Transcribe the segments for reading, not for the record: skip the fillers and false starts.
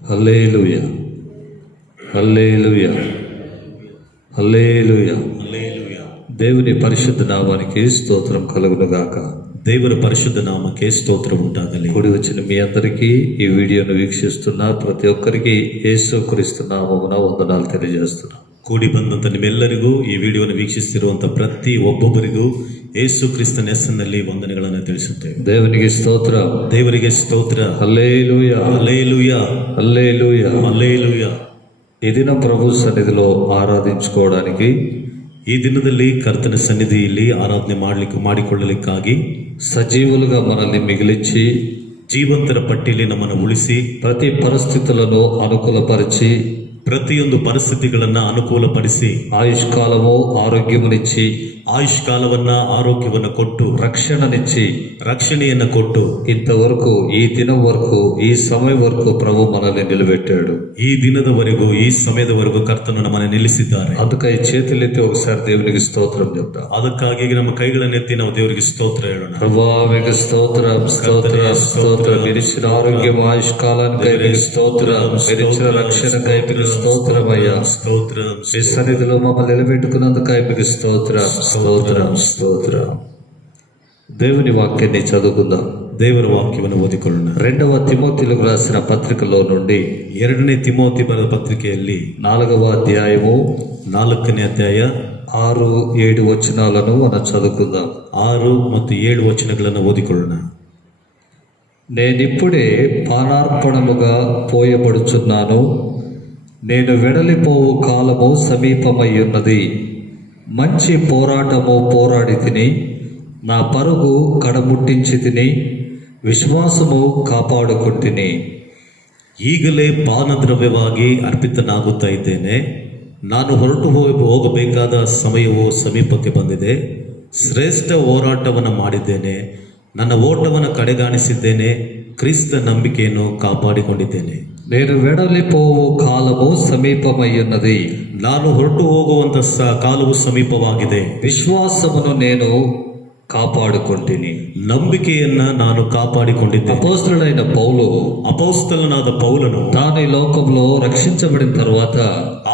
హల్లెలూయా, హల్లెలూయా, హల్లెలూయా. దేవుని పరిశుద్ధ నామానికి స్తోత్రం కలుగును గాక. దేవుని పరిశుద్ధ నామకే స్తోత్రం ఉండాలి. కూడి వచ్చిన మీ అందరికీ, ఈ వీడియోను వీక్షిస్తున్న ప్రతి ఒక్కరికి యేసుక్రీస్తు నామమున వందనాలు తెలియజేస్తున్నాం. ಕೂಡಿ ಬಂದಂತ ನಿಮ್ಮೆಲ್ಲರಿಗೂ ಈ ವಿಡಿಯೋನ ವೀಕ್ಷಿಸ್ತಿರುವಂತ ಪ್ರತಿ ಒಬ್ಬೊಬ್ಬರಿಗೂ ಯೇಸುಕ್ರಿಸ್ತನ ಹೆಸರಿನಲ್ಲಿ ವಂದನೆಗಳನ್ನು ತಿಳಿಸುತ್ತೇವೆ. దేవునికి స్తోత్రం, ದೇವರಿಗೆ ಸ್ತೋತ್ರ. హల్లెలూయా, హల్లెలూయా, హల్లెలూయా, హల్లెలూయా. ఈ దినం ప్రభు సన్నిధిలో ఆరాధించుకోవడానికి, ಈ ದಿನದಲ್ಲಿ ಕರ್ತನ ಸನ್ನಿಧಿಯಲ್ಲಿ ಆರಾಧನೆ ಮಾಡಿಕೊಳ್ಳಲಿಕ್ಕಾಗಿ సజీవులుగా మనల్ని మిగిలించి, ಜೀವಂತರ ಪಟ್ಟಿಯಲ್ಲಿ ನಮ್ಮನ್ನು ಉಳಿಸಿ, ప్రతి పరిస్థితులను అనుకూలపరిచి, ಪ್ರತಿಯೊಂದು ಪರಿಸ್ಥಿತಿಗಳನ್ನ ಅನುಕೂಲಪಡಿಸಿ, ఆయుష్కాలము ఆరోగ్యమునిచ్చి, ಆಯುಷ್ಕಾಲವನ್ನ ಆರೋಗ್ಯವನ್ನ ಕೊಟ್ಟು, రక్షణనిచ్చి, ರಕ್ಷಣೆಯನ್ನ ಕೊಟ್ಟು, ఇంతవరకు ఈ దినం వరకు, ఈ సమయం వరకు ప్రభు మనల్ని నిలబెట్టాడు. ಈ ದಿನದವರೆಗೂ, ಈ ಸಮಯದವರೆಗೂ ಕರ್ತನು ನಮ್ಮನ್ನು ನಿಲ್ಲಿಸಿದ್ದಾರೆ. అందుకై చేతులెత్తి ఒకసారి దేవునికి స్తోత్రం చెప్తాం. ಅದಕ್ಕಾಗಿ ನಮ್ಮ ಕೈಗಳನ್ನೆತ್ತಿ ನಾವು ದೇವರಿಗೆ స్తోತ್ರ ಹೇಳೋಣ. ప్రభా మీకు స్తోత్రం, స్తోత్రం, స్తోత్రం. మీరిచ్చిన ఆరోగ్యం, ఆయుష్కాలానికై మీకు స్తోత్రం. మీరిచ్చిన రక్షణకై మీకు స్తోత్రం అయ్యా. స్తోత్రం. మీ సన్నిధిలో మమ్మల్ని నిలబెట్టుకున్నందుకై మీకు స్తోత్రం, స్తోత్రం, స్తోత్రం. దేవుని వాక్యాన్ని చదువుకుందాం. ದೇವರ ವಾಕ್ಯವನ್ನು ಓದಿಕೊಳ್ಳೋಣ. 2వ తిమోతిలకు రాసిన పత్రికలో నుండి 2ನೇ ತಿಮೋತಿ ಬರೆದ ಪತ್ರಿಕೆಯಲ್ಲಿ 4వ అధ్యాయము 4ನೇ ಅಧ್ಯಾಯ 6-7 వచనాలను మనం చదువుకుందాం. 6 ಮತ್ತು 7 వచనಗಳನ್ನು ఓదిಕೊಳ್ಳೋಣ. నేనిప్పుడే పానార్పణముగా పోయబడుచున్నాను, నేను వెడలిపోవు కాలము సమీపమయ్యున్నది. మంచి పోరాటము పోరాడి తిని, నా పరుగు కడముట్టించి తిని, విశ్వాసము కాపాడుకుంటుని. ಈಗಲೇ ಪಾನದ್ರವ್ಯವಾಗಿ ಅರ್ಪಿತನಾಗುತ್ತಾ ಇದ್ದೇನೆ. ನಾನು ಹೊರಟು ಹೋಗಬೇಕಾದ ಸಮಯವು ಸಮೀಪಕ್ಕೆ ಬಂದಿದೆ. ಶ್ರೇಷ್ಠ ಹೋರಾಟವನ್ನು ಮಾಡಿದ್ದೇನೆ, ನನ್ನ ಓಟವನ್ನು ಕಡೆಗಾಣಿಸಿದ್ದೇನೆ, ಕ್ರಿಸ್ತ ನಂಬಿಕೆಯನ್ನು ಕಾಪಾಡಿಕೊಂಡಿದ್ದೇನೆ. నేను వెడలిపోవు కాలము సమీపమయ్యున్నది. ನಾನು ಹೊರಟು ಹೋಗುವಂತ ಕಾಲವು ಸಮೀಪವಾಗಿದೆ. విశ్వాసమును నేను కాపాడుకుంటుని. ನಂಬಿಕೆಯನ್ನ ನಾನು ಕಾಪಾಡಿಕೊಂಡಿದ್ದೆ. అపోస్తలుడైన పౌలు, ಅಪೊಸ್ತಲನಾದ ಪೌಲನು తాను ఈ లోకంలో రక్షించబడిన తర్వాత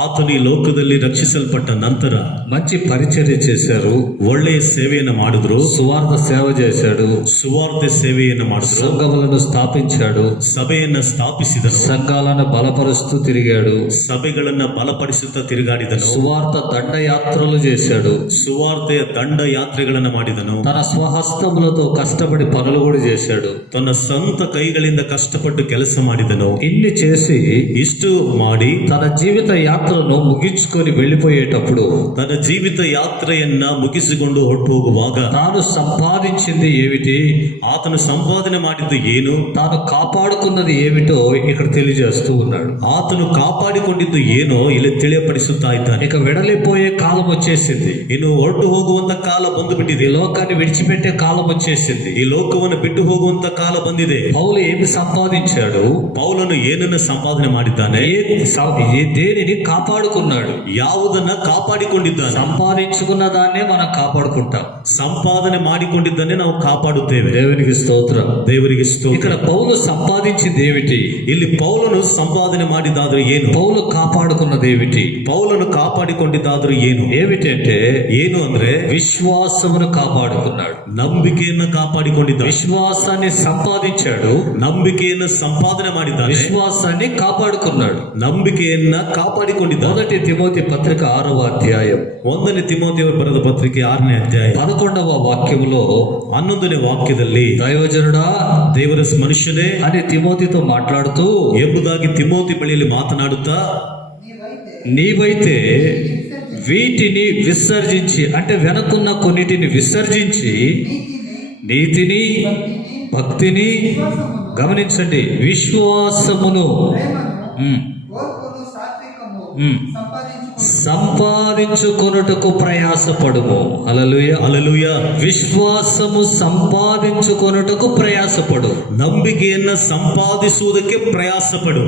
ಆತನು ಈ ಲೋಕದಲ್ಲಿ ರಕ್ಷಿಸಲ್ಪಟ್ಟ ನಂತರ మంచి పరిచర్య చేశారు, ಒಳ್ಳೆಯ ಸೇವೆಯನ್ನ ಮಾಡಿದ್ರು, సువార్త సేవ చేశాడు, ಸುವಾರ್ತೆ ಸೇವೆಯನ್ನ ಮಾಡಿದ್ರು, సంఘములను స్థాపించాడు, ಸಭೆಯನ್ನ ಸ್ಥಾಪಿಸಿದನು, సంఘాలను బలపరుస్తూ తిరిగాడు, ಸಭೆಗಳನ್ನ ಬಲಪಡಿಸುತ್ತಾ ತಿರುಗಾಡಿದನು, సువార్త దండయాత్రలు చేశాడు, ಸುವಾರ್ತೆಯ ದಂಡ ಯಾತ್ರೆಗಳನ್ನ ಮಾಡಿದನು, తన స్వహస్తములతో కష్టపడి పనులు కూడా చేశాడు. ತನ್ನ ಸ್ವಂತ ಕೈಗಳಿಂದ ಕಷ್ಟಪಟ್ಟು ಕೆಲಸ ಮಾಡಿದನು. ఇన్ని చేసి ಇಷ್ಟು ಮಾಡಿ తన జీవిత యాత్రను ముగించుకొని వెళ్ళిపోయేటప్పుడు ತನ್ನ ಜೀವಿತ ಯಾತ್ರೆಯನ್ನ ಮುಗಿಸಿಕೊಂಡು ಹೊರಟು ಹೋಗುವಾಗ తాను సంపాదించింది ఏమిటి, ಆತನು ಸಂಪಾದನೆ ಮಾಡಿದ್ದು ಏನು, తాను కాపాడుకున్నది ఏమిటో ఇక్కడ తెలియజేస్తూ ఉన్నాడు. ಆತನು ಕಾಪಾಡಿಕೊಂಡಿದ್ದು ಏನೋ ಇಲ್ಲಿ ತಿಳಿಯಪಡಿಸುತ್ತಾ ಇದ್ದಾನೆ. ఇక వెడలిపోయే కాలం వచ్చేసింది. ಇನ್ನು ಹೊರಟು ಹೋಗುವಂತ ಕಾಲ ಬಂದು ಬಿಟ್ಟಿದೆ. ఈ లోకాన్ని విడిచిపెట్టే కాలం వచ్చేసింది. ಈ ಲೋಕವನ್ನು ಬಿಟ್ಟು ಹೋಗುವಂತ ಕಾಲ ಬಂದಿದೆ. పౌలు ఏమి సంపాదించాడు, ಪೌಲನು ಏನನ್ನ ಸಂಪಾದನೆ ಮಾಡಿದ್ದಾನೆ, దేనిని కాపాడుకున్నాడు, ಯಾವುದನ್ನ ಕಾಪಾಡಿಕೊಂಡಿದ್ದಾನೆ. సంపాదించుకున్న దాన్నే మనం కాపాడుకుంటాం. ಸಂಪಾದನೆ ಮಾಡಿಕೊಂಡಿದ್ದನ್ನೇ ನಾವು ಕಾಪಾಡುತ್ತೇವೆ. దేవునికి స్తోత్రం. ದೇವರಿಗೆ ಸ್ತೋತ್ರ. ఇక్కడ పౌలు సంపాదించింది ఏమిటి, ಇಲ್ಲಿ ಪೌಲನು ಸಂಪಾದನೆ ಮಾಡಿದ್ದಾದ್ರೆ ಏನು, పౌలు కాపాడుకున్నది ఏమిటి, ಪೌಲನು ಕಾಪಾಡಿಕೊಂಡಿದ್ದಾದ್ರೂ ಏನು, ఏమిటంటే ಏನು ಅಂದ್ರೆ విశ్వాసమును కాపాడుకున్నాడు. ನಂಬಿಕೆಯನ್ನ ಕಾಪಾಡಿಕೊಂಡಿದ್ದಾನೆ. విశ్వాసాన్ని సంపాదించాడు, ನಂಬಿಕೆಯನ್ನು ಸಂಪಾದನೆ ಮಾಡಿದ್ದಾನೆ, విశ్వాసాన్ని కాపాడుకున్నాడు. ನಂಬಿಕೆಯನ್ನ ಕಾಪಾಡಿಕೊಂಡಿದ್ದಾನೆ. 1 తిమోతి పత్రిక 6వ అధ్యాయం 1ನೇ ತಿಮೋತಿಯವರು ಬರೆದ ಪತ್ರಿಕೆ 6ನೇ ಅಧ್ಯಾಯ 11వ వాక్యములో 11ನೇ ವಾಕ್ಯದಲ್ಲಿ దైవజనుడా ದೇವರ ಮನುಷ್ಯನೇ అని తిమోతితో మాట్లాడుతూ ಎಂಬುದಾಗಿ ತಿಮೋತಿ ಬಳಿಯಲ್ಲಿ ಮಾತನಾಡುತ್ತಾ, నీవైతే వీటిని విసర్జించి, అంటే వెనకున్న కొన్నిటిని విసర్జించి, నీతిని, భక్తిని, గమనించండి, విశ్వాసమును సంపాదించుకొనుటకు ప్రయాసపడుము. హల్లెలూయా, హల్లెలూయా. విశ్వాసము సంపాదించుకొనుటకు ప్రయాసపడు. ನಂಬಿಕೆಯನ್ನ ಸಂಪಾದಿಸುವುದಕ್ಕೆ ಪ್ರಯಾಸಪಡು.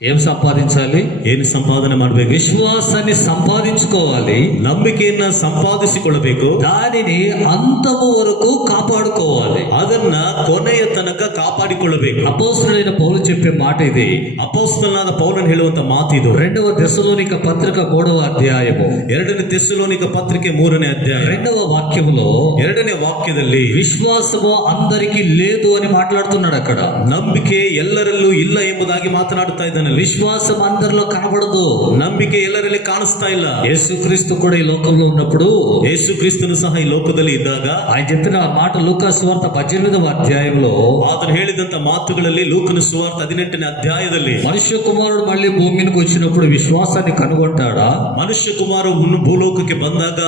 ఏం సంపాదించాలి? ಏನು ಸಂಪಾದನೆ ಮಾಡಬೇಕು? విశ్వాసాన్ని సంపాదించుకోవాలి. ನಂಬಿಕೆಯನ್ನ ಸಂಪಾದಿಸಿಕೊಳ್ಳಬೇಕು. దానిని అంతము వరకు కాపాడుకోవాలి. ಅದನ್ನ ಕೊನೆಯ ತನಕ ಕಾಪಾಡಿಕೊಳ್ಳಬೇಕು. అపోస్తలుడైన పౌలు చెప్పే మాట ఇది. ಅಪೊಸ್ತಲನಾದ ಪೌಲನು ಹೇಳುವಂತ ಮಾತಿದು. 2వ దెస్సలోనిక పత్రిక 3వ అధ్యాయము 2ನೇ తెస్ಸಲೋನಿಕ పత్రిಕೆ 3ನೇ అధ్యాಯ 2వ వాక్యములో 2ನೇ ವಾಕ್ಯದಲ್ಲಿ విశ్వాసము అందరికీ లేదు అని మాట్లాడుతున్నాడు. అక్కడ ನಂಬಿಕೆ ಎಲ್ಲರಲ್ಲೂ ಇಲ್ಲ ಎಂಬುದಾಗಿ ಮಾತನಾಡುತ್ತಾ ಇದ್ದಾನೆ. విశ్వాసం అందరిలో కనబడదు. ನಂಬಿಕೆ ಎಲ್ಲರಲ್ಲಿ ಕಾಣಿಸ್ತಾ ಇಲ್ಲ. యేసుక్రీస్తు కూడా ఈ లోకంలో ఉన్నప్పుడు, ಯೇಸು ಕ್ರಿಸ್ತನು ಸಹ ಈ ಲೋಕದಲ್ಲಿ ಇದ್ದಾಗ ఆయన చెప్పిన మాట లూకా సువార్త 18వ అధ్యాయంలో, ಆತನು ಹೇಳಿದಂತ ಮಾತುಗಳಲ್ಲಿ ಲೂಕನ ಸುವಾರ್ತೆ 18ನೇ ಅಧ್ಯಾಯದಲ್ಲಿ, మనుష్య కుమారుడు మళ్ళీ భూమి మీదకి వచ్చినప్పుడు విశ్వాసాన్ని కనుగొంటాడా? ಮನುಷ್ಯ ಕುಮಾರನು ಭೂಲೋಕಕ್ಕೆ ಬಂದಾಗ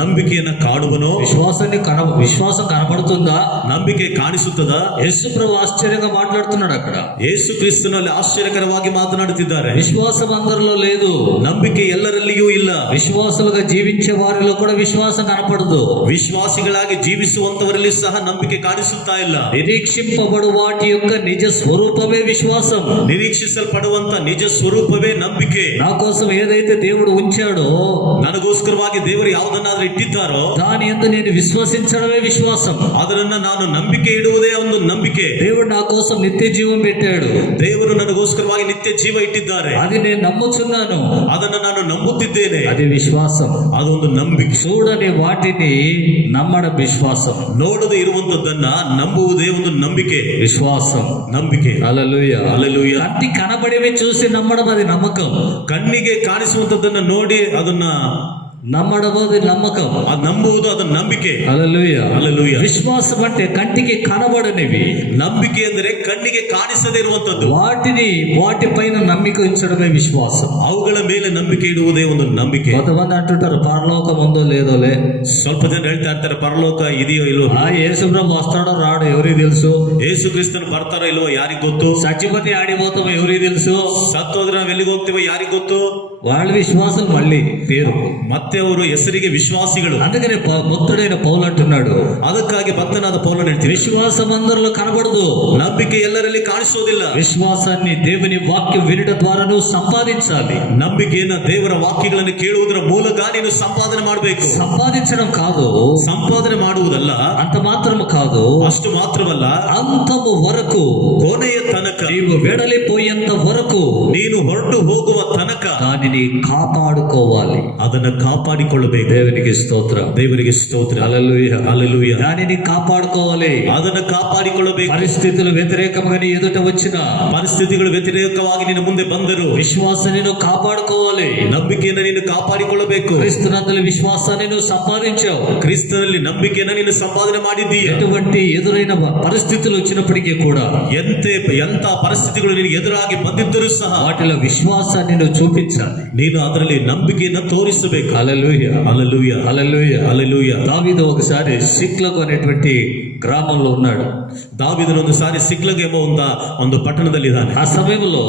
ನಂಬಿಕೆಯನ್ನ ಕಾಣುವನೋ? విశ్వాసం కనబడుతుందా? ನಂಬಿಕೆ ಕಾಣಿಸುತ್ತದಾ? యేసు ప్రభు ఆశ్చర్యంగా మాట్లాడుతున్నాడు. అక్కడ ಯೇಸು ಕ್ರಿಸ್ತನಲ್ಲಿ ಆಶ್ಚರ್ಯಕರವಾಗಿ ಮಾತನಾಡುತ್ತಿದ್ದಾರೆ. విశ్వాసం అందరిలో లేదు. ನಂಬಿಕೆ ಎಲ್ಲರಲ್ಲಿಯೂ ಇಲ್ಲ. విశ్వాసులుగా జీవించే వారిలో కూడా విశ్వాసం కనపడదు. ವಿಶ್ವಾಸಿಗಳಾಗಿ ಜೀವಿಸುವಂತವರಲ್ಲಿ ಸಹ ನಂಬಿಕೆ ಕಾಣಿಸುತ್ತಾ ಇಲ್ಲ. నిరీక్షింపబడు వాటి యొక్క నిజ స్వరూపమే విశ్వాసం. ನಿರೀಕ್ಷಿಸಲ್ಪಡುವಂತ ನಿಜ ಸ್ವರೂಪವೇ ನಂಬಿಕೆ. నా కోసం ఏదైతే దేవుడు ఉంచాడో, ನನಗೋಸ್ಕರವಾಗಿ ದೇವರು ಯಾವುದನ್ನಾದ್ರೂ ಇಟ್ಟಿದ್ದಾರೋ దాని యందు నేను విశ్వసించడమే విశ్వాసం. ಅದನ್ನ ನಾನು ನಂಬಿಕೆ ಇಡುವುದೇ ಒಂದು ನಂಬಿಕೆ. దేవుడు నా కోసం నిత్య జీవం పెట్టాడు. ದೇವರು ನನಗೋಸ್ಕರವಾಗಿ ನಿತ್ಯ ಜೀವ ಇಟ್ಟಿದ್ದಾರೆ. అది నేను నమ్ముచున్నాను. ಅದನ್ನ ನಾನು ನಂಬುತ್ತಿದ್ದೇನೆ. అది విశ్వాసం. ಅದೊಂದು ನಂಬಿಕೆ. చూడని వాటిని నమ్మడం విశ్వాసం. ನೋಡದೆ ಇರುವಂತದ್ದನ್ನ ನಂಬುವುದೇ ಒಂದು ನಂಬಿಕೆ. విశ్వాసం, ನಂಬಿಕೆ. హల్లెలూయా. ಹಲ್ಲೆಲೂಯಾ. కంటి కనబడేవి చూసి నమ్మడం అది నమ్మకం. ಕಣ್ಣಿಗೆ ಕಾಣಿಸುವಂತದ್ದನ್ನ ನೋಡಿ ಅದನ್ನ నమ్మడం అది నమ్మకం. ಅದು ನಂಬುವುದು ಅದು ನಂಬಿಕೆ. హల్లెలూయా. హల్లెలూయా. విశ్వాసం అంటే కంటికి కనబడనివి. ನಂಬಿಕೆ ಅಂದರೆ ಕಣ್ಣಿಗೆ ಕಾಣಿಸದೇ ಇರುವಂತದ್ದು. వాటిపైన నమ్మిక ఉంచడమే విశ్వాసం. ಅವುಗಳ ಮೇಲೆ ನಂಬಿಕೆ ಇಡುವುದೇ ಒಂದು ನಂಬಿಕೆ. కొంతమంది అంటుంటారు పరలోకం ఉందో లేదోలే. ಸ್ವಲ್ಪ ಜನ ಹೇಳ್ತಾ ಇರ್ತಾರೆ ಪರಲೋಕ ಇದೆಯೋ ಇಲ್ವೋ. యేసు ప్రభు వస్తాడో రాడో ఎవరికి తెలుసు. ಯೇಸು ಕ್ರಿಸ್ತನು ಬರ್ತಾರೋ ಇಲ್ವೋ ಯಾರಿಗ್ ಗೊತ್ತು. చచ్చిపోతే ఆడిపోతామో ఎవరికి తెలుసు. ಸತ್ತೋದ್ರೆ ನಾವ್ ಎಲ್ಲಿಗೆ ಹೋಗ್ತೀವೋ ಯಾರಿಗ್ ಗೊತ್ತು. వాళ్ళ విశ్వాసం మళ్ళీ పేరు. ಮತ್ತೆ ಅವರು ಹೆಸರಿಗೆ ವಿಶ್ವಾಸಿಗಳು. అందుకనే భక్తుడైన పౌలు అంటున్నాడు, ಅದಕ್ಕಾಗಿ ಭಕ್ತನಾದ ಪೌಲನು ಹೇಳ್ತೀನಿ, విశ్వాసం అందరిలో కనబడదు. ನಂಬಿಕೆ ಎಲ್ಲರಲ್ಲಿ ಕಾಣಿಸೋದಿಲ್ಲ. విశ్వాసాన్ని దేవుని వాక్యం వినడం ద్వారా నువ్వు సంపాదించాలి. ನಂಬಿಕೆಯನ್ನ ದೇವರ ವಾಕ್ಯಗಳನ್ನು ಕೇಳುವುದರ ಮೂಲಕ ನೀನು ಸಂಪಾದನೆ ಮಾಡಬೇಕು. సంపాదించడం కాదు, ಸಂಪಾದನೆ ಮಾಡುವುದಲ್ಲ, అంత మాత్రము కాదు, ಅಷ್ಟು ಮಾತ್ರವಲ್ಲ, అంతము వరకు, ಕೊನೆಯ ತನಕ, నీవు వెడలిపోయేంత వరకు, ನೀನು ಹೊರಟು ಹೋಗುವ ತನಕ దానిని కాపాడుకోవాలి. ಅದನ್ನ ಕಾಪಾಡಿಕೊಳ್ಳಬೇಕು. దేవునికి స్తోత్రం. ದೇವರಿಗೆ ಸ್ತೋತ್ರ. హల్లెలూయా. ಹಲ್ಲೆಲೂಯಾ. దానిని కాపాడుకోవాలి. ಅದನ್ನ ಕಾಪಾಡಿಕೊಳ್ಳಬೇಕು. పరిస్థితులు వ్యతిరేకంగా నీ ఎదుట వచ్చిన, ಪರಿಸ್ಥಿತಿಗಳು ವ್ಯತಿರೇಕವಾಗಿ ನಿನ್ನ ಮುಂದೆ ಬಂದರು, విశ్వాసాన్ని నువ్వు కాపాడుకోవాలి. ನಂಬಿಕೆಯನ್ನು ನೀನು ಕಾಪಾಡಿಕೊಳ್ಳಬೇಕು. క్రీస్తునందుల విశ్వాసాన్ని నువ్వు సంపాదించావు. ಕ್ರಿಸ್ತನಲ್ಲಿ ನಂಬಿಕೆಯನ್ನು ನೀನು ಸಂಪಾದನೆ ಮಾಡಿದ್ದೀಯ. ఎటువంటి ఎదురైన పరిస్థితులు వచ్చినప్పటికీ కూడా, ಎಂತ ಪರಿಸ್ಥಿತಿಗಳು ನಿನಗೆ ಎದುರಾಗಿ ಬಂದಿದ್ದರೂ ಸಹ వాటిలో విశ్వాసాన్ని నువ్వు చూపించాలి. ನೀನು ಅದರಲ್ಲಿ ನಂಬಿಕೆಯನ್ನು ತೋರಿಸಬೇಕು. హల్లెలూయా. ಹಲ್ಲೆಲೂಯಾ. హల్లెలూయా. ಹಲ್ಲೆಲೂಯಾ. దావీదు ఒకసారి సిక్లగు అనేటువంటి గ్రామంలో ఉన్నాడు. ದಾವೀದನು ಒಂದು ಸಾರಿ ಸಿಕ್ಲಗ್ ಎಂಬ ಒಂದು ಪಟ್ಟಣದಲ್ಲಿ ಇದ್ದಾನೆ. ఆ సమయంలో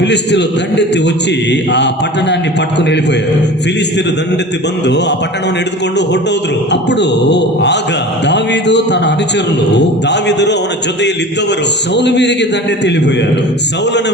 ఫిలిస్తీన్లు దండెత్తి వచ్చి ఆ పట్టణాన్ని పట్టుకుని వెళ్ళిపోయారు. ಫಿಲಿಸ್ತೀನರು ದಂಡೆತ್ತಿ ಬಂದು ಆ ಪಟ್ಟಣವನ್ನು ಹಿಡಿದುಕೊಂಡು ಹೊರಟೋದ್ರು. అప్పుడు ಆಗ దావీదు తన అనుచరులు, ದಾವೀದರು ಅವನ ಜೊತೆಯಲ್ಲಿ ಇದ್ದವರು సౌలు మీదకి దండెత్తి వెళ్ళిపోయారు. ಸೌಲನ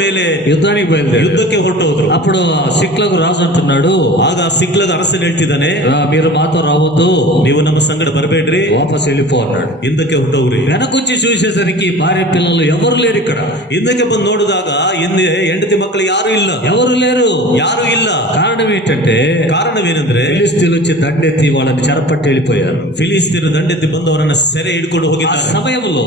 ಮೇಲೆ యుద్ధానికి బయలుదేరారు. ಯುದ್ಧಕ್ಕೆ ಹೊರಟೋದ್ರು. అప్పుడు సిక్లకు రాజు అంటున్నాడు, ಆಗ ಸಿಕ್ಲಗ್ ಅರಸನ್ ಹೇಳ್ತಿದ್ದಾನೆ, మీరు మాతో రావద్దు, ನೀವು ನಮ್ಮ ಸಂಗಡ ಬರಬೇಡ್ರಿ, వాపస్ వెళ్ళిపో అన్నాడు. ಹಿಂದಕ್ಕೆ ಹೊರಟೋಗ್ರಿ. వెనకొచ్చి చూసేసరికి భార్య పిల్లలు ఎవరు లేరు. ఇక్కడ ಹಿಂದಕ್ಕೆ ಬಂದು ನೋಡಿದಾಗ ಹಿಂದೆ ಹೆಂಡತಿ ಮಕ್ಕಳು ಯಾರು ಇಲ್ಲ. ఎవరు లేరు. ಯಾರು ಇಲ್ಲ. కారణం ఏంటంటే, ಕಾರಣವೇನೆಂದ್ರೆ ఫిలిస్తీన్లు వచ్చి దండెత్తి వాళ్ళని చెరపట్టి వెళ్ళిపోయారు. ಫಿಲಿಸ್ತೀನರು ದಂಡೆತ್ತಿ ಬಂದು ಅವರನ್ನ ಸೆರೆ ಹಿಡ್ಕೊಂಡು ఆ ಹೋಗಿದ್ದಾರೆ. సమయంలో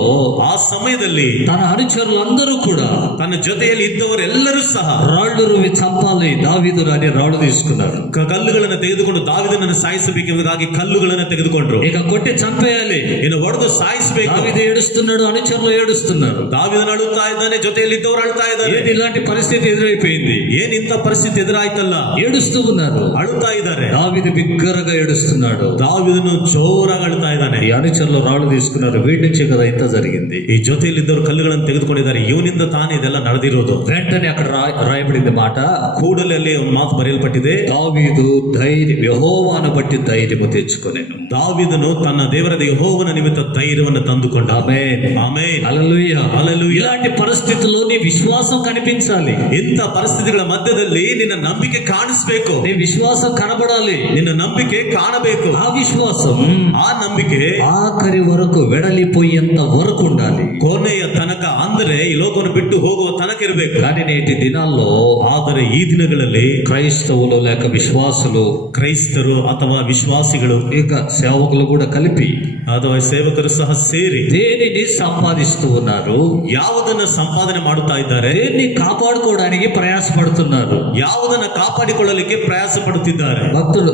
ಆ ಸಮಯದಲ್ಲಿ తన అనుచరులందరూ కూడా ತನ್ನ ಜೊತೆಯಲ್ಲಿ ಇದ್ದವರೆಲ್ಲರೂ ಸಹ రాళ్ళు రువి చంపాలి దావీదు అని రాళ్ళు తీసుకున్నారు. ಕಲ್ಲುಗಳನ್ನು ತೆಗೆದುಕೊಂಡು ದಾವೀದನನ್ನು ಸಾಯಿಸಬೇಕೆಂಬುದಾಗಿ ಕಲ್ಲುಗಳನ್ನು ತೆಗೆದುಕೊಂಡ್ರು. ఇక కొట్టి చంపేయాలి. ಇನ್ನು ಹೊಡೆದು ಸಾಯಿಸಬೇಕು. దావీదు ఏడుస్తున్నాడు, అనుచరులు ఏడుస్తున్నారు. ದಾವೀದನು ಅಳುತ್ತಾ ಇದ್ದಾನೆ, ಜೊತೆಯಲ್ಲಿ ಇದ್ದವರು ಅಳುತ್ತಾ ಇದ್ದಾರೆ. ఏది ఇలాంటి పరిస్థితి ఎదురైపోయింది. ಏನ್ ಇಂಥ ಪರಿಸ್ಥಿತಿ ಎದುರಾಯ್ತಲ್ಲ, ఏడుస్తూ ఉన్నారు, ಅಳುತ್ತಾ ಇದ್ದಾರೆ. దావీదు బిగ్గరగా ఏడుస్తున్నాడు. ದಾವೀದನು ಜೋರಾಗಿ ಅಳುತ್ತಾ ಇದ್ದಾನೆ. ఈ అనుచరులు రాళ్ళు తీసుకున్నారు. వీడి నుంచే కదా ఇంత జరిగింది. ಈ ಜೊತೆಯಲ್ಲಿ ಇದ್ದವರು ಕಲ್ಲುಗಳನ್ನು ತೆಗೆದುಕೊಂಡಿದ್ದಾರೆ, ಇವನಿಂದ ತಾನೇ ಇದೆಲ್ಲ ನಡೆದಿರೋದು. వెంటనే అక్కడ రాయబడింది మాట, ಕೂಡಲೇ ಅಲ್ಲಿ ಒಂದು ಮಾತು ಬರೆಯಲ್ಪಟ್ಟಿದೆ, దావీదు ధైర్యం యెహోవాను బట్టి ధైర్యము తెచ్చుకొనెను. ದಾವೀದನು ತನ್ನ ದೇವರಾದ ಯೆಹೋವನ ನಿಮಿತ್ತ ಧೈರ್ಯವನ್ನು ತಂದುಕೊಂಡ. ఆమేన్ ಆಮೆನ್. హల్లెలూయా హల్లెలూయా. ఇలాంటి పరిస్థితుల్లో నీ విశ్వాసం కనిపించాలి. ಇಂಥ ಪರಿಸ್ಥಿತಿಗಳ ಮಧ್ಯದಲ್ಲಿ ನಿನ್ನ ನಂಬಿಕೆ ಕಾಣಿಸ್ಬೇಕು, నీ విశ్వాసం కనబడాలి. ನಿನ್ನ ನಂಬಿಕೆ ಕಾಣಬೇಕು. ఆ విశ్వాసం ಆ ನಂಬಿಕೆ ఆఖరి వరకు వెడలిపోయేంత వరకు ఉండాలి. ಕೊನೆಯ ತನಕ, ಅಂದ್ರೆ ಈ ಲೋಕವನ್ನು ಬಿಟ್ಟು ಹೋಗುವ ತನಕ ಇರಬೇಕು. కానీ నేటి దినాల్లో ಆದರೆ ಈ ದಿನಗಳಲ್ಲಿ క్రైస్తవులు లేక విశ్వాసులు, ಕ್ರೈಸ್ತರು ಅಥವಾ ವಿಶ್ವಾಸಿಗಳು, ఇక సేవకులు కూడా కలిపి ಅಥವಾ ಸೇವಕರು ಸಹ ಸೇರಿ దేనిని సంపాదిస్తూ ఉన్నారు, ಯಾವುದನ್ನ ಸಂಪಾದನೆ ಮಾಡುತ್ತಾ ಇದ್ದಾರೆ, దేన్ని కాపాడుకోవడానికి ప్రయాసపడుతున్నారు. ಯಾವುದನ್ನ ಕಾಪಾಡಿಕೊಳ್ಳಲಿಕ್ಕೆ ಪ್ರಯಾಸ ಪಡುತ್ತಿದ್ದಾರೆ. భక్తుడు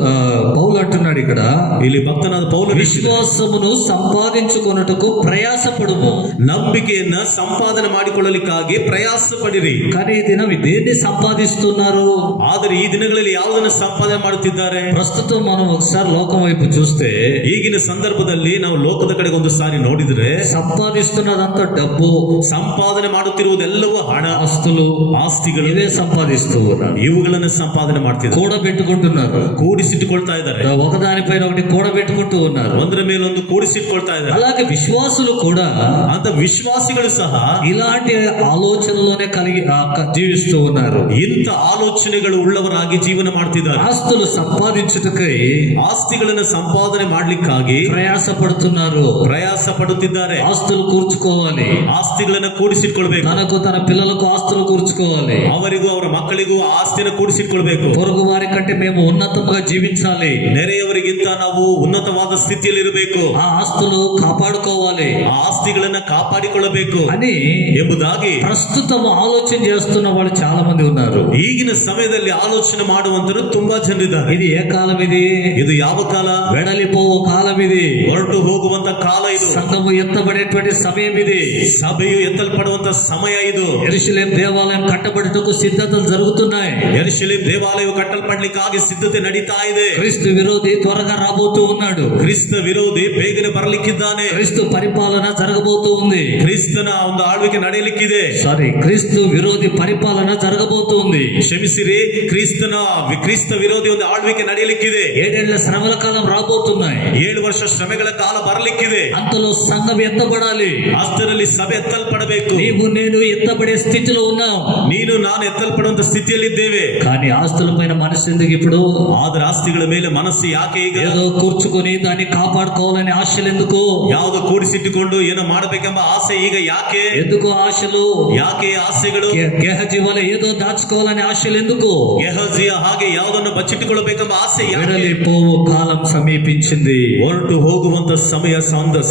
పౌలు అంటున్నాడు ఇక్కడ, ಇಲ್ಲಿ ಭಕ್ತನಾದ ಪೌಲನು విశ్వాసమును సంపాదించుకొనుటకు ప్రయాసపడుము. ನಂಬಿಕೆಯನ್ನ ಸಂಪಾದನೆ ಮಾಡಿಕೊಳ್ಳಲಿಕ್ಕಾಗಿ ಪ್ರಯಾಸ ಪಡಿರಿ. కానీ ఈ దినం దేన్ని సంపాదిస్తున్నారు? ಆದರೆ ಈ ದಿನಗಳಲ್ಲಿ ಯಾವುದನ್ನ ಸಂಪಾದನೆ ಮಾಡುತ್ತಿದ್ದಾರೆ? ప్రస్తుతం మనం ఒకసారి లోకం వైపు చూస్తే ಈಗಿನ ಸಂದರ್ಭದಲ್ಲಿ ನಾವು ಲೋಕದ ಕಡೆಗೆ ಒಂದು ಸಾರಿ ನೋಡಿದ್ರೆ సంపాదిస్తున్నదంతా డబ్బు, ಸಂಪಾದನೆ ಮಾಡುತ್ತಿರುವುದೆಲ್ಲವೂ ಹಣ, ఆస్తులు, ಆಸ್ತಿಗಳು, ఇవే సంపాదిస్తూ ఉన్నారు. ಇವುಗಳನ್ನ ಸಂಪಾದನೆ ಮಾಡ್ತಿದ್ದಾರೆ, కూడబెట్టుకుంటున్నారు. ಕೂಡಿಸಿಟ್ಟುಕೊಳ್ತಾ ಇದ್ದಾರೆ, ఒకదానిపైన ఒకటి కూడబెట్టుకుంటూ ఉన్నారు. ಒಂದರ ಮೇಲೊಂದು ಕೂಡಿಸಿಟ್ಕೊಳ್ತಾ ಇದ್ದಾರೆ. అలాగే విశ్వాసులు కూడా ಅಂತ ವಿಶ್ವಾಸಿಗಳು ಸಹ ఇలాంటి ఆలోచనలోనే జీవిస్తూ ఉన్నారు. ಇಂಥ ಆಲೋಚನೆಗಳು ಉಳ್ಳವರಾಗಿ ಜೀವನ ಮಾಡ್ತಿದ್ದಾರೆ. ఆస్తులు సంపాదించుటకై ಆಸ್ತಿಗಳನ್ನ ಸಂಪಾದನೆ ಮಾಡ್ಲಿಕ್ಕಾಗಿ ప్రయాస పడుతున్నారు. ಪ್ರಯಾಸ ಪಡುತ್ತಿದ್ದಾರೆ. ఆస్తులు కూర్చుకోవాలి, ಆಸ್ತಿಗಳನ್ನ ಕೂಡಿಸಿಟ್ಕೊಳ್ಬೇಕು, తనకు తన పిల్లలకు ఆస్తులు కూర్చుకోవాలి, ಅವರಿಗೂ ಅವರ ಮಕ್ಕಳಿಗೂ ಆಸ್ತಿಯನ್ನು ಕೂಡಿಸಿಟ್ಕೊಳ್ಬೇಕು. పొరుగు వారి కంటే మేము ఉన్నతంగా జీవించాలి, ನೆರೆಯವರಿಗಿಂತ ನಾವು ಉನ್ನತವಾದ ಸ್ಥಿತಿಯಲ್ಲಿ ಇರಬೇಕು, ఆ ఆస్తులు కాపాడుకోవాలి ಆ ಆಸ್ತಿಗಳನ್ನ ಕಾಪಾಡಿಕೊಳ್ಳಬೇಕು అని ಎಂಬುದಾಗಿ ప్రస్తుతం ఆలోచన చేస్తున్న వాళ్ళు చాలా మంది ఉన్నారు. ಈಗಿನ ಸಮಯದಲ್ಲಿ ಆಲೋಚನೆ ಮಾಡುವಂತರು ತುಂಬಾ ಜನರಿದ್ದಾರೆ. ఇది ఏ కాలం? ಇದು ಯಾವ ಕಾಲ? వెడలిపోవు కాలం ఇది. ಹೊರಟು ಹೋಗುವಂತ ಕಾಲ ಇದು. సంఘము ఎత్తబడేటువంటి సమయం ఇది. ಸಭೆಯು ಎತ್ತಲ್ಪಡುವಂತ ಸಮಯ ಇದು. యెరూషలేం దేవాలయం కట్టబడుటకు సిద్ధతలు జరుగుతున్నాయి. ಯೆರೂಷಲೇಮ್ ದೇವಾಲಯವು ಕಟ್ಟಲ್ಪಡ್ಲಿಕ್ಕಾಗಿ ಸಿದ್ಧತೆ ನಡೀತಾ ಇದೆ. క్రీస్తు విరోధి త్వరగా రాబోతూ ఉన్నాడు. ಕ್ರಿಸ್ತ ವಿರೋಧಿ ಬೇಗನೆ ಬರಲಿಕ್ಕಿದ್ದಾನೆ. క్రీస్తు పరిపాలన జరగబోతూ ఉంది. ಕ್ರಿಸ್ತನ ಒಂದು ಆಳ್ವಿಕೆ ನಡೆಯಲಿಕ್ಕಿದೆ. క్రీస్తు విరోధి పరిపాలన జరగబోతుంది. ಕ್ಷಮಿಸಿರಿ, ಕ್ರಿಸ್ತ ವಿರೋಧಿ ಒಂದು ಆಳ್ವಿಕೆ ನಡೆಯಲಿಕ್ಕಿದೆ. 7 ఏళ్ల శ్రమల కాలం రాబోతున్నాయి. 7 ವರ್ಷ ಶ್ರಮೆಗಳ ಕಾಲ ಬರಲಿಕ್ಕಿದೆ. అంతలో సంఘం ఎత్తబడాలి. ಅಷ್ಟರಲ್ಲಿ ಸಭೆ ಎತ್ತಲ್ಪಡಬೇಕು. నీవు నేను ఎత్తబడే స్థితిలో ఉన్నాం. ನೀನು ನಾನು ಎತ್ತಲ್ಪಡುವಂತ ಸ್ಥಿತಿಯಲ್ಲಿದ್ದೇವೆ. కానీ ఆస్తులపైన మనసు ఎందుకు ఇప్పుడు? ಆದ್ರೆ ಆಸ್ತಿಗಳ ಮೇಲೆ ಮನಸ್ಸು ಯಾಕೆ ಈಗ? ఏదో కూర్చుకొని దాన్ని కాపాడుకోవాలని ఆశలు ఎందుకు? ಯಾವುದೋ ಕೂಡಿಸಿಟ್ಟುಕೊಂಡು ಏನೋ ಮಾಡಬೇಕೆಂಬ ಆಸೆ ಈಗ ಯಾಕೆ? ఎందుకు ఆశలు? ಯಾಕೆ ಆಸೆಗಳು? గేహజీ వల్ల ఏదో దాచుకోవాలని ఆశలు ఎందుకు? ಗೆಹಜಿಯ ಹಾಗೆ ಯಾವುದನ್ನು ಬಚ್ಚಿಟ್ಟುಕೊಳ್ಳಬೇಕೆಂಬ ಆಸೆ ಯಾಕೆ? వెడలిపోవు కాలం సమీపించింది. ಹೊರಟು ಹೋಗುವಂತ ಸಮಯ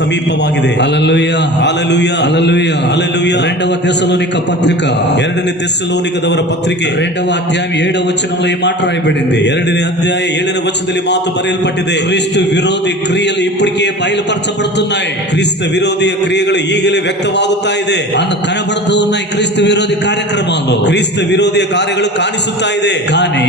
ಸಮೀಪವಾಗಿದೆ. హల్లెలూయా, ಹಲ್ಲೆಲೂಯಾ, హల్లెలూయా, హల్లెలూయా. 2వ తెస్సలోనిక పత్రిక 2ನೇ ಥೆಸಲೋನಿಕದವರ ಪತ್ರಿಕೆ 2వ అధ్యాయం 7వ వచనంలో ఈ మాట రాయబడింది. 2ನೇ ಅಧ್ಯಾಯ 7ನೇ ವಚನದಲ್ಲಿ ಮಾತು ಬರೆಯಲ್ಪಟ್ಟಿದೆ. క్రీస్తు విరోధి క్రియలు ఇప్పటికే బయలుపరచబడుతున్నాయి. ಕ್ರಿಸ್ತ ವಿರೋಧಿಯ ಕ್ರಿಯೆಗಳು ಈಗಲೇ ವ್ಯಕ್ತವಾಗುತ್ತಾ ಇದೆ. కనబడుతూ ఉన్నాయి. క్రీస్తు విరోధి కార్యక్రమాలు, ಕ್ರಿಸ್ತ ವಿರೋಧಿಯ ಕಾರ್ಯಗಳು ಕಾಣಿಸುತ್ತಾ ಇದೆ. కానీ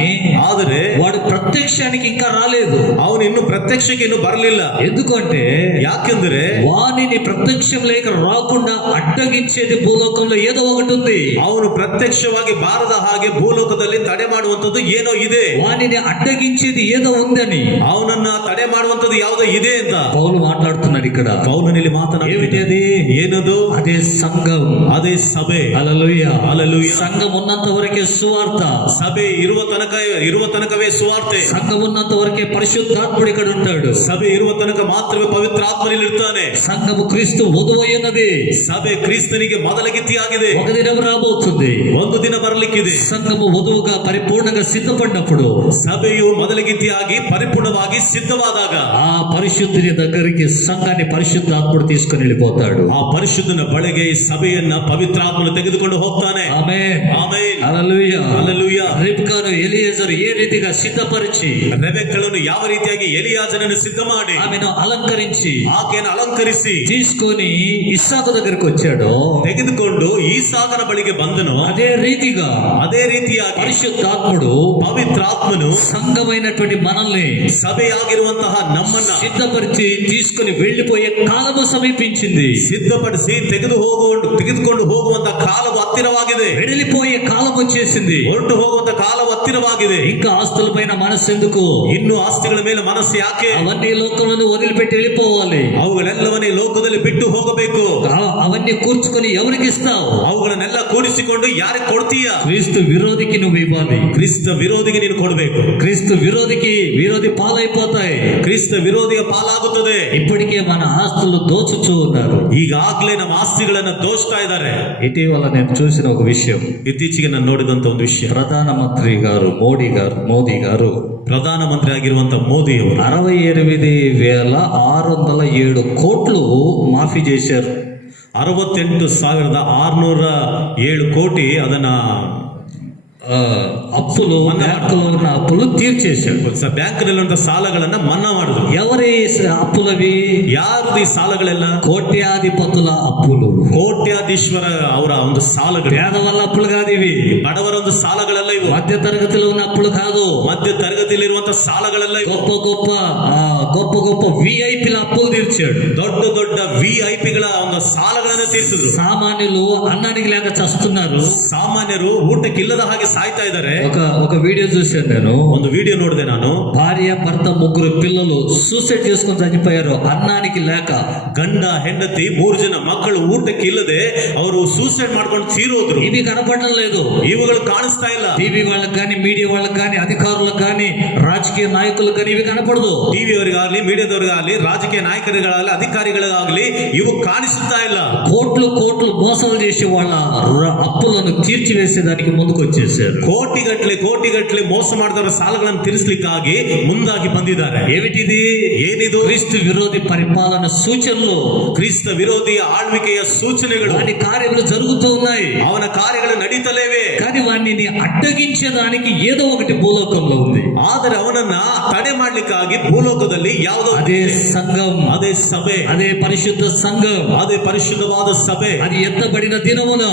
ಆದರೆ వాడు ప్రత్యక్షానికి ఇంకా రాలేదు. ಅವನು ಇನ್ನು ಪ್ರತ್ಯಕ್ಷಕ್ಕೆ ಇನ್ನು ಬರಲಿಲ್ಲ. ఎందుకంటే ಯಾಕೆಂದರೆ వానిని ప్రత్యక్షం లేక రాకుండా అడ్డగించేది భూలోకంలో ఏదో ఒకటి ఉంది. ಅವನು ಪ್ರತ್ಯಕ್ಷವಾಗಿ ಬಾರದ ಹಾಗೆ ಭೂಲೋಕದಲ್ಲಿ ತಡೆ ಮಾಡುವಂತದ್ದು ಏನೋ ಇದೆ. వానిని అడ్డగించేది ఏదో ఉందని ಅವನನ್ನ ತಡೆ ಮಾಡುವಂತದ್ದು ಯಾವುದೋ ಇದೆ ಅಂತ పౌలు మాట్లాడుతున్నాడు ఇక్కడ. ಪೌಲನಲ್ಲಿ ఏమిటి ಮಾತನಾಡಿದೆ. అది? ಏನದು? అదే సంఘం. ಅದೇ ಸಭೆ. హల్లెలూయా, హల్లెలూయా. సంఘం ఉన్నంత వరకే సువార్త. ಸಭೆ ಇರುವ ತನಕವೇ ಸುವಾರ್ತೆ. సంఘం ఉన్నంత వరకే పరిశుద్ధాత్ముడు ఇక్కడ ఉంటాడు. ಸಭೆ ಇರುವ ತನಕ ಮಾತ್ರವೇ ಪವಿತ್ರ ಆತ್ಮನಿರ್ತಾನೆ. సంఘము క్రీస్తు వధువైనది. ಸಭೆ ಕ್ರಿಸ್ತನಿಗೆ ಮೊದಲ ಗಿತ್ತಿಯಾಗಿದೆ. ఒక దినం రాబోతుంది. ಒಂದು ದಿನ ಬರಲಿಕ್ಕಿದೆ. సంఘము వధువుగా పరిపూర్ణంగా సిద్ధపడినప్పుడు, ಸಭೆಯು ಮೊದಲ ಗಿತ್ತಿಯಾಗಿ ಪರಿಪೂರ್ಣವಾಗಿ ಸಿದ್ಧವಾದಾಗ ఆ పరిశుద్ధుని దగ్గరికి సంఘాన్ని పరిశుద్ధాత్ముడు తీసుకుని వెళ్ళిపోతాడు. ಆ ಪರಿಶುದ್ಧನ ಬಳಿಗೆ ಈ ಸಭೆಯನ್ನ ಪವಿತ್ರಾತ್ಮನು ತೆಗೆದುಕೊಂಡು ಹೋಗ್ತಾನೆ. ఆమేన్, ಆಮೆನ್, హల్లెలూయా, ಹಲ್ಲೆಲೂಯಾ. రిబ్కాను ఎలియేజరు ఏ రీతిగా సిద్ధపరిచి ರೆಬೆಕ್ಕಳನ್ನು ಯಾವ ರೀತಿಯಾಗಿ ಎಲಿಯಾಜನನ್ನು ಸಿದ್ಧ ಮಾಡಿ ఆమెను అలంకరించి ಆಕೆಯನ್ನು ಅಲಂಕರಿಸಿ తీసుకొని ఇస్సాకు దగ్గరికి వచ్చాడో, ತೆಗೆದುಕೊಂಡು ಈಸಾಕನ ಬಳಿಗೆ ಬಂದನು. అదే రీతిగా ಅದೇ ರೀತಿಯಾಗಿ పరిశుద్ధాత్ముడు ಪವಿತ್ರಾತ್ಮನು సంఘమైనటువంటి మనల్ని ಸಭೆಯಾಗಿರುವಂತ ಇರುವಂತಹ ನಮ್ಮನ್ನ సిద్ధపరిచి తీసుకుని వెళ్ళిపోయే కాలము సమీపించింది. ಸಿದ್ಧಪಡಿಸಿ ತೆಗೆದುಕೊಂಡು ಹೋಗುವಂತ ಕಾಲವು ಹತ್ತಿರವಾಗಿದೆ. వెళ్ళిపోయే కాలం వచ్చేసింది. ಹೊರಟು ಹೋಗುವಂತ ಕಾಲವು ಹತ್ತಿರವಾಗಿದೆ. ఇంకా ఆస్తుల పైన మనసు ఎందుకు? ಇನ್ನು ಆಸ್ತಿಗಳ ಮೇಲೆ ಮನಸ್ಸು ಯಾಕೆ? అవన్నీ లోకంలో వదిలిపెట్టి వెళ్ళిపోవాలి. ಅವುಗಳೆಲ್ಲವನ್ನೇ ಲೋಕದಲ್ಲಿ ಬಿಟ್ಟು ಹೋಗಬೇಕು. అవన్నీ కూర్చుకొని ఎవరికి ఇస్తావు? ಅವುಗಳನ್ನೆಲ್ಲ ಕೂಡಿಸಿಕೊಂಡು ಯಾರಿಗೆ ಕೊಡ್ತೀಯ? క్రీస్తు విరోధికి నువ్వు ఇవ్వాలి. ಕ್ರಿಸ್ತ ವಿರೋಧಿಗೆ ನೀನು ಕೊಡಬೇಕು. క్రీస్తు విరోధి పాలైపోతాయి. ಕ್ರಿಸ್ತ ವಿರೋಧಿಯ ಪಾಲಾಗುತ್ತದೆ. ఇప్పటికే మన ఆస్తులు దోచుచూ ఉన్నారు. ಈಗಾಗಲೇ ನಮ್ಮ ಆಸ್ತಿಗಳನ್ನ ದೋಚ್ತಾ ಇದ್ದಾರೆ. ఇటీవల నేను చూసిన ఒక విషయం, ಇತ್ತೀಚೆಗೆ ನಾನು ನೋಡಿದಂತ ಒಂದು ವಿಷಯ, ప్రధానమంత్రి గారు మోదీ గారు ಪ್ರಧಾನಮಂತ್ರಿ ಆಗಿರುವಂತ ಮೋದಿ ಅವರು 68,607 కోట్లు మాఫీ చేశారు. 68,607 ಕೋಟಿ ಅದನ್ನ అప్పులు, బ్యాంకులో ఉన్న అప్పులు తీర్చేశాడు. ಬ್ಯಾಂಕ್ನಲ್ಲಿರುವಂತ ಸಾಲಗಳನ್ನ ಮನ್ನಾ ಮಾಡಿದ್ರು. ఎవరి అప్పులవి? ಯಾರ್ದು ಈ ಸಾಲಗಳೆಲ್ಲ? కోట్యాధిపతుల అప్పులు, ಕೋಟ್ಯಾಧೀಶ್ವರ ಅವರ ಒಂದು ಸಾಲಗಳು. పేదవాళ్ళ అప్పులు కాదు ఇవి. ಬಡವರ ಒಂದು ಸಾಲಗಳೆಲ್ಲ ಇವು. మధ్య తరగతిలో ఉన్న అప్పులు కాదు. ಮಧ್ಯ ತರಗತಿಯಲ್ಲಿರುವಂತ ಸಾಲಗಳೆಲ್ಲ ಇವು. గొప్ప విఐపిల అప్పులు తీర్చాడు. ದೊಡ್ಡ ವಿಐಪಿಗಳ ಒಂದು ಸಾಲಗಳನ್ನು ತೀರಿಸಿದ್ರು. సామాన్యులు అన్నానికి లేక చస్తున్నారు. ಸಾಮಾನ್ಯರು ಊಟಕ್ಕಿಲ್ಲದ ಹಾಗೆ ಸಾಯ್ತಾ ಇದ್ದಾರೆ. ఒక వీడియో చూశాను నేను. ಒಂದು ವಿಡಿಯೋ ನೋಡಿದೆ ನಾನು. భార్య భర్త 3 పిల్లలు సూసైడ్ చేసుకొని చనిపోయారు అన్నానికి లేక. ಗಂಡ ಹೆಂಡತಿ 3 ಜನ ಮಕ್ಕಳು ಊಟಕ್ಕೆ ಇಲ್ಲದೆ ಅವರು ಸೂಸೈಡ್ ಮಾಡ್ಕೊಂಡು ತೀರೋದ್ರು. ఇవి కనపడడం లేదు. ಇವುಗಳು ಕಾಣಿಸ್ತಾ ಇಲ್ಲ. టీవీ వాళ్ళకి కానీ, మీడియా వాళ్ళకి కానీ, అధికారులకు కానీ, రాజకీయ నాయకులకు కానీ ఇవి కనపడదు. ಟಿವಿ ಅವರಿಗಾಗಲಿ, ಮೀಡಿಯಾದವರಿಗಾಗಲಿ, ರಾಜಕೀಯ ನಾಯಕರಿಗಾಗಲಿ, ಅಧಿಕಾರಿಗಳಿಗಾಗಲಿ ಇವು ಕಾಣಿಸುತ್ತಾ ಇಲ್ಲ. కోట్లు మోసాలు చేసే వాళ్ళ అప్పులను తీర్చివేసేదానికి ముందుకు వచ్చేసారు. ಕೋಟಿಗಟ್ಟಲೆ ಮೋಸ ಮಾಡಿದವರ ಸಾಲಗಳನ್ನು ತೀರಿಸಲಿಕ್ಕಾಗಿ ಮುಂದಾಗಿ ಬಂದಿದ್ದಾರೆ. ಏನಿದು? క్రీస్తు విరోధి పరిపాలన సూచనలు, ಕ್ರಿಸ್ತ ವಿರೋಧಿಯ ಆಳ್ವಿಕೆಯ ಸೂಚನೆಗಳು. వాని కార్యಗಳು జరుగుతూ ఉన్నాయి. ಅವನ ಕಾರ್ಯಗಳು ನಡೀತಲೇವೆ. కానీ వాడిని అడ్డగించేదానికి ఏదో ఒకటి భూలోకంలో ఉంది. ಆದರೆ ಅವನನ್ನ ತಡೆ ಮಾಡ್ಲಿಕ್ಕಾಗಿ ಭೂಲೋಕದಲ್ಲಿ ಯಾವುದೋ అదే సంఘం, ಅದೇ ಸಭೆ, అదే పరిశుద్ధ సంఘం, ಅದೇ ಪರಿಶುದ್ಧವಾದ ಸಭೆ. అది ఎత్తబడిన దినమున,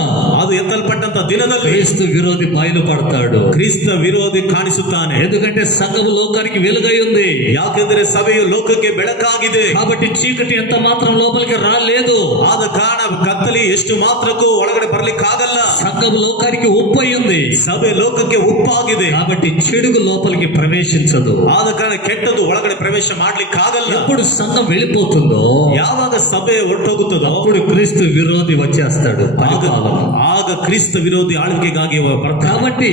ಅದು ಎತ್ತಲ್ಪಟ್ಟಂತ ದಿನದಲ್ಲಿ క్రీస్తు విరోధి బయలుపడతాడు. ಕ್ರಿಸ್ತ ವಿರೋಧಿ ಕಾಣಿಸುತ್ತಾನೆ. ఎందుకంటే సంఘము లోకానికి వెలుగై ఉంది. ಯಾಕೆಂದರೆ ಸಭೆಯು ಲೋಕಕ್ಕೆ ಬೆಳಕಾಗಿದೆ. కాబట్టి చీకటి ఎంత మాత్రం లోపలికి రాలేదు. ಆದ ಕಾರಣ ಕತ್ತಲಿ ಎಷ್ಟು ಮಾತ್ರಕ್ಕೂ ಒಳಗಡೆ ಬರ್ಲಿಕ್ಕಾಗಲ್ಲ. సంఘం లోకానికి ఉప్పై ఉంది. ಸಭೆ ಲೋಕಕ್ಕೆ ಉಪ್ಪಾಗಿದೆ. కాబట్టి చెడుగు లోపలికి ప్రవేశించదు. ಆದ ಕಾರಣ ಕೆಟ್ಟದ್ದು ಒಳಗಡೆ ಪ್ರವೇಶ ಮಾಡ್ಲಿಕ್ಕಾಗಲ್ಲ. ఎప్పుడు సంఘం వెళ్ళిపోతుందో, ಯಾವಾಗ ಸಭೆ ಹೊರಟೋಗುತ್ತದೋ అప్పుడు క్రీస్తు విరోధి వచ్చేస్తాడు. ಆಗ ಕ್ರಿಸ್ತ ವಿರೋಧಿ ಆಳ್ವಿಕೆಗಾಗಿ ಬರ್ತಾನೆ. కాబట్టి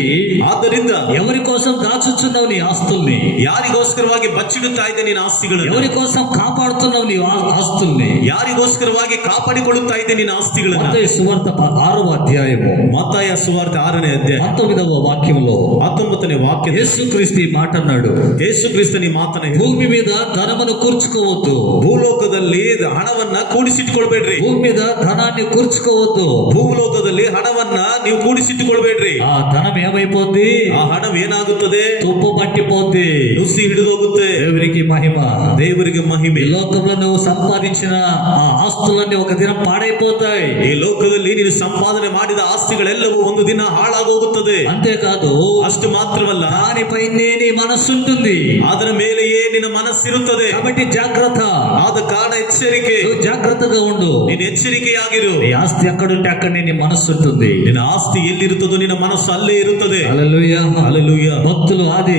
ಆದ್ದರಿಂದ ఎవరి కోసం దాచుచున్నావు నీ ఆస్తుల్ని? ಯಾರಿಗೋಸ್ಕರವಾಗಿ ಬಚ್ಚಿಡುತ್ತಾ ಇದ್ದೆ ನಿನ್ನ ಆಸ್ತಿಗಳನ್ನು? ఎవరి కోసం కాపాడుతున్నావు నీ ఆస్తుల్ని? ಯಾರಿಗೋಸ್ಕರವಾಗಿ ಕಾಪಾಡಿಕೊಳ್ಳುತ್ತಾ ಇದ್ದೆ ನಿನ್ನ ಆಸ್ತಿಗಳನ್ನು? మత్తయి సువార్త 6వ అధ్యాయము, ಮತ್ತಾಯ ಸುವಾರ್ತೆ 6ನೇ ಅಧ್ಯಾಯ 19వ వాక్యంలో 19ನೇ ವಾಕ್ಯ, యేసుక్రీస్తు ఈ మాట అన్నాడు. ಯೇಸು ಕ್ರಿಸ್ತನ ಮಾತನ್ನ, భూమి మీద ధనమును కూర్చుకోవద్దు. ಭೂಲೋಕದಲ್ಲಿ ಹಣವನ್ನ ಕೂಡಿಸಿಟ್ಟುಕೊಳ್ಬೇಡ್ರಿ. భూమి మీద ధనాన్ని కూర్చుకోవద్దు. ಭೂಲೋಕದಲ್ಲಿ ಹಣವನ್ನ ನೀವು ಕೂಡಿಸಿಟ್ಟುಕೊಳ್ಬೇಡ್ರಿ. ఆ ధనం ఏమైపోద్ది? ಆ ಹಣ ಏನಾಗುತ್ತದೆ? తుప్పు పట్టిపోద్ది, ನುಸಿ ಹಿಡಿದೋಗುತ್ತೆ. దేవునికి మహిమ. ದೇವರಿಗೆ ಮಹಿಮೆ. ఈ లోకంలో నువ్వు సంపాదించిన ఆ ఆస్తులన్నీ ఒక దినం పాడైపోతాయి. ಈ ಲೋಕದಲ್ಲಿ ನೀನು ಸಂಪಾದನೆ ಮಾಡಿದ ಆಸ್ತಿಗಳೆಲ್ಲವೂ ಒಂದು ದಿನ ಹಾಳಾಗೋಗುತ್ತದೆ. అంతేకాదు, ಅಷ್ಟು ಮಾತ್ರವಲ್ಲ, దానిపైనే నీ మనస్సు ఉంటుంది. ಅದರ ಮೇಲೆಯೇ ನಿನ್ನ ಮನಸ್ಸಿರುತ್ತದೆ. కాబట్టి జాగ్రత్త. ಆದ ಕಾರಣ ಎಚ್ಚರಿಕೆ. నువ్వు జాగ్రత్తగా ఉండు. ನೀನು ಎಚ್ಚರಿಕೆಯಾಗಿರು. నీ ఆస్తి ఎక్కడుంటే అక్కడనే నీ మనస్సు ఉంటుంది. ನಿನ್ನ ಆಸ್ತಿ ಎಲ್ಲಿರುತ್ತದೋ ನಿನ್ನ ಮನಸ್ಸು ಅಲ್ಲೇ ಇರುತ್ತದೆ. హల్లెలూయా, ಹಲ್ಲೆಲೂಯಾ. భక్తులు ఆది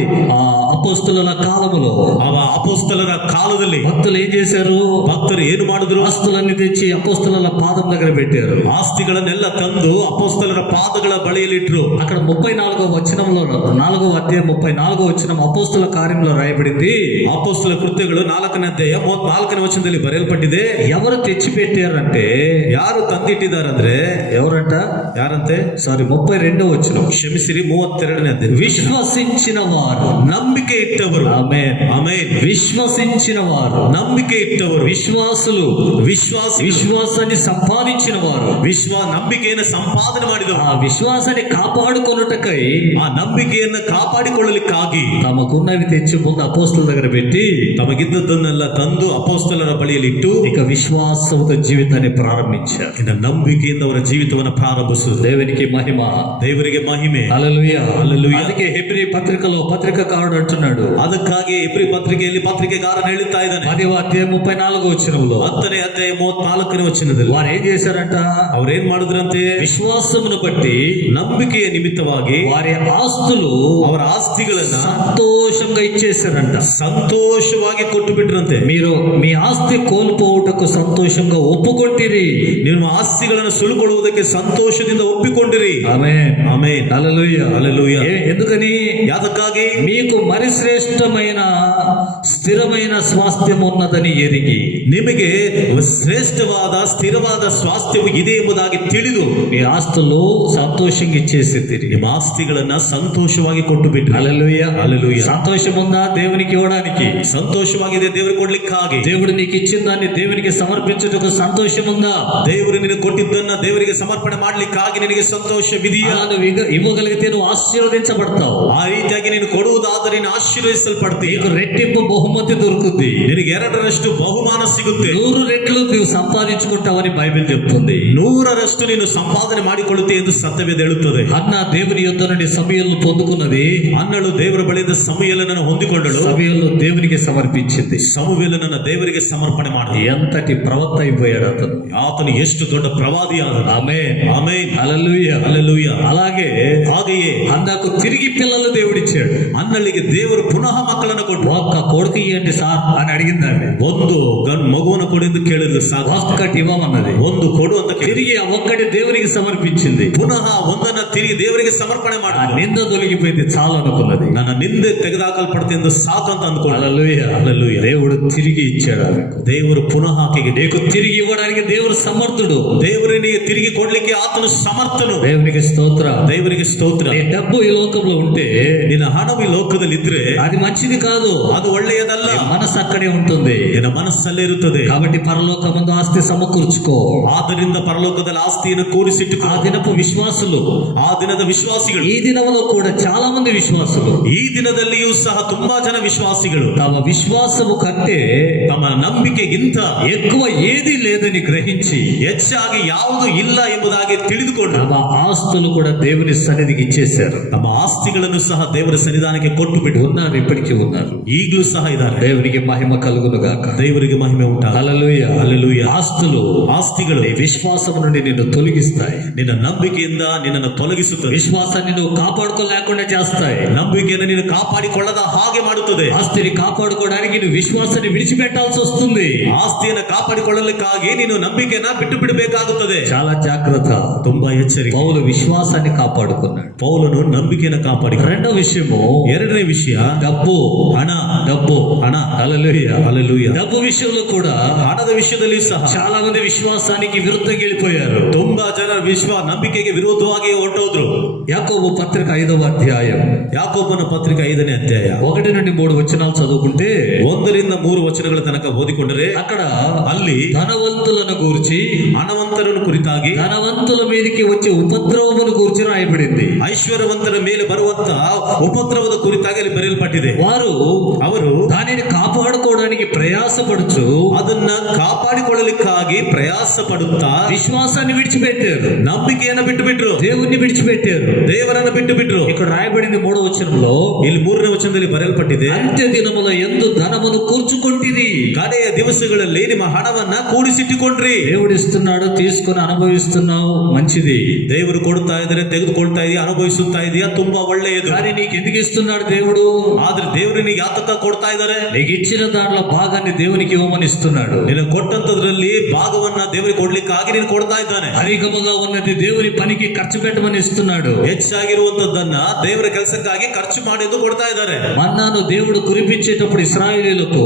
అపోస్తలుల కాలములో, ಅಪೊಸ್ತಲರ ಕಾಲದಲ್ಲಿ భక్తులు ఏం చేశారు? ಭಕ್ತರು ಏನು ಮಾಡಿದ್ರು? ఆస్తులన్నీ తెచ్చి అపోస్తలుల పాదం దగ్గర పెట్టారు. ಆಸ್ತಿಗಳನ್ನೆಲ್ಲ ತಂದು ಅಪೊಸ್ತಲರ ಪಾದಗಳ ಬಳಿಯಲ್ಲಿಟ್ರು. అక్కడ 34వ వచనంలో, 4వ అధ్యాయం 34వ వచనం అపోస్తల కార్యంలో రాయబడింది. ಅಪೊಸ್ತಲ ಕೃತ್ಯಗಳು 4ನೇ ಅಧ್ಯಾಯ 34ನೇ ವಚನದಲ್ಲಿ ಬರೆಯಲ್ಪಟ್ಟಿದೆ. ఎవరు తెచ్చి పెట్టారంటే, ಯಾರು ತಂದಿಟ್ಟಿದ್ದಾರಂದ್ರೆ, ఎవరంట? ಯಾರಂತೆ? 32వ వచనం. ಕ್ಷಮಿಸಿರಿ, 32ನೇ ಅಧ್ಯಾಯ. విశ్వసించిన వారు, ನಂಬಿಕೆ ಇಟ್ಟವರು. ఆమేన్, ಆಮೆನ್. విశ్వసించిన వారు, ನಂಬಿಕೆ ಇಟ್ಟವರು, విశ్వాసులు, ವಿಶ್ವಾಸ, విశ్వాసాన్ని సంపాదించిన వారు, ನಂಬಿಕೆಯನ್ನು ಸಂಪಾದನೆ ಮಾಡಿದ ಮಾಡಿದವು. ఆ విశ్వాసాన్ని కాపాడుకొనుటకై ಆ ನಂಬಿಕೆಯನ್ನು ಕಾಪಾಡಿಕೊಳ್ಳಲಿಕ್ಕಾಗಿ తమకున్నవి తెచ్చి ముందు అపోస్తల దగ్గర పెట్టి ತಮಗಿದ್ದದ್ದನ್ನೆಲ್ಲ ತಂದು ಅಪೊಸ್ತಲರ ಬಳಿಯಲ್ಲಿ ಇಟ್ಟು ఇక విశ్వాసంతో జీవితాన్ని ప్రారంభించారు. ಇನ್ನು ನಂಬಿಕೆಯಿಂದ ಅವರ ಜೀವಿತವನ್ನು ಪ್ರಾರಂಭಿಸುವುದು. దేవునికి మహిమ, ದೇವರಿಗೆ ಮಹಿಮೆ. హల్లెలూయా. హల్లెలూయా. అందుకే హెబ్రీ పత్రికలో పత్రికారుడు అంటున్నాడు, ಅದಕ್ಕಾಗಿ ಎಬ್ರಿ ಪತ್ರಿಕೆಯಲ್ಲಿ ಪತ್ರಿಕೆಗಾರನು ಹೇಳುತ್ತಾ ಇದ್ದಾನೆ 10వ అధ్యాయం 34వ వచనంలో 10ನೇ ಅಧ್ಯಾಯ 34ನೇ ವಚನದಲ್ಲಿ వారు ఏం చేశారంట, ಅವ್ರೇನ್ ಮಾಡಿದ್ರಂತೆ, విశ్వాసమును బట్టి ನಂಬಿಕೆಯ ನಿಮಿತ್ತವಾಗಿ వారి ఆస్తులు ಅವರ ಆಸ್ತಿಗಳನ್ನ సంతోషంగా ఇచ్చేశారంట. ಸಂತೋಷವಾಗಿ ಕೊಟ್ಟು ಬಿಟ್ರಂತೆ. మీరు మీ ఆస్తి కోల్పోవుటకు సంతోషంగా ఒప్పుకొంటిరి. ನಿಮ್ಮ ಆಸ್ತಿಗಳನ್ನು ಸುಲುಕೊಳ್ಳುವುದಕ್ಕೆ ಸಂತೋಷದಿಂದ ಒಪ್ಪಿಕೊಂಡಿರಿ. ఆమేన్, ಆಮೆನ್. హల్లెలూయా. హల్లెలూయా. ఎందుకని? ಯಾದಕ್ಕಾಗಿ మీకు మరి శ్రేష్టమైన స్థిరమైన స్వాస్థ్యం ఉన్నదని ఎరిగి ನಿಮಗೆ ಶ್ರೇಷ್ಠವಾದ ಸ್ಥಿರವಾದ ಸ್ವಾಸ್ಥ್ಯವು ಇದೆ ಎಂಬುದಾಗಿ ತಿಳಿದು మీ ఆస్తులు సంతోషంగా ఇచ్చేసిద్దిరి. ನಿಮ್ಮ ಆಸ್ತಿಗಳನ್ನ ಸಂತೋಷವಾಗಿ ಕೊಟ್ಟು ಬಿಟ್ರಿ. హల్లెలూయా. హల్లెలూయా. సంతోషం ఉందా దేవునికి ఇవ్వడానికి? ಸಂತೋಷವಾಗಿದೆ ದೇವರಿಗೆ ಕೊಡ್ಲಿಕ್ಕಾಗಿ. దేవుడు నీకు ఇచ్చిన దాన్ని దేవునికి సమర్పించుటకు సంతోషం ఉందా? ದೇವರು ನಿನಗೆ ಕೊಟ್ಟಿದ್ದನ್ನ ದೇವರಿಗೆ ಸಮರ್ಪಣೆ ಮಾಡ್ಲಿಕ್ಕಾಗಿ ನಿನಗೆ ಸಂತೋಷವಿದೆಯಾ? అలా నువ్వు ఇవ్వగలిగితే నువ్వు ఆశీర్వదించబడతావు. ಆ ರೀತಿಯಾಗಿ ನೀನು ಕೊಡುವುದಾದರೆ ನೀನು ಆಶೀರ್ವದಿಸಲ್ಪಡ್ತೀಯ. నీకు రెట్టింపు బహుమతి దొరుకుతుంది. ನಿನಗೆ 2ರಷ್ಟು ಬಹುಮಾನ ಸಿಗುತ್ತೆ. 100 రెట్లు నువ్వు సంపాదించుకుంటావని బైబిల్ చెప్తుంది. 100ರಷ್ಟು ನೀನು ಸಂಪಾದನೆ ಮಾಡಿಕೊಳ್ಳುತ್ತೆ ಎಂದು ಸತ್ಯವೇದ ಹೇಳುತ್ತದೆ. అన్న దేవుని యొద్ద నుండి సమయంలో పొందుకున్నది, ಅನ್ನಳು ದೇವರ ಬಳಿಯಿಂದ ಸಮುವೇಲನನ್ನು ಹೊಂದಿಕೊಂಡಳು. సమయంలో దేవునికి సమర్పించింది. ಸಮುವೇಲನನ್ನ ದೇವರಿಗೆ ಸಮರ್ಪಣೆ ಮಾಡಿದ. ఎంతటి ప్రవక్త అయిపోయాడు అతను. ಆತನು ಎಷ್ಟು ದೊಡ್ಡ ಪ್ರವಾದಿಯಾದನು. ఆమేన్, ಆಮೆನ್. హల్లెలూయా. ಹಲ್ಲೆಲೂಯಾ. అలాగే ಹಾಗೆಯೇ అన్నకు తిరిగి పిల్లలు దేవుడిచ్చాడు. ಅನ್ನಳಿಗೆ ದೇವರು ಪುನಃ ಮಕ್ಕಳನ್ನು ಕೊಟ್ಟು ఒక్క కొడుకు ఇవ్వండి సార్ అని అడిగిందండి. ಒಂದು ಮಗುವನ್ನು ಕೊಡು ಎಂದು ಕೇಳಿದ್ರು. ಸಾಕು, ఒక్కటి ఇవ్వమన్నది. ಒಂದು ಕೊಡು ಅಂತ ಕೇಳಿ తిరిగి ఆ ఒక్కటి దేవునికి సమర్పించింది. ಪುನಃ ಒಂದನ್ನ ತಿರುಗಿ ದೇವರಿಗೆ ಸಮರ್ಪಣೆ ఆ ಮಾಡಿದ. నింద తొలగిపోయింది, చాలు అనుకున్నది. ನನ್ನ ನಿಂದೆ ತೆಗೆದಾಕಲ್ಪಡುತ್ತೆ ಎಂದು ಸಾಕು ಅಂತ ಅಂದ್ಕೊಂಡ. హల్లెలూయా. హల్లెలూయా. దేవుడు తిరిగి ఇచ్చాడు ఆమెకు. ದೇವರು ಪುನಃ ಆಕೆಗೆ నీకు తిరిగి ఇవ్వడానికి దేవుడు సమర్థుడు. ದೇವರಿಗೆ ತಿರುಗಿ ಕೊಡ್ಲಿಕ್ಕೆ ಆತನು ಸಮರ್ಥನು. దేవునికి స్తోత్ర. ದೇವರಿಗೆ ಸ್ತೋತ್ರ. నీ డబ్బు ఈ లోకంలో ఉంటే ನಿನ್ನ ಹಣವು ಈ ಲೋಕದಲ್ಲಿ ಇದ್ರೆ అది మంచిది కాదు. ಅದು ಒಳ್ಳೆಯದಲ್ಲ. నీ మనసు అక్కడే ఉంటుంది. ನಿನ್ನ ಮನಸ್ಸಲ್ಲೇ ಇರುತ್ತದೆ. కాబట్టి పరలోకమందు ఆస్తి సమకూర్చుకో. ಆದ್ದರಿಂದ ಪರಲೋಕದಲ್ಲಿ ಆಸ್ತಿಯನ್ನು ಕೂಡಿಸಿಟ್ಟು ఆ దినపు విశ్వాసులు, ಆ ದಿನದ ವಿಶ್ವಾಸಿಗಳು, ఈ దినంలో కూడా చాలా మంది విశ్వాసులు ಈ ದಿನದಲ್ಲಿಯೂ ಸಹ ತುಂಬಾ ಜನ ವಿಶ್ವಾಸಿಗಳು తమ విశ్వాసము కంటే ತಮ್ಮ ನಂಬಿಕೆಗಿಂತ ఎక్కువ ఏది లేదని గ్రహించి ಹೆಚ್ಚಾಗಿ ಯಾವುದು ಇಲ್ಲ ಎಂಬುದಾಗಿ ತಿಳಿದುಕೊಂಡು తమ ఆస్తులు కూడా దేవుని సన్నిధికి ఇచ్చేశారు. ತಮ್ಮ ಆಸ್ತಿಗಳನ್ನು ಸಹ ದೇವರ ಸನ್ನಿಧಾನಕ್ಕೆ ಕೊಟ್ಟು ಬಿಟ್ಟು ఉన్నారు, ఇప్పటికీ ఉన్నారు. ಈಗಲೂ ಸಹ ಇದ್ದಾರೆ. దేవునికి మహిమ కలుగును గాక. ದೇವರಿಗೆ ಮಹಿಮೆ ಉಂಟಾ. హల్లెలూయా. హల్లెలూయా. ఆస్తులు ಆಸ್ತಿಗಳು నీ విశ్వాసం నుండి నిన్ను తొలగిస్తాయి. ನಿನ್ನ ನಂಬಿಕೆಯಿಂದ ನಿನ್ನನ್ನು ತೊಲಗಿಸುತ್ತದೆ. విశ్వాసాన్ని నువ్వు కాపాడుకోలేకుండా చేస్తాయి. ನಂಬಿಕೆಯನ್ನು ನೀನು ಕಾಪಾಡಿಕೊಳ್ಳದ ಹಾಗೆ ಮಾಡುತ್ತದೆ. ఆస్తిని కాపాడుకోవడానికి నువ్వు విశ్వాసాన్ని విడిచిపెట్టాల్సి వస్తుంది. ಆಸ್ತಿಯನ್ನು ಕಾಪಾಡಿಕೊಳ್ಳಲಿಕ್ಕಾಗಿ ನೀನು ನಂಬಿಕೆಯನ್ನ ಬಿಟ್ಟು ಬಿಡಬೇಕಾಗುತ್ತದೆ. చాలా జాగ్రత్త. ತುಂಬಾ ಎಚ್ಚರಿಕೆ. పౌలు విశ్వాసాన్ని కాపాడుకున్నాడు. ಪೌಲನು ನಂಬಿಕೆಯನ್ನು ಕಾಪಾಡಿಕೊಂಡ. రెండో విషయము ಎರಡನೇ ವಿಷಯ డబ్బు. ಹಣ. డబ్బు. ಹಣ. హల్లెలూయా. హల్లెలూయా. డబ్బు విషయంలో కూడా ಹಣದ ವಿಷಯದಲ್ಲಿ ಸಹ చాలా మంది విశ్వాసానికి విరుద్ధంగా వెళ్ళిపోయారు. ತುಂಬಾ ಜನ ನಂಬಿಕೆಗೆ ವಿರೋಧವಾಗಿ ಹೊರಟೋದ್ರು. యాకోబు పత్రిక 5వ అధ్యాయం ಯಾಕೋಬನ ಪತ್ರಿಕೆ 5ನೇ ಅಧ್ಯಾಯ 1 నుండి 3 వచనాలు చదువుకుంటే 1ರಿಂದ 3 ವಚನಗಳ ತನಕ ಓದಿಕೊಂಡರೆ అక్కడ ಅಲ್ಲಿ ధనవంతులను గూర్చి, ಹಣವಂತರನ್ನು ಕುರಿತಾಗಿ, ధనవంతుల మీదకి వచ్చే ఉపద్రవమును గూర్చి రాయబడింది. ಐಶ್ವರ್ಯವಂತರ ಮೇಲೆ ಬರುವಂತಹ ಉಪದ್ರವದ ಕುರಿತಾಗಿ ಅಲ್ಲಿ ಬರೆಯಲ್ಪಟ್ಟಿದೆ. ಅವರು దానిని కాపాడుకోవడానికి ప్రయాసపడుచు ಅದನ್ನ ಕಾಪಾಡಿಕೊಳ್ಳಲಿಕ್ಕಾಗಿ ಪ್ರಯಾಸ ಪಡುತ್ತಾ విశ్వాసాన్ని విడిచిపెట్టారు. ನಂಬಿಕೆಯನ್ನು ಬಿಟ್ಟು ಬಿಟ್ರು. దేవుణ్ణి విడిచిపెట్టారు. ದೇವರನ್ನು ಬಿಟ್ಟು ಬಿಟ್ರು. ఇక్కడ రాయబడింది 3వ వచనంలో, ಇಲ್ಲಿ 3ನೇ ವಚನದಲ್ಲಿ ಬರೆಯಲ್ಪಟ್ಟಿದೆ, అంత్య దినముల యందు ధనమును కూర్చుకొంటిరి. ಕಡೆಯ ದಿವಸಗಳಲ್ಲಿ ನಿಮ್ಮ ಹಣವನ್ನ ಕೂಡಿಸಿಟ್ಟುಕೊಂಡ್ರಿ. దేవుడు ఇస్తున్నాడు, తీసుకొని అనుభవిస్తున్నావు, మంచిది. ದೇವರು ಕೊಡ್ತಾ ಇದ್ದಾರೆ, ತೆಗೆದುಕೊಳ್ತಾ ಇದೆಯಾ, ಅನುಭವಿಸುತ್ತಾ ಇದೆಯಾ, ತುಂಬಾ ಒಳ್ಳೆಯದು. కానీ నీకు ఎందుకు ఇస్తున్నాడు దేవుడు? ಆದ್ರೆ ದೇವರು ನಿನಗೆ ಯಾತಕ ಕೊಡ್ತಾ ಇದ್ದಾರೆ? నీకు ఇచ్చిన దాంట్లో భాగాన్ని దేవునికి ఇవ్వమని ఇస్తున్నాడు. ನಿನ್ನ ಕೊಟ್ಟಂತದ್ರಲ್ಲಿ ಭಾಗವನ್ನ ದೇವರಿಗೆ ಕೊಡ್ಲಿಕ್ಕಾಗಿ ನೀನು ಕೊಡ್ತಾ ಇದ್ದಾನೆ. అధికముగా ఉన్నది దేవుని పనికి ఖర్చు పెట్టమని ఇస్తున్నాడు. ಹೆಚ್ಚಾಗಿರುವಂತದ್ದನ್ನ ದೇವರ ಕೆಲಸಕ್ಕಾಗಿ ಖರ್ಚು ಮಾಡಿ ಎಂದು ಕೊಡ್ತಾ ಇದ್ದಾರೆ. మన్నాను దేవుడు కురిపించేటప్పుడు ఇశ్రాయేలీయులకు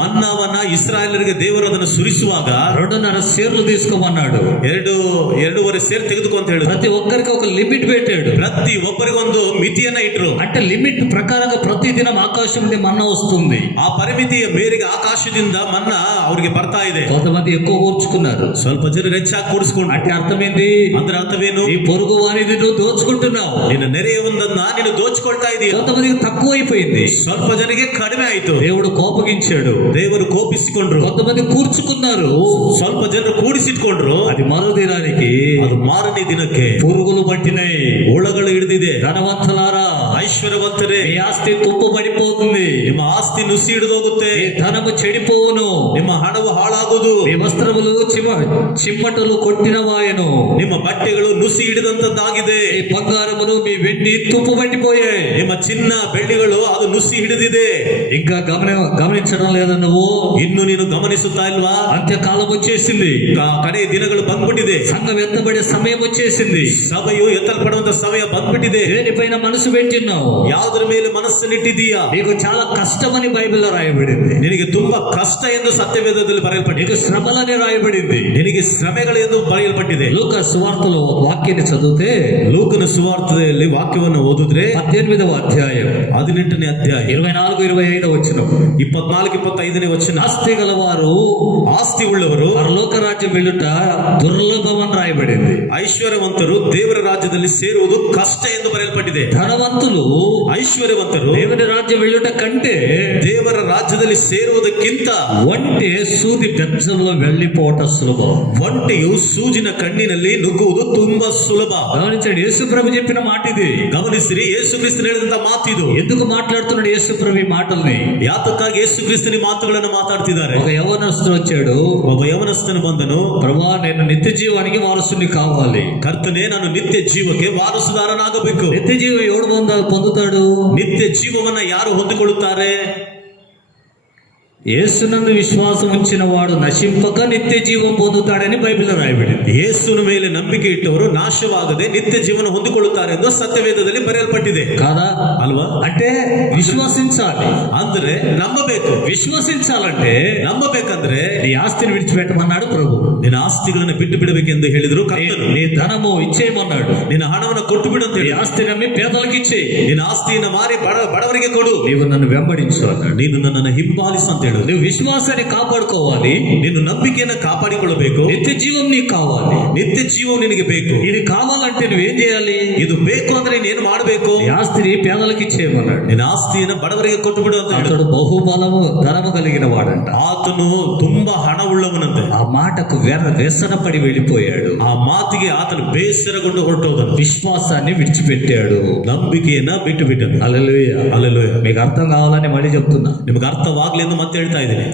ಮನ್ನಾವನ್ನ ಇಸ್ರಾಯೇಲರಿಗೆ ದೇವರು ಅದನ್ನು ಸುರಿಸುವಾಗ 2.5 సేర్లు తీసుకోమన్నాడు. 2.5 ಸೇರ್ ತೆಗೆದುಕೊ ಅಂತ ಹೇಳಿದ್ರು. ప్రతి ఒక్కరికి ఒక లిమిట్ పెట్టాడు. ಪ್ರತಿ ಒಬ್ಬರಿಗೊಂದು ಮಿತಿಯನ್ನ ಇಟ್ರು. అంటే లిమిట్ ప్రకారంగా ప్రతి దినం ఆకాశం నుండి మన్నా వస్తుంది. ಆ ಪರಿಮಿತಿಯ ಮೇರೆಗೆ ಆಕಾಶದಿಂದ ಮನ್ನಾ ಅವರಿಗೆ ಬರ್ತಾ ಇದೆ. కొంతమంది ఎక్కువ కూర్చుకున్నారు, ಸ್ವಲ್ಪ ಜನರು ಹೆಚ್ಚಾಗಿ ಕೂಡಿಸ್ಕೊಂಡು. అంటే అర్థమైంది, ಅದರ ಅರ್ಥವೇನು? ಕಾರಣವೇನು? నీ పొరుగు వారిని నువ్వు దోచుకుంటున్నావు. ನಿನ್ನ ನೆರೆಯವನ್ನ ನೀನು ದೋಚ್ಕೊಳ್ತಾ ಇದೀಯ. కొంతమందికి తక్కువైపోయింది. ಸ್ವಲ್ಪ ಜನರಿಗೆ ಕಡಿಮೆ ಆಯ್ತು. దేవుడు కోపగించాడు. ದೇವರು ಕೋಪಿಸಿಕೊಂಡ್ರು. కొంతమంది కూర్చుకున్నారు. ಸ್ವಲ್ಪ ಜನರು ಕೂಡಿಸಿಟ್ಕೊಂಡ್ರು. అది మరుదినానికి ಅದು ಮಾರನೇ ದಿನಕ್ಕೆ పురుగులు పట్టినాయి. ಹುಳಗಳು ಹಿಡಿದಿದೆ. ధనవంతులారా, ಐಶ್ವರ್ಯವಂತರೇ, మీ ఆస్తి తుప్పు పడిపోతుంది. ನಿಮ್ಮ ಆಸ್ತಿ ನುಸಿ ಹಿಡಿದೋಗುತ್ತೆ. మీ ధనము చెడిపోవును. ನಿಮ್ಮ ಹಣವು ಹಾಳಾಗುವುದು. మీ వస్త్రములు చిమ్మటలు కొట్టినవాయను. ನಿಮ್ಮ బట్టೆಗಳು ನುಸಿ ಹಿಡಿದಂತದ್ದಾಗಿದೆ. మీ బంగారములు మీ వెండి తుప్పు పట్టిపోయాయి. ನಿಮ್ಮ ಚಿನ್ನ ಬೆಳ್ಳಿಗಳು ಅದು ನುಸಿ ಹಿಡಿದಿದೆ. ఇంకా గమనించడం లేదా నువ్వు? ಇನ್ನು ನೀನು ಗಮನಿಸುತ್ತಾ ಇಲ್ವಾ? అంత్యకాలం వచ్చేసింది. ಕಡೆ ದಿನಗಳು ಬಂದ್ಬಿಟ್ಟಿದೆ. సంఘం ఎత్తబడే సమయం వచ్చేసింది. ಸಭೆಯು ಎತ್ತಲ್ಪಡುವಂತ ಸಮಯ ಬಂದ್ಬಿಟ್ಟಿದೆ. దేనిపైన మనసు పెట్టినావు? ಯಾವುದರ ಮೇಲೆ ಮನಸ್ಸನ್ನಿಟ್ಟಿದೀಯಾ? నీకు చాలా కష్టమని బైబిల్లో రాయబడింది. ನಿನಗೆ ತುಂಬಾ ಕಷ್ಟ ಎಂದು ಸತ್ಯವೇದದಲ್ಲಿ ಬರೆಯಲ್ಪಟ್ಟಿದೆ. నీకు శ్రమలని రాయబడింది. ನಿನಗೆ ಶ್ರಮೆಗಳು ಎಂದು ಬರೆಯಲ್ಪಟ್ಟಿದೆ. లూకా సువార్తలో ఒక వాక్యాన్ని చదివితే, ಲೂಕನ ಸುವಾರ್ತೆಯಲ್ಲಿ ವಾಕ್ಯವನ್ನು ಓದಿದ್ರೆ 18వ అధ్యాయం 18ನೇ ಅಧ್ಯಾಯ 24-25 వచనం. 24-25ನೇ ವಚನ. ఆస్తి గలవారు, ಆಸ್ತಿ ಉಳ್ಳವರು పరలోక రాజ్యం వెళ్ళుట దుర్లభమని రాయబడింది. ಐಶ್ವರ್ಯವಂತರು ದೇವರ ರಾಜ್ಯದಲ್ಲಿ ಸೇರುವುದು ಕಷ್ಟ ಎಂದು ಬರೆಯಲ್ಪಟ್ಟಿದೆ. ధనవంతులు ಐಶ್ವರ್ಯವಂತರು దేవుని రాజ్యం వెళ్ళుట కంటే ದೇವರ ರಾಜ್ಯದಲ್ಲಿ ಸೇರುವುದಕ್ಕಿಂತ ಒಂಟೆ ಸೂದಿ ಬೆಚ್ಚలో వెళ్ళిపోవటం సులభం. ಒಂಟೆಯು ಸೂಜಿನ ಕಣ್ಣಿನಲ್ಲಿ ನುಗ್ಗುವುದು ತುಂಬಾ ಸುಲಭ. గమనించండి, యేసుప్రభు చెప్పిన మాట ఇది. ಗಮನಿಸಿರಿ, ಯೇಸು ಕ್ರಿಸ್ತನು ಹೇಳಿದಂತ ಮಾತಿದು. ఎందుకు మాట్లాడుతున్నాడు యేసుప్రభు ఈ మాటల్ని? ಯಾತಕ್ಕಾಗಿ ಯೇಸು ಕ್ರಿಸ್ತನ ಮಾತುಗಳನ್ನು ಮಾತಾಡ್ತಿದ್ದಾರೆ? ఒక యవనస్తుడు వచ్చాడు. ಒಬ್ಬ ಯವನಸ್ಥನು ಬಂದನು. ప్రభువా, నేను నిత్య జీవానికి వారసుని కావాలి. ಕರ್ತನೇ, ನಾನು ನಿತ್ಯ ಜೀವಕ್ಕೆ ವಾರಸುದಾರನಾಗಬೇಕು. నిత్య జీవ ఎవడు పొందుతాడు? ನಿತ್ಯ ಜೀವವನ್ನ ಯಾರು ಹೊಂದಿಕೊಳ್ಳುತ್ತಾರೆ? యేసునందు విశ్వాసం ఉంచిన వాడు నశింపక నిత్య జీవం పొందుతాడని బైబిల్లో రాయబడింది. ಯೇಸುವಿನ ಮೇಲೆ ನಂಬಿಕೆ ಇಟ್ಟವರು ನಾಶವಾಗದೆ ನಿತ್ಯ ಜೀವನ ಹೊಂದಿಕೊಳ್ಳುತ್ತಾರೆ ಎಂದು ಸತ್ಯವೇದದಲ್ಲಿ ಬರೆಯಲ್ಪಟ್ಟಿದೆ. కాదా? ಅಲ್ವಾ? అంటే విశ్వసించాలి. ಅಂದ್ರೆ ನಂಬಬೇಕು. విశ్వసించాలంటే ನಂಬಬೇಕಂದ್ರೆ నీ ఆస్తిని విడిచిపెట్టమన్నాడు ప్రభు. ನಿನ್ನ ಆಸ್ತಿಗಳನ್ನು ಬಿಟ್ಟು ಬಿಡಬೇಕೆಂದು ಹೇಳಿದ್ರು ಕರ್ತನು. నీ ధనము ఇచ్చేయమన్నాడు. ನಿನ್ನ ಹಣವನ್ನು ಕೊಟ್ಟು ಬಿಡು ಅಂತ నీ ಹೇಳಿ. ఆస్తిని అమ్మి పేదలకు ఇచ్చేయి. ನಿನ್ನ ಆಸ್ತಿಯನ್ನು ಮಾರಿ ಬಡವರಿಗೆ ಕೊಡು. నీవు నన్ను వెంబడించు అన్నాడు. ನೀನು ನನ್ನನ್ನು ಹಿಂಬಾಲಿಸು ಅಂತ ಹೇಳು. నువ్వు విశ్వాసాన్ని కాపాడుకోవాలి. ನೀನು ನಂಬಿಕೆಯನ್ನು ಕಾಪಾಡಿಕೊಳ್ಳಬೇಕು. నిత్య జీవం నీకు కావాలి. ನಿತ್ಯ ಜೀವವು ನಿನಗೆ ಬೇಕು. ఇది కావాలంటే నువ్వేం చేయాలి? ಇದು ಬೇಕು ಅಂದ್ರೆ ನೀನು ಮಾಡಬೇಕು. నీ ఆస్తిని పేదలకు ఇచ్చేయమన్నాడు. ನಿನ್ನ ಆಸ್ತಿಯನ್ನು ಬಡವರಿಗೆ ಕೊಟ್ಟು ಬಿಡು ಅಂತ ಹೇಳು. అతడు బహుబలము ధనము కలిగిన వాడంట. ಆತನು ತುಂಬಾ ಹಣ ಉಳ್ಳವನಂತೆ. ఆ మాటకు వ్యసనపడి వెళ్ళిపోయాడు. ಆ ಮಾತಿಗೆ ಆತನು ಬೇಸರಗೊಂಡು ಹೊರಟೋದನು. విశ్వాసాన్ని విడిచిపెట్టాడు. ನಂಬಿಕೆಯನ್ನ ಬಿಟ್ಟು ಬಿಟ್ಟನು. హల్లెలూయా. ಹಲ್ಲೆಲೂಯಾ. మీకు అర్థం కావాలని మళ్ళీ చెప్తున్నా. ನಿಮಗೆ ಅರ್ಥವಾಗ್ಲಿ ಎಂದು ಮತ್ತೆ ಹೇಳ್ತಾ ಇದ್ದೀನಿ.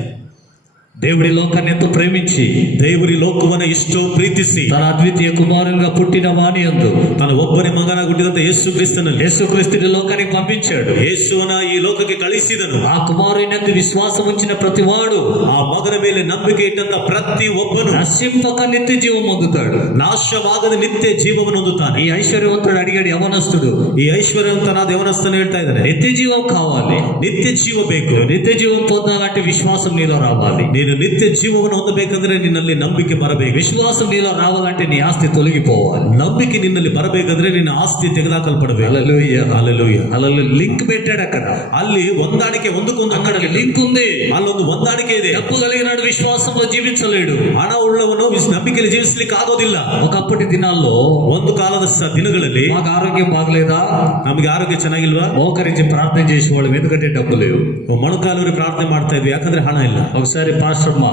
దేవుడి లోకాన్ని ఎంతో ప్రేమించి ದೇವರು ಈ ಲೋಕವನ್ನ ಇಷ್ಟೋ ಪ್ರೀತಿಸಿ తన అద్వితీయ కుమారునిగా పుట్టిన వాని యందు ತನ್ನ ಒಬ್ಬನೇ ಮಗನಾಗುಟ್ಟಿದಂತ ಯೇಸು ಕ್ರಿಸ್ತನಲ್ಲಿ యేసుక్రీస్తుని లోకానికి పంపించాడు. ಯೇಸುವನ ಈ ಲೋಕಕ್ಕೆ ಕಳಿಸಿದನು. ఆ కుమారునియందు విశ్వాసం ఉంచిన ప్రతివాడు ಆ ಮಗನ ಮೇಲೆ ನಂಬಿಕೆ ಇಟ್ಟಂತ ಪ್ರತಿ ಒಬ್ಬನು నశింపక నిత్య జీవం పొందుతాడు. ನಾಶವಾಗದ ನಿತ್ಯ ಜೀವವನ್ನು ಹೊಂದುತ್ತಾನೆ. ఈ ఐశ్వర్యవంతుడు అడిగాడు యవనస్తుడు, ಈ ಐಶ್ವರ್ಯವಂತನಾದ ಯವನಸ್ಥನು ಹೇಳ್ತಾ ಇದ್ದಾನೆ, నిత్య జీవం కావాలి. ನಿತ್ಯ ಜೀವ ಬೇಕು. నిత్య జీవం పొందాలంటే విశ్వాసం నీలో రావాలి. ನೀನು ನಿತ್ಯ ಜೀವವನ್ನು ಹೊಂದಬೇಕಂದ್ರೆ ನಿನ್ನಲ್ಲಿ ನಂಬಿಕೆ ಬರಬೇಕು. విశ్వాసం నీలో రావాలంటే నీ ఆస్తి తొలగిపోవాలి. ನಂಬಿಕೆ ನಿನ್ನಲ್ಲಿ ಬರಬೇಕಂದ್ರೆ ನಿನ್ನ ಆಸ್ತಿ ತೆಗೆದಾಕಲ್ಪಡಬೇಕು. హల్లెలూయా. ಹಲ್ಲೆಲೂಯಾ. హల్లెలూయా. లింక్ పెట్టాడు అక్కడ. ಅಲ್ಲಿ ಹೊಂದಾಣಿಕೆ ಒಂದಕ್ಕೊಂದು అక్కడ లింక్ ఉంది. ಅಲ್ಲೊಂದು ಹೊಂದಾಣಿಕೆ ಇದೆ. డబ్బు కలిగినాడు విశ్వాసంలో జీవించలేడు. ಹಣ ಉಳ್ಳವನು ನಂಬಿಕೆಯಲ್ಲಿ ಜೀವಿಸಲಿಕ್ಕೆ ಆಗೋದಿಲ್ಲ. ఒకప్పటి దినాల్లో ಒಂದು ಕಾಲದ ದಿನಗಳಲ್ಲಿ మాకు ఆరోగ్యం బాగలేదా, ನಮಗೆ ಆರೋಗ್ಯ ಚೆನ್ನಾಗಿಲ್ವಾ, మోకరించి ప్రార్థన చేసేవాళ్ళం, ఎందుకంటే డబ్బు లేవు. ಮೊಣಕಾಲೂರಿ ಪ್ರಾರ್ಥನೆ ಮಾಡ್ತಾ ಇದ್ವಿ, ಯಾಕಂದ್ರೆ ಹಣ ಇಲ್ಲ. ఒకసారి పాస్టర్మ,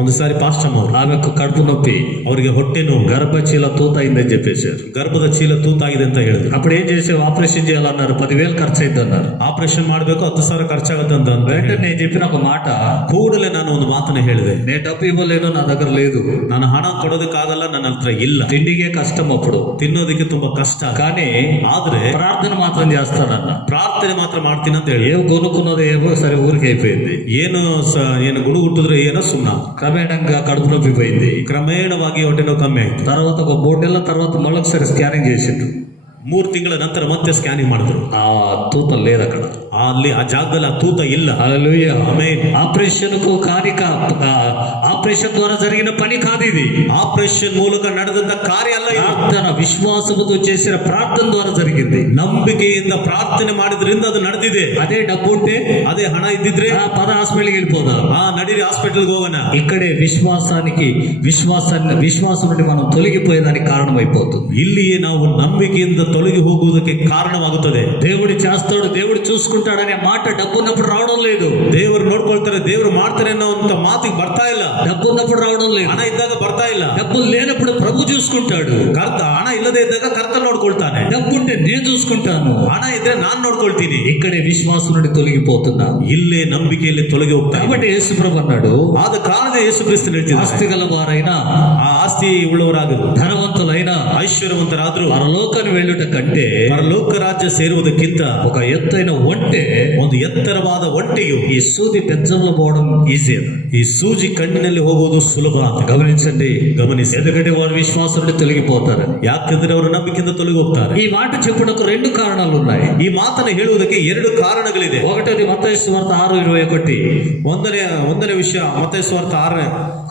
ಒಂದು ಸಾರಿ ಪಾಸ್ಟಮ್ಮ ಅವರು, ఆమెకు కడుపు నొప్పి, ಅವರಿಗೆ ಹೊಟ್ಟೆ ನೋವು, గర్భచీల తూత అయిందని చెప్పేశారు. ಗರ್ಭದ ಚೀಲ ತೂತಾಗಿದೆ ಅಂತ ಹೇಳಿದ್ರು. అప్పుడు ఏం చేసావు? ఆపరేషన్ చేయాలన్నారు. 10,000 ఖర్చు అయింది అన్నారు. ಆಪರೇಷನ್ ಮಾಡಬೇಕು, 10,000 ಖರ್ಚಾಗುತ್ತೆ ಅಂತ వెంటనే నేను చెప్పిన ఒక మాట, ಕೂಡಲೇ ನಾನು ಒಂದು ಮಾತನ್ನ ಹೇಳಿದೆ, నేను డబ్బు ఇవ్వలేను, నా దగ్గర లేదు, ನಾನು ಹಣ ಕೊಡೋದಕ್ಕಾಗಲ್ಲ, ನನ್ನ ಹತ್ರ ಇಲ್ಲ, తిండికే కష్టం, అప్పుడు ತಿನ್ನೋದಕ್ಕೆ ತುಂಬಾ ಕಷ್ಟ, కానీ ಆದ್ರೆ ప్రార్థన మాత్రం చేస్తానన్న. ಪ್ರಾರ್ಥನೆ ಮಾತ್ರ ಮಾಡ್ತೀನಿ ಅಂತ ಹೇಳಿ ఏం కొనుక్కున్నదో ఏమో సరే ఊరికి అయిపోయింది. ಏನು ಗುಡು ಹುಟ್ಟಿದ್ರೆ ಏನೋ ಸುಮ್ಮನ. క్రమేణంగా కడుపు నొప్పి పోయింది. ಕ್ರಮೇಣವಾಗಿ ಹೊಟ್ಟೆ ನೋವು ಕಮ್ಮಿ ಆಯ್ತು. తర్వాత ఒక 3 నెలల తర్వాత మళ్ళొకసారి స్కానింగ్ చేసిండ్రు. 3 ತಿಂಗಳ ನಂತರ ಮತ್ತೆ ಸ್ಕ್ಯಾನಿಂಗ್ ಮಾಡಿದ್ರು. ఆ తూత లేదు అక్కడ. ಆ ಅಲ್ಲಿ ಆ ಜಾಗದಲ್ಲಿ ಆ ತೂತ ಇಲ್ಲ. హల్లెలూయా. ఆమేన్. ఆపరేషన్ కు కానిక ఆపరేషన్ ద్వారా జరిగిన పని కాదు ఇది. ಆಪರೇಷನ್ ಮೂಲಕ ನಡೆದಂತ ಕಾರ್ಯ ಅಲ್ಲ ಇದು. ప్రార్థన విశ్వాసముతో చేసిన ప్రార్థన ద్వారా జరిగింది. ನಂಬಿಕೆಯಿಂದ ಪ್ರಾರ್ಥನೆ ಮಾಡಿದ್ರಿಂದ ಅದು ನಡೆದಿದೆ. అదే డబ్బు ఉంటే ಅದೇ హಣ ಇದ್ದಿದ್ರೆ పద హాస్పిటల్కి వెళ్ళిపోదాం. ನಡೀರಿ ಹಾಸ್ಪಿಟಲ್ಗೆ ಹೋಗೋಣ. ఇక్కడే విశ్వాసం నుండి మనం తొలగిపోయేదానికి కారణమైపోతుంది. ಇಲ್ಲಿಯೇ ನಾವು ನಂಬಿಕೆಯಿಂದ ತೊಲಗಿ ಹೋಗುವುದಕ್ಕೆ ಕಾರಣವಾಗುತ್ತದೆ. దేవుడు చేస్తాడు, దేవుడు చూసుకుంటాడనే మాట డబ్బు ఉన్నప్పుడు రావడం లేదు. ದೇವರು ನೋಡ್ಕೊಳ್ತಾರೆ, ದೇವರು ಮಾಡ್ತಾರೆ ಅನ್ನೋಂತ ಮಾತಿಗೆ ಬರ್ತಾ ಇಲ್ಲ. డబ్బు ఉన్నప్పుడు రావడం లేదు. ಹಣ ಇದ್ದಾಗ ಬರ್ತಾ ಇಲ್ಲ. డబ్బు లేనప్పుడు ప్రభు చూసుకుంటాడు. ಹಣ ಇಲ್ಲದೆ ಇದ್ದಾಗ ಕರ್ತ ನೋಡ್ಕೊಳ್ತಾನೆ. డబ్బు ఉంటే నేను చూసుకుంటాను. ಹಣ ಇದ್ರೆ ನಾನ್ ನೋಡ್ಕೊಳ್ತೀನಿ. ఇక్కడే విశ్వాసం నుండి తొలగిపోతున్నా. ಇಲ್ಲೇ ನಂಬಿಕೆಯಲ್ಲಿ ತೊಲಗಿ ಹೋಗ್ತಾ. కాబట్టి యేసు ప్రభు అన్నాడు, ಆದ ಕಾರಣದ ಯೇಸು ಕ್ರಿಸ್ತ ಹೇಳ್ತಿದ್ದಾನೆ, ఆస్తి గల వారైనా, ಆ ಆಸ್ತಿ ಉಳ್ಳವರಾಗದು, ధనవంతులైనా, ಐಶ್ವರ್ಯವಂತರಾದ್ರೂ పరలోకాన్ని వెళ్ళుట కంటే ಪರಲೋಕ ರಾಜ್ಯ ಸೇರುವುದಕ್ಕಿಂತ ఒక ఎత్తైన ఒంటె, ಒಂದು ಎತ್ತರವಾದ ಒಂಟೆಯು ఈ సూది పెంచంలో పోవడం ఈజీ. ಈ ಸೂಜಿ ಕಣ್ಣಿನಲ್ಲಿ ಹೋಗುವುದು ಸುಲಭ ಅಂತ గమనించండి. ಗಮನಿಸಿ. ఎందుకంటే వారు విశ్వాసం నుండి తొలగిపోతారు. ಯಾಕಂದ್ರೆ ಅವರು ನಂಬಿಕೆಯಿಂದ ತೊಲಗಿ ಹೋಗ್ತಾರೆ. ఈ మాట చెప్పుటకు రెండు కారణాలు ఉన్నాయి. ಈ ಮಾತನ್ನು ಹೇಳುವುದಕ್ಕೆ ಎರಡು ಕಾರಣಗಳಿದೆ. ఒకటది మత్తయి సువార్త 6:21. ಒಂದನೇ ವಿಷಯ ಮತ್ತಾಯ ಸುವಾರ್ತೆ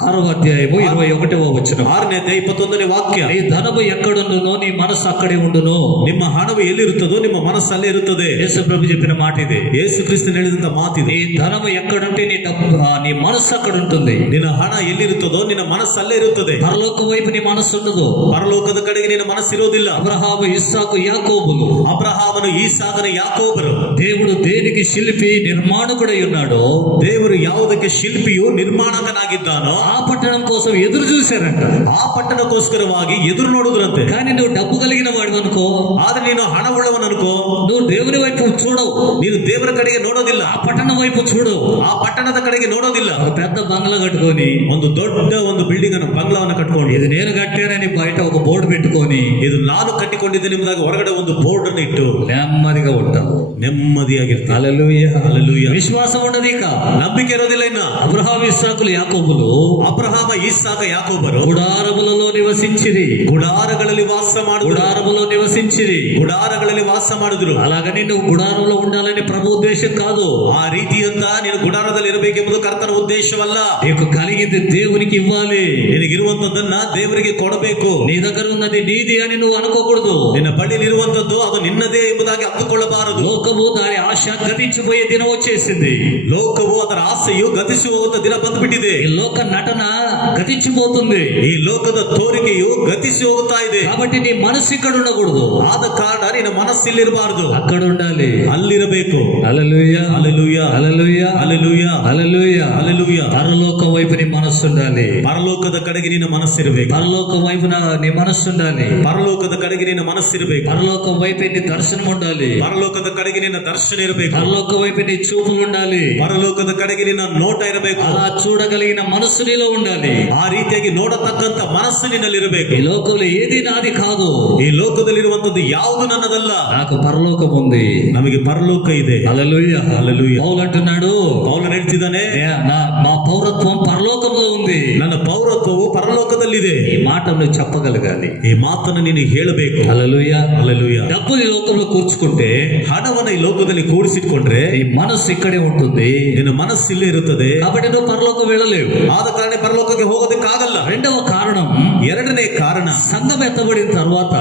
6వ అధ్యాయము 21వ వచనం. 6ನೇ ಅಧ್ಯಾಯ 21ನೇ ವಾಕ್ಯ. నీ ధనము ఎక్కడుండునో నీ మనస్సు అక్కడే ఉండును. ನಿಮ್ಮ ಹಣವು ಎಲ್ಲಿರುತ್ತದೋ ನಿಮ್ಮ ಮನಸ್ಸಲ್ಲೇ ಇರುತ್ತದೆ. యేసు ప్రభు చెప్పిన మాట ఇది. ಯೇಸು ಕ್ರಿಸ್ತನು ಹೇಳಿದಂತ ಮಾತಿದೆ. నీ ధనము ఎక్కడుంటే నీ మనస్సు అక్కడ ఉంటుంది. ನಿನ್ನ ಹಣ ಎಲ್ಲಿರುತ್ತದೋ ನಿನ್ನ ಮನಸ್ಸಲ್ಲೇ ಇರುತ್ತದೆ. పరలోకం వైపు నీ మనస్సు ఉండదు. ಪರಲೋಕದ ಕಡೆಗೆ ನಿನ್ನ ಮನಸ್ಸಿರೋದಿಲ್ಲ. అబ్రహాము, ఇస్సాకు, యాకోబులు, ಅಬ್ರಹಾಮನು, ಈಸಾಕನು, ಯಾಕೋಬರು. దేవుడు దేనికి శిల్పి నిర్మాణకుడై ఉన్నాడో, ದೇವರು ಯಾವುದಕ್ಕೆ ಶಿಲ್ಪಿಯು ನಿರ್ಮಾಣಕನಾಗಿದ್ದಾನೋ ఆ పట్టణం కోసం ఎదురు చూశారంట. ಆ ಪಟ್ಟಣಕ್ಕೋಸ್ಕರವಾಗಿ ಎದುರು ನೋಡುದ್ರಂತೆ. కానీ నువ్వు డబ్బు కలిగిన వాడు అనుకో, ಆದ್ರೆ ನೀನು ಹಣ ಉಳ್ಳವನು ಅನ್ಕೋ, నువ్వు దేవుని వైపు చూడవు. ನೀನು ದೇವರ ಕಡೆಗೆ ನೋಡೋದಿಲ್ಲ. ఆ పట్టణం వైపు చూడవు. ಆ ಪಟ್ಟಣದ ಕಡೆಗೆ ನೋಡೋದಿಲ್ಲ. ఒక పెద్ద బంగ్లా కట్టుకొని, ಒಂದು ದೊಡ್ಡ ಒಂದು ಬಿಲ್ಡಿಂಗ್ ಅನ್ನು ಬಂಗ್ಲಾವನ್ನು ಕಟ್ಕೊಂಡು, ఇది నేను కట్టానని బయట ఒక బోర్డు పెట్టుకొని, ಇದು ನಾನು ಕಟ್ಟಿಕೊಂಡಿದ್ದೆ ನಿಮ್ಮದಾಗ ಹೊರಗಡೆ ಒಂದು ಬೋರ್ಡ್ ಅನ್ನು ಇಟ್ಟು నెమ్మదిగా ఉంటావు. ನೆಮ್ಮದಿಯಾಗಿರ್ತಾರೆ. హల్లెలూయా. హల్లెలూయా. విశ్వాసం ఉండదు. ఇక ನಂಬಿಕೆ ಇರೋದಿಲ್ಲ. ಇನ್ನ అబ్రహాము, ఇస్సాకులు, యాకోబులు ಅಬ್ರಹಾಮ, ಈಸಾಕ, ಯಾಕೋಬರು గుడారములలో నివసించిరి. ಗುಡಾರಗಳಲ್ಲಿ ವಾಸ ಮಾಡಿದ್ರು. గుడారములో నివసించిరి. ಗುಡಾರಗಳಲ್ಲಿ ವಾಸ ಮಾಡಿದ್ರು. అలాగని నువ్వు గుడారంలో ఉండాలని ప్రభు ఉద్దేశం కాదు. ಆ ರೀತಿಯಂತ ನೀನು ಗುಡಾರದಲ್ಲಿ ಇರಬೇಕೆಂಬುದು ಕರ್ತನ ಉದ್ದೇಶವಲ್ಲ. నీకు కలిగింది దేవునికి ఇవ్వాలి. ನಿನಗಿರುವಂತದ್ದನ್ನ ದೇವರಿಗೆ ಕೊಡಬೇಕು. నీ దగ్గర ఉన్నది నీది అని నువ్వు అనుకోకూడదు. ನಿನ್ನ ಬಳಿಲಿರುವಂತದ್ದು ಅದು ನಿನ್ನದೇ ಎಂಬುದಾಗಿ ಅಂದುಕೊಳ್ಳಬಾರದು. లోకము దాని ఆశ గతించిపోయే దినం వచ్చేసింది. ಲೋಕವು ಅದರ ಆಸೆಯು ಗತಿಸಿ ಹೋಗುತ್ತ ದಿನ ಬಂದ್ಬಿಟ್ಟಿದೆ. ఈ లోక నటన గతించిపోతుంది. ಈ ಲೋಕದ ತೋರಿಕೆಯು ಗತಿಸಿ ಹೋಗುತ್ತಾ ಇದೆ. కాబట్టి నీ మనసు ఇక్కడ ఉండకూడదు. ಆದ ಕಾರಣ ನಿನ್ನ ಮನಸ್ಸಿಲ್ಲಿರಬಾರದು, అక్కడ ఉండాలి. ಅಲ್ಲಿರಬೇಕು. హల్లెలూయా. హల్లెలూయా. హల్లెలూయా. హల్లెలూయా. హల్లెలూయా. హల్లెలూయా. పరలోకం వైపు నీ మనస్సు ఉండాలి. ಪರಲೋಕದ ಕಡೆಗೆ ನಿನ್ನ ಮನಸ್ಸಿರಬೇಕು. పరలోకం వైపు నీ మనస్సు ఉండాలి. ಪರಲೋಕದ ಕಡೆಗೆ ನಿನ್ನ ಮನಸ್ಸಿರಬೇಕು. పరలోకం వైపు నీ దర్శనం ఉండాలి. ಪರಲೋಕದ ಕಡೆಗೆ ನಿನ್ನ ದರ್ಶನ ಇರಬೇಕು. పరలోకం వైపు నీ చూపులు ఉండాలి. ಪರಲೋಕದ ಕಡೆಗೆ ನಿನ್ನ ನೋಟ ಇರಬೇಕು. అలా చూడగలిగిన మనస్సు నీలో ఉండాలి. ಆ ರೀತಿಯಾಗಿ ನೋಡತಕ್ಕಂತ ಮನಸ್ಸು ನಿನ್ನಲ್ಲಿರಬೇಕು. ఈ లోకంలో ఏది నాది కాదు. ಈ ಲೋಕದಲ್ಲಿರುವಂತದ್ದು ಯಾವುದು ನನ್ನದಲ್ಲ. నాకు పరలోకం ఉంది. ನಮಗೆ ಪರಲೋಕ ಇದೆ. హల్లెలూయా. హల్లెలూయా. పౌలు అంటున్నాడు, ಪೌಲನು ಹೇಳ್ತಿದ್ದಾನೆ, మా పౌరత్వం పరలోకంలో ఉంది. ನನ್ನ ಪೌರತ್ವವು ಪರಲೋಕದಲ್ಲಿದೆ. ఈ మాట నువ్వు చెప్పగలగాలి. ಈ ಮಾತನ್ನು ನೀನು ಹೇಳಬೇಕು. హల్లెలూయా. హల్లెలూయా. డబ్బుని ఈ లోకంలో కూర్చుకుంటే ಹಣವನ್ನ ಈ ಲೋಕದಲ್ಲಿ ಕೂಡಿಸಿಟ್ಕೊಂಡ್ರೆ ఈ మనస్సు ఇక్కడే ఉంటుంది. ನಿನ್ನ ಮನಸ್ಸು ಇಲ್ಲೇ ಇರುತ್ತದೆ. కాబట్టి నువ్వు పరలోకం వెళ్ళలేవు. ಆದ ಕಾರಣ ಪರಲೋಕಕ್ಕೆ ಹೋಗೋದಕ್ಕಾಗಲ್ಲ. రెండవ కారణం, ಎರಡನೇ ಕಾರಣ, సంఘం ఎత్తబడిన తర్వాత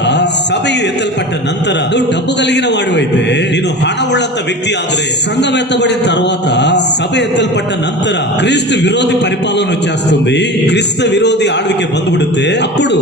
ಸಭೆಯು ಎತ್ತಲ್ಪಟ್ಟ ನಂತರ నువ్వు డబ్బు కలిగిన వాడు అయితే, ನೀನು ಹಣ ಉಳ್ಳಂತ ವ್ಯಕ್ತಿ ಆದ್ರೆ, సంఘం ఎత్తబడిన తర్వాత ಸಭೆ ಎತ್ತಲ್ಪಟ್ಟ ನಂತರ క్రీస్తు విరోధి పరిపాలన వచ్చేస్తుంది. ಕ್ರಿಸ್ತ ವಿರೋಧಿ ಆಳ್ವಿಕೆ ಬಂದ್ಬಿಡುತ್ತೆ. అప్పుడు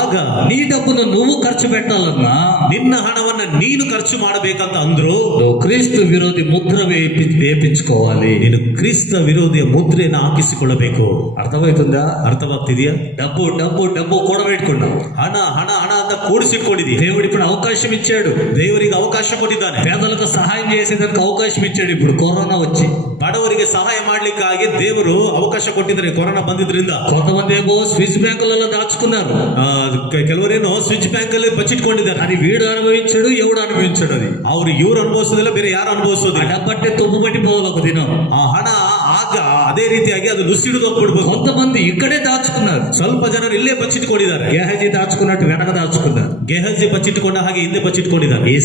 ಆಗ నీ డబ్బును నువ్వు ఖర్చు పెట్టాలన్నా, ನಿನ್ನ ಹಣವನ್ನ ನೀನು ಖರ್ಚು ಮಾಡಬೇಕಂತ ಅಂದ್ರು, నువ్వు క్రీస్తు విరోధి ముద్ర వేయించుకోవాలి. ನೀನು ಕ್ರಿಸ್ತ ವಿರೋಧಿಯ ಮುದ್ರೆಯನ್ನು ಹಾಕಿಸಿಕೊಳ್ಳಬೇಕು. అర్థమవుతుందా? ಅರ್ಥವಾಗ್ತಿದೆಯಾ? డబ్బు డబ్బు డబ్బు కూడబెట్టుకున్నావు. ಹಣ ಹಣ ಹಣ ಅಂತ ಕೂಡಿಸಿಟ್ಕೊಂಡಿದೀಯ. దేవుడు ఇప్పుడు అవకాశం ఇచ్చాడు. ದೇವರಿಗೆ ಅವಕಾಶ ಕೊಟ್ಟಿದ್ದಾನೆ. పేదలకు సహాయం చేసేదానికి అవకాశం ఇచ్చాడు. ఇప్పుడు కరోనా వచ్చి ಬಡವರಿಗೆ ಸಹಾಯ ಮಾಡ್ಲಿಕ್ಕಾಗಿ ದೇವರು ಅವಕಾಶ ಕೊಟ್ಟಿದ್ದಾರೆ. ಕೊರೋನಾ ಬಂದಿದ್ರಿಂದ కొంతమంది ఏమో స్విస్ బ్యాంకులలో దాచుకున్నారు. ಕೆಲವರೇನೋ ಸ್ವಿಚ್ ಬ್ಯಾಂಕ್ ಅಲ್ಲಿ ಬಚ್ಚಿಟ್ಕೊಂಡಿದ್ದಾರೆ. అది వీడు అనుభవించాడు, ఎవడు అనుభవించాడు. అది ಅವ್ರು ಇವ್ರು ಅನುಭವಿಸೋದಿಲ್ಲ, ಬೇರೆ ಯಾರು ఆ ಅನುಭವಿಸೋದಿಲ್ಲ. డబ్బట్టే తుప్పు పట్టిపోవాలి ఒక దినం. ಆ ಹಣ ಆಗ ಅದೇ ರೀತಿಯಾಗಿ ಅದು ನುಸಿಡಿದು ಹೋಗ್ಬಿಡ್ಬೇಕು. కొంతమంది ఇక్కడే దాచుకున్నారు. ಸ್ವಲ್ಪ ಜನರು ಇಲ್ಲೇ ಬಚ್ಚಿಟ್ಕೊಂಡಿದ್ದಾರೆ. గేహజీ దాచుకున్నట్టు వెనక దాచుకున్నారు. ಗೆಹಜಿ ಬಚ್ಚಿಟ್ಟುಕೊಂಡ ಹಾಗೆ ಹಿಂದೆ ಬಚ್ಚಿಟ್ಕೊಂಡಿದ್ದಾರೆ. ఈ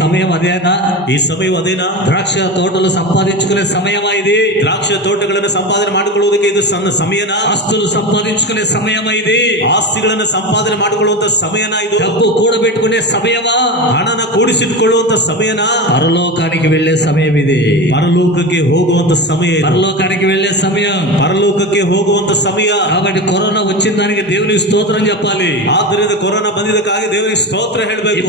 సమయం అదేనా? ಈ ಸಮಯ ಅದೇನಾ? ద్రాక్ష తోటలు సంపాదించుకునే సమయమా ఇది? ದ್ರಾಕ್ಷ ತೋಟಗಳನ್ನು ಸಂಪಾದನೆ ಮಾಡಿಕೊಳ್ಳುವುದಕ್ಕೆ ಇದು ಸಣ್ಣ ಸಮಯನಾ? ఆస్తులు సంపాదించుకునే సమయమా ఇది? ಆಸ್ತಿಗಳನ್ನು ಸಂಪಾದನೆ ಮಾಡಿಕೊಳ್ಳುವಂತ ಸಮಯನಾ ಇದು? డబ్బు కూడబెట్టుకునే సమయమా? ಹಣನ ಕೂಡಿಸಿಟ್ಕೊಳ್ಳುವಂತ ಸಮಯನಾ? పరలోకానికి వెళ్లే సమయం ఇది. ಪರಲೋಕಕ್ಕೆ ಹೋಗುವಂತ ಸಮಯ ಇದು. పరలోకానికి వెళ్లే సమయం. ಪರಲೋಕಕ್ಕೆ ಹೋಗುವಂತ ಸಮಯ. కాబట్టి కరోనా వచ్చిన దానికి దేవునికి స్తోత్రం చెప్పాలి. ಆದ್ದರಿಂದ ಕೊರೋನಾ ಬಂದಿದ್ದಕ್ಕಾಗಿ ದೇವರಿಗೆ ಸ್ತೋತ್ರ ಹೇಳಬೇಕು.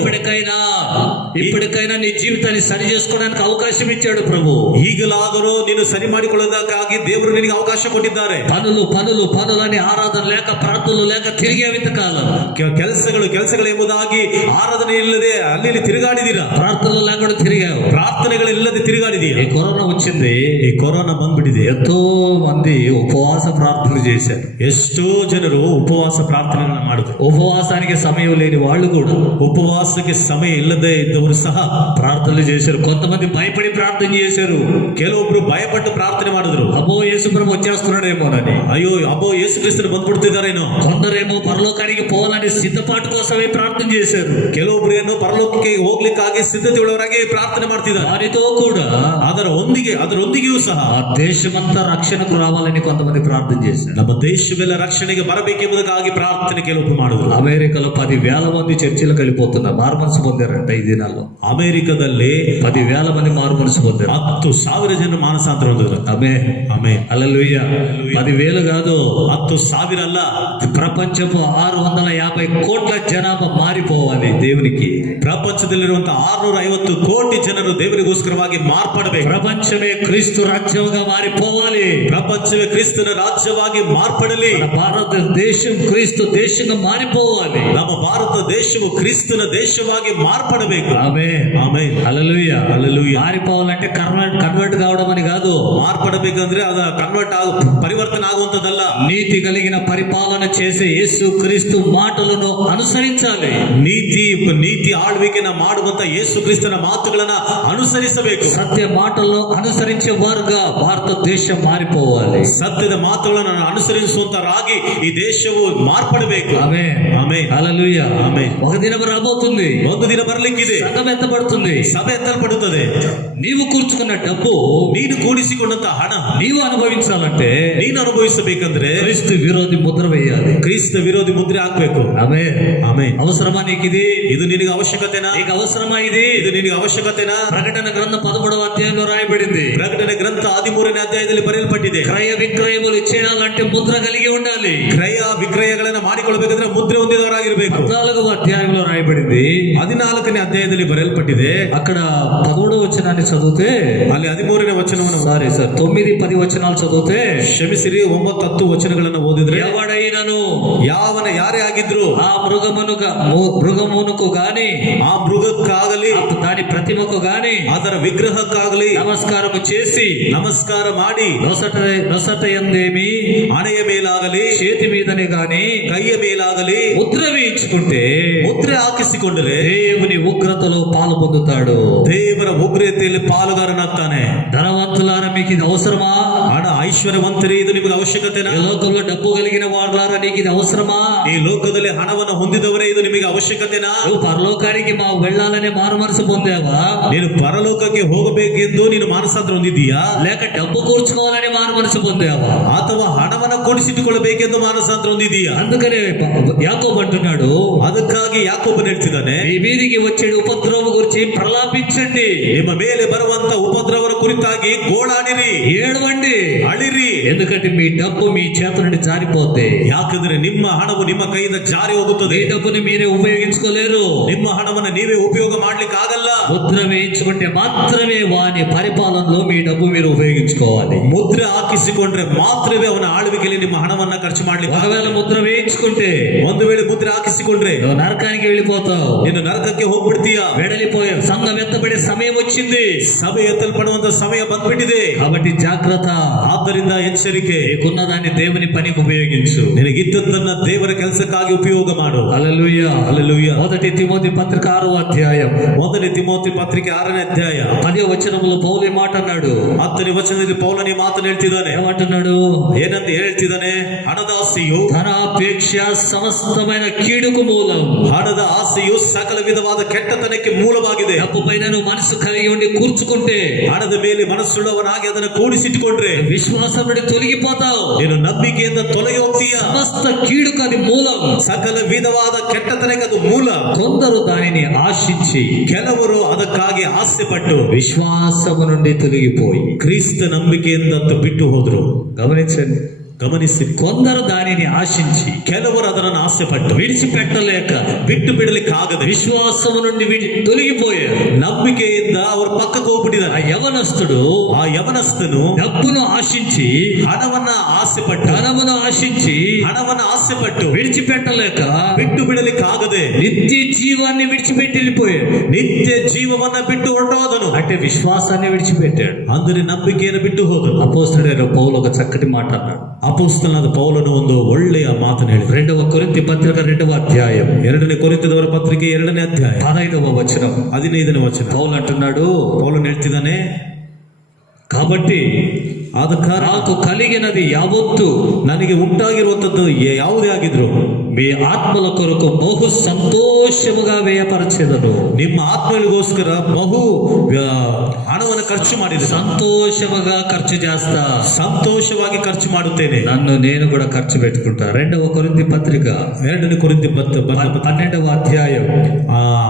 ఇప్పటికైనా నీ జీవితాన్ని సరి చేసుకోవడానికి అవకాశం ఇచ్చాడు ప్రభు. ಈಗಲಾದರೂ ನೀನು ಸರಿ ಮಾಡಿಕೊಳ್ಳೋದಕ್ಕಾಗಿ ದೇವರು ನಿನಗೆ ಅವಕಾಶ ಕೊಟ್ಟಿದ್ದಾರೆ. పనులని ఆరాధన లేక ప్రార్థనలు లేక తిరిగే ఇంతకాలం ಕೆಲಸಗಳು ಎಂಬುದಾಗಿ ಆರಾಧನೆ ಇಲ್ಲದೆ ಅಲ್ಲಿ ತಿರುಗಾಡಿದೀರಾ. ప్రార్థనలు లేకుండా తిరిగావు. ಪ್ರಾರ್ಥನೆಗಳಿಲ್ಲದೆ ತಿರುಗಾಡಿದೀಯ. ఈ కరోనా వచ్చింది. ಈ ಕೊರೋನಾ ಬಂದ್ಬಿಟ್ಟಿದೆ. ఎంతో మంది ఉపవాಸ ప్రార్థనలు చేశారు. ಎಷ್ಟೋ ಜನರು ಉಪವಾಸ ಪ್ರಾರ್ಥನೆಯನ್ನು ಮಾಡಿದ್ರು. ఉపవాసానికి సమయం లేని వాళ్ళు కూడా, ಉಪವಾಸಕ್ಕೆ ಸಮಯ ಇಲ್ಲದೆ ಇದ್ದವರು ಸಹ ప్రార్థనలు చేశారు. కొంతమంది భయపడి ప్రార్థన చేశారు. ಕೆಲವೊಬ್ರು ಭಯಪಟ್ಟು ಪ್ರಾರ್ಥನೆ ಮಾಡಿದ್ರು. అబ్బో యేసుప్రభు వచ్చేస్తున్నాడేమోనని. ಅಯ್ಯೋ ಅಬ್ಬೋ ಯೇಸು ಕ್ರಿಸ್ತರು ಬಂದ್ಬಿಡ್ತಿದಾರೇನೋ. కొందరేమో పరలోకానికి పోవాలని సిద్ధపాటు కోసమే ప్రార్థన చేశారు. ಕೆಲವೊಬ್ರು ಏನು ಪರಲೋಕಕ್ಕೆ ಹೋಗ್ಲಿಕ್ಕಾಗಿ ಸಿದ್ಧತೆ ಉಳ್ಳವರಾಗಿ ಪ್ರಾರ್ಥನೆ ಮಾಡ್ತಿದ್ದಾರೆ. వారితో కూడా ಅದರೊಂದಿಗೆಯೂ ಸಹ ఆ దేశమంతా రక్షణకు రావాలని కొంతమంది ప్రార్థన చేశారు. ನಮ್ಮ ದೇಶವೆಲ್ಲ ರಕ್ಷಣೆಗೆ ಬರಬೇಕೆಂಬುದಕ್ಕಾಗಿ ಪ್ರಾರ್ಥನೆ ಕೆಲವೊಬ್ರು ಮಾಡಿದ್ರು. అమెరికాలో 10,000 మంది చర్చిలకు వెళ్ళిపోతున్నారు. మారుమనసు పొందారంట ఈ దినాల్లో. ಅಮೆರಿಕದಲ್ಲಿ 10,000 మంది మారుమనసు పొందారు. 10,000 ಜನರು ಮಾನಸಾಂತರ ಹೊಂದಿದ್ರು. ఆమేన్ హల్లెలూయా. 10,000 కాదు, 10,000 ಅಲ್ಲ, ప్రపంచపు 650 కోట్ల జనాభా మారిపోవాలి దేవునికి. ಪ್ರಪಂಚದಲ್ಲಿರುವಂತಹ 650 ಕೋಟಿ ಜನರು ದೇವರಿಗೋಸ್ಕರವಾಗಿ ಮಾರ್ಪಡಬೇಕು. ప్రపంచమే క్రీస్తు రాజ్యంగా మారిపోవాలి. ಪ್ರಪಂಚವೇ ಕ್ರಿಸ್ತನ ರಾಜ್ಯವಾಗಿ ಮಾರ್ಪಡಲಿ. భారతదేశం క్రీస్తు దేశంగా మారిపోవాలి. ನಮ್ಮ ಭಾರತ ದೇಶವು ಕ್ರಿಸ್ತನ ದೇಶವಾಗಿ ಮಾರ್ಪಡಬೇಕು. ఆమేన్ ಆಮೆನ್ హల్లెలూయా. హల్లెలూయా. మారిపోవాలంటే కన్వర్ట్ కావడం అని కాదు. ಮಾರ್ಪಡಬೇಕಂದ್ರೆ ಅದ ಪರಿವರ್ತನೆ ಆಗುವಂತದ್ದಲ್ಲ. నీతి కలిగిన పరిపాలన చేసే యేసు క్రీస్తు మాటలను అనుసరించాలి. ನೀತಿ ಆಳ್ವಿಕೆನ ಮಾಡುವಂತ ಯೇಸು ಕ್ರಿಸ್ತನ ಮಾತುಗಳನ್ನ ಅನುಸರಿಸಬೇಕು. సత్య మాటలను అనుసరించే వారుగా భారతదేశం మారిపోవాలి. ಸತ್ಯದ ಮಾತುಗಳನ್ನು ಅನುಸರಿಸುವಂತರಾಗಿ ಈ ದೇಶವು ಮಾರ್ಪಡಬೇಕು. ఆమేన్ ಆಮೆನ್ హల్లెలూయా. ಆಮೆನ್. ఒక దినం రాబోతుంది. ಒಂದು ದಿನ ಬರ್ಲಿಕ್ಕಿದೆ. సంఘం ఎత్తబడుతుంది. ಸಭೆ ಎತ್ತಲ್ಪಡುತ್ತದೆ. నీవు కూర్చుకున్న డబ్బు, ನೀನು ಕೂಡಿಸಿಕೊಂಡಂತ ಹಣ నీవు అనుభవించాలంటే ನೀನು ಅನುಭವಿಸಬೇಕಂದ್ರೆ క్రీస్తు విరోధి ముద్ర వేయాలి. ಕ್ರಿಸ್ತ ವಿರೋಧಿ ಮುದ್ರೆ ಹಾಕ್ಬೇಕು. ఆమేన్ ಆಮೆನ್. అవసరమా నీకు ఇది? ಇದು ನಿನಗೆ ಅವಶ್ಯಕತೆನಾ? నీకు అవసరమా ఇది? ಇದು ನಿನಗೆ ಅವಶ್ಯಕತೆನಾ? ప్రకటన గ్రంథం 13వ అధ్యాయంలో రాయబడింది. ಪ್ರಕಟಣೆ ಗ್ರಂಥ 13ನೇ ಅಧ್ಯಾಯದಲ್ಲಿ ಬರೆಯಲ್ಪಟ್ಟಿದೆ. క్రయ విక్రయములు చేయాలంటే ముద్ర కలిగి ఉండాలి. ಕ್ರಯ ವಿಕ್ರಯಗಳನ್ನ ಮಾಡಿಕೊಳ್ಳಬೇಕಂದ್ರೆ ಮುದ್ರೆ ಹೊಂದಿದವರಾಗಿರ್ಬೇಕು. 14వ అధ్యాయంలో రాయబడింది. 14ನೇ ಅಧ್ಯಾಯದಲ್ಲಿ ಬರೆಯಲ್ಪಟ್ಟಿದೆ. అక్కడ 13వ వచనాన్ని చదివితే, ಅಲ್ಲಿ 13ನೇ ವಚನವನ್ನು 9-10 వచనాలు చదివితే, ಕ್ಷಮಿಸಿರಿ 9-10 ವಚನಗಳನ್ನು ಓದಿದ್ರೆ, ఎవడైనను ಯಾರೇ ಆಗಿದ್ರು ఆ మృగమునకు గాని, ಆ ಮೃಗಕ್ಕಾಗಲಿ దాని ప్రతిమకు గాని, ಅದರ ವಿಗ್ರಹಕ್ಕಾಗಲಿ నమస్కారము చేసి ನಮಸ್ಕಾರ ಮಾಡಿ నొసట ఎందేమి, ಹಣೆಯ ಮೇಲಾಗಲಿ చేతి మీదనే గాని, ಕೈಯ ಮೇಲಾಗಲಿ ముద్ర వేయించుకుంటే ಮುದ್ರೆ ಹಾಕಿಸಿಕೊಂಡರೆ దేవుని ఉగ్రతలో పాలు పొందుతాడు. ದೇವರ ಉಗ್ರತೆಯಲ್ಲಿ ಪಾಲುಗಾರನಾಗ್ತಾನೆ. ధనవంతులారా మీకు ఇది అవసరమా? ಹಣ ಐಶ್ವರ್ಯವಂತರೇ ಇದು ನಿಮಗೆ ಅವಶ್ಯಕತೆನಾ? ఈ లోకంలో డబ్బు కలిగిన వాళ్ళారా నీకు ఇది అవసరమా? ಈ ಲೋಕದಲ್ಲಿ ಹಣವನ್ನು ಹೊಂದಿದವರೇ ಇದು ನಿಮಗೆ ಅವಶ್ಯಕತೆನಾ? నువ్వు పరలోకానికి వెళ్ళాలనే మారు మనసు పొందావా? ನೀನು ಪರಲೋಕಕ್ಕೆ ಹೋಗಬೇಕೆಂದು ನೀನು ಮಾನಸಾಂತರ ಹೊಂದಿದ್ದೀಯಾ? లేక డబ్బు కూర్చుకోవాలని మారు మనసు పొందావా? ಅಥವಾ ಹಣವನ್ನು ಕೂಡಿಸಿಟ್ಟುಕೊಳ್ಳಬೇಕೆಂದು ಮಾನಸಾಂತರ ಹೊಂದಿದ್ದೀಯಾ? అందుకనే యాకోబు అంటున్నాడు, ಅದಕ್ಕಾಗಿ ಯಾಕೋಬನು ಹೇಳ್ತಿದ್ದಾನೆ, మీ మీదికి వచ్చే ఉపద్రవం గురించి ప్రలాపించండి, ನಿಮ್ಮ ಮೇಲೆ ಬರುವಂತ ಉಪದ್ರವರ ಕುರಿತಾಗಿ ಗೋಳಾಡಿರಿ, ఏడవండి, ಅಳಿರಿ. ఎందుకంటే మీ డబ్బు మీ చేత నుండి జారిపోతే, ಯಾಕಂದ್ರೆ ನಿಮ್ಮ ಹಣವು ನಿಮ್ಮ ಕೈಯಿಂದ ಜಾರಿ ಹೋಗುತ್ತದೆ. ఈ డబ్బుని మీరే ఉపయోగించుకోలేరు. ನಿಮ್ಮ ಹಣವನ್ನು ನೀವೇ ಉಪಯೋಗ ಮಾಡ್ಲಿಕ್ಕೆ ಆಗಲ್ಲ. ముద్ర వేయించుకుంటే మాత్రమే వాని పరిపాలనలో మీ డబ్బు మీరు ఉపయోగించుకోవాలి. ಮುದ್ರೆ ಹಾಕಿಸಿಕೊಂಡ್ರೆ ಮಾತ್ರವೇ ಅವನ ಆಳ್ವಿಕೆಯಲ್ಲಿ ನಿಮ್ಮ ಹಣವನ್ನ ಖರ್ಚು ಮಾಡ್ಲಿಕ್ಕೆ. ఒకవేళ ముద్ర వేయించుకుంటే, ಒಂದು ವೇಳೆ ಮುದ್ರೆ ಹಾಕಿಸಿಕೊಂಡ್ರೆ నువ్వు నరకానికి వెళ్ళిపోతావు, ನೀನು ನರಕಕ್ಕೆ ಹೋಗ್ಬಿಡ್ತೀಯ. వెడలిపోయావు. సంఘం ఎత్తబడే సమయం వచ్చింది. ಸಭೆ ಎತ್ತಲ್ಪಡುವಂತ ಸಮಯ ಬಂದ್ಬಿಟ್ಟಿದೆ. కాబట్టి జాగ్రత్త. ಆದ್ದರಿಂದ ಎಚ್ಚರಿಕೆ. నీకున్న దాన్ని దేవుని పనికి ఉపయోగించు. ನಿನಗಿದ್ದದ್ದನ್ನ ದೇವರ ಕೆಲಸಕ್ಕಾಗಿ ಉಪಯೋಗ ಮಾಡು. హల్లెలూయా హల్లెలూయా. 1 తిమోతి పత్రిక 6వ అధ్యాయం 1 ತಿಮೋತಿ ಪತ್ರಿಕೆ 6ನೇ ಅಧ್ಯಾಯ 10వ వచనంలో పౌలు ఈ మాట అన్నాడు. 10ನೇ ವಚನದಲ್ಲಿ ಪೌಲನೇ ಮಾತನ್ನು ಹೇಳ್ತಿದ್ದಾನೆ. ఏమంటున్నాడు? ಏನಂತ ಹೇಳ್ತಿದ್ದಾನೆ? ಹಣದ ಆಸೆಯು, ధనాపేక్ష సమస్తమైన కీడుకు మూలం. ಹಣದ ಆಸೆಯು ಸಕಲ ವಿಧವಾದ ಕೆಟ್ಟತನಕ್ಕೆ ಮೂಲವಾಗಿದೆ. డబ్బు పైన నువ్వు మనసు కలిగి ఉండి కూర్చుకుంటే, ಹಣದ ಮೇಲೆ ಮನಸ್ಸುಳ್ಳವನಾಗಿ ಅದನ್ನು ಕೂಡಿಸಿಟ್ಟುಕೊಂಡ್ರೆ విశ్వాసం నుండి తొలగిపోతావు. ನೀನು ನಂಬಿಕೆಯಿಂದ ತೊಲಗಿ ಹೋಗ್ತೀಯ. సమస్త కీడుకు అది మూలం. ಸಕಲ ವಿಧವಾದ ಕೆಟ್ಟತನಕ್ಕೆ ಅದು ಮೂಲ. కొందరు దానిని ఆశించి, ಕೆಲವರು ಅದಕ್ಕಾಗಿ ಆಸೆ ಪಟ್ಟು విశ్వాసము నుండి తొలగిపోయి, ಕ್ರಿಸ್ತ ನಂಬಿಕೆಯಿಂದ ಬಿಟ್ಟು ಹೋದ್ರು. గమనించండి, ಗಮನಿಸಿ, కొందరు దానిని ఆశించి, ಕೆಲವರು ಅದನ್ನು ಆಸೆ ಪಟ್ಟು విడిచిపెట్టలేక, ಬಿಟ್ಟು ಬಿಡಲಿಕ್ಕೆ ಆಗದೆ విశ్వాసము నుండి తొలగిపోయారు. ನಂಬಿಕೆಯಿಂದ ಅವರು ಪಕ್ಕಕ್ಕೆ ఆ ಹೋಗ್ಬಿಟ್ಟಿದ್ದಾರೆ. యవనస్తుడు ಆ ಯವನಸ್ಥನು డబ్బును ఆశించి, ಹಣವನ್ನ ಆಸೆ ಪಟ್ಟು ధనమును ఆశించి ಹಣವನ್ನ ಆಸೆ ಪಟ್ಟು విడిచిపెట్టలేక ಬಿಟ್ಟು ಬಿಡಲಿಕ್ಕೆ ಆಗದೆ నిత్య జీవాన్ని విడిచిపెట్టి వెళ్ళిపోయాడు. ನಿತ್ಯ ಜೀವವನ್ನ ಬಿಟ್ಟು ಹೊರಟೋದನು. అంటే విశ్వాసాన్ని విడిచిపెట్టాడు. ಅಂದರೆ ನಂಬಿಕೆಯನ್ನು ಬಿಟ್ಟು ಹೋದನು. అపోస్తలుడైన పౌలు ఒక చక్కటి మాట అన్నాడు. ಅಪೊಸ್ತಲನಾದ ಪೌಲನು ಒಂದು ಒಳ್ಳೆಯ ಮಾತನ್ನು ಹೇಳಿದ. 2వ కొరింథీ పత్రిక 2వ అధ్యాయం 2ನೇ ಕೊರಿಂಥದವರ ಪತ್ರಿಕೆ 2ನೇ ಅಧ್ಯಾಯ 15వ వచనం. 15ನೇ ವಚನ. పౌలు అంటున్నాడు, ಪೌಲನು ಹೇಳ್ತಿದ್ದಾನೆ, కాబట్టి ಆದ ಕಾರಣ నాకు కలిగినది యావత్తు ನನಗೆ ಉಂಟಾಗಿರುವಂತದ್ದು ಯಾವುದೇ ಆಗಿದ್ರು మీ ఆత్మల కొరకు బహు సంతోషముగా వ్యయపరచెదను. ನಿಮ್ಮ ಆತ್ಮಗಳಿಗೋಸ್ಕರ ಬಹು ಹಣವನ್ನು ಖರ್ಚು ಮಾಡಿದೆ. సంతోషముగా ఖర్చు చేస్తా, ಸಂತೋಷವಾಗಿ ಖರ್ಚು ಮಾಡುತ್ತೇನೆ. నన్ను నేను కూడా ఖర్చు పెట్టుకుంటా. 2వ కొరింథీ పత్రిక 2ನೇ ಕೊರಿಂಥీ 12వ అధ్యాయం